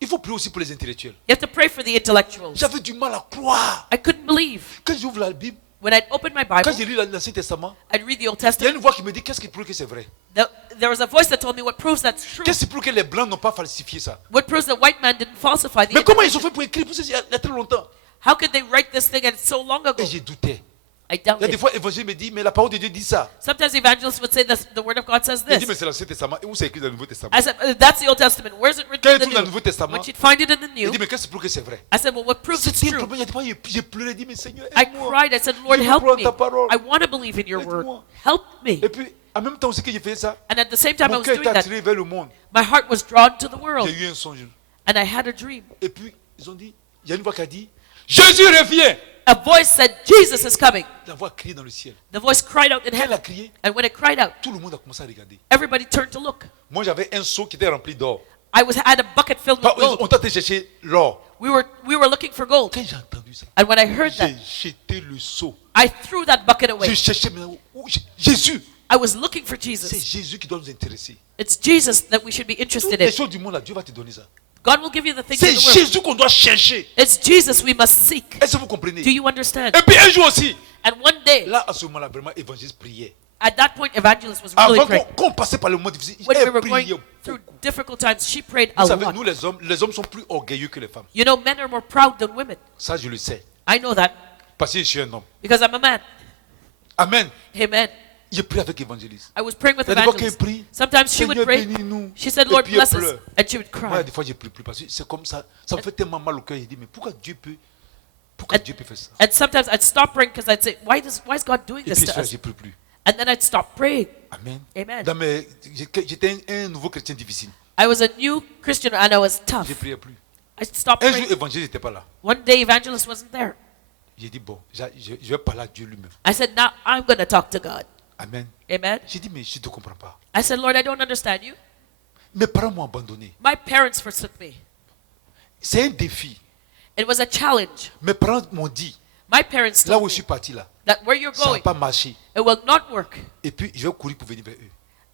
Il faut prier aussi pour les intellectuels. You have to pray for the intellectuals. J'avais du mal à croire. I couldn't believe. Quand j'ouvre la Bible, When I'd open my quand Bible, je lis l'Ancien Testament, I'd read the Old il y a Testament. une voix qui me dit qu'est-ce qui prouve que c'est vrai. There was a voice that told me what proves that's true. Qu'est-ce qui prouve que les blancs n'ont pas falsifié ça. What proves that white man didn't falsify the Mais comment ils ont information. fait pour écrire pour ça il y a très longtemps? How could they write this thing and it's so long ago? Et j'ai douté. I Il y a doubt des it. fois, l'évangile me dit, mais la parole de Dieu dit ça. Sometimes evangelists would say the word of God says Il dit, mais this. c'est l'Ancien Testament. Et où c'est écrit dans le Nouveau Testament? I said, that's the Old Testament. Where's it Quand written il in the trouve dans le New? Nouveau Testament, But you'd find it in the il New. dit, mais qu'est-ce qui prouve que c'est vrai? I said, well, what proves it's C'était un true? problème. Il y a des fois, j'ai pleuré, dit, mais Seigneur, I aide-moi. cried. I said, Lord, Je veux help croire me. ta parole. I want to believe in your word. Aide-moi. Help me. Et puis, en même temps aussi que j'ai fait ça, And at the same time I mon was cœur doing était that, attiré vers le monde. my heart was drawn to the world. J'ai eu un songe. And I had a dream. Et puis, ils ont dit, il y a une voix qui a dit, Jésus revient. A voice said, Jesus is coming. La voix a crié dans le ciel. The voice cried out in Quand elle a heaven. crié, And when it cried out, tout le monde a commencé à regarder. everybody turned to look. Moi, j'avais un seau qui était rempli d'or. I had a bucket filled with On gold. t'a chercher l'or. We were looking for gold. Quand j'ai entendu ça, And when I heard that, j'ai jeté le seau. I threw that bucket Je away. cherchais maintenant Jésus. I was looking for C'est Jesus. Jésus qui doit nous intéresser. It's Jesus that we should be Toutes interested les in. choses du monde, là, Dieu va te donner ça. God will give you the things C'est in the world. Jésus qu'on doit chercher. It's Jesus we must seek. Est-ce que vous comprenez? Do you understand? Et puis un jour aussi, And one day, là, à ce moment-là, vraiment, évangéliste priait. at that point, evangelist was really Avant praying. qu'on passait par le moment difficile, When we elle were going priait. through difficult times, she prayed Vous a savez, lot. nous les hommes sont plus orgueilleux que les femmes. You know, men are more proud than women. Ça, je le sais. I know that Parce que je suis un homme. because I'm a man. Amen. Amen. J'ai prié avec l'évangéliste. I was praying with Il y a des fois qu'elle evangelist. prie, Sometimes she would Seigneur, pray. bénis-nous. She said, Et Lord, puis elle bless us. pleure. And she would Moi, cry. des fois, j'ai pris plus parce que c'est comme ça. Ça me fait tellement mal au cœur. J'ai dit, mais pourquoi Dieu peut faire ça? And sometimes I'd stop praying because I'd say, why is God doing Et this puis, to ça, us? j'ai pris plus. And then I'd stop praying. Amen. Amen. J'étais un nouveau chrétien difficile. I was a new Christian and I was Je tough. priais plus. I stopped Un jour, praying. l'évangéliste n'était pas là. One day, evangelist wasn't there. J'ai dit, bon, je vais parler à Dieu lui-même. I said, now I'm going to talk to God. Amen. Amen. J'ai dit, mais je ne te comprends pas. I said, Lord, I don't understand you. Mes parents m'ont abandonné. My parents forsook me. C'est un défi. It was a challenge. Mes parents m'ont dit, My parents là told où je me suis parti là, that where you're ça n'a going, pas marché. it will not work. Et puis, je vais courir pour venir vers eux.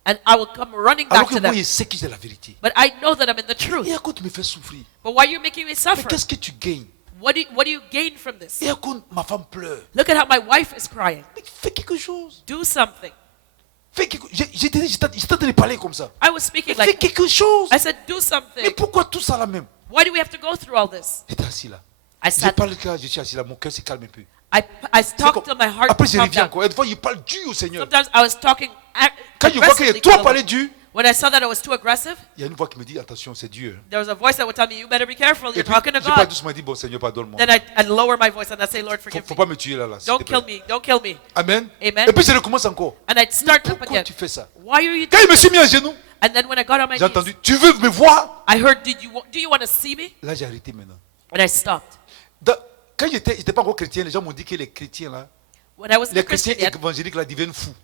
And I will come running Alors back que to moi, them. je sais que j'ai la vérité. But I know that I'm in the truth. Et à quoi tu me fais souffrir? But why are you making me Mais suffer? qu'est-ce que tu gagnes? What do you gain from this? Et à quoi ma femme pleure? Look at how my wife is crying. Mais fais quelque chose. Do something. J'étais en train de parler comme ça. I was speaking Fais like, quelque chose. I said, do Mais something. pourquoi tout ça là même? Why do we have to go through all this? J'étais assis là. I Je sat, parle quand je suis assis là, mon cœur se calme un peu. I C'est talked comme- till my heart Après, je calmed reviens down. encore. Et des fois, il parle dur au Seigneur. Sometimes I was talking Quand je vois qu'il aggressively est to trop the parlé Lord. dur, When I saw that I was too aggressive, il y a une voix qui me dit, attention, c'est Dieu. there was a voice that would tell me, you better be careful, Et you're puis, talking to je parle God. doucement et dis, bon Seigneur, pardonne-moi. Then I'd lower my voice and I'd say, Lord, Faut forgive me. pas me tuer là, s'il te Don't plaît. kill me. Don't kill me. Amen. Amen. Et puis, je recommence encore. And I'd start up Pourquoi again. tu fais ça? Why are you Quand doing il me suis this? mis à genoux, And then when I got on my j'ai knees, entendu, tu veux me voir? I heard, do you want to see me? Là, j'ai arrêté maintenant. And I stopped. Quand j'étais pas encore chrétien, les gens m'ont dit que les chrétiens là, When I wasn't a les Christian chrétiens yet, évangéliques là deviennent fous.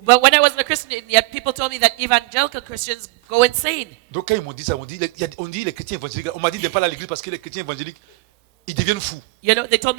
but when I wasn't a Christian yet, people told me that evangelical Christians go insane. Donc quand ils m'ont dit ça, on dit les chrétiens évangéliques, on m'a dit de ne pas aller à l'église parce que les chrétiens évangéliques, ils deviennent fous. You know, they told me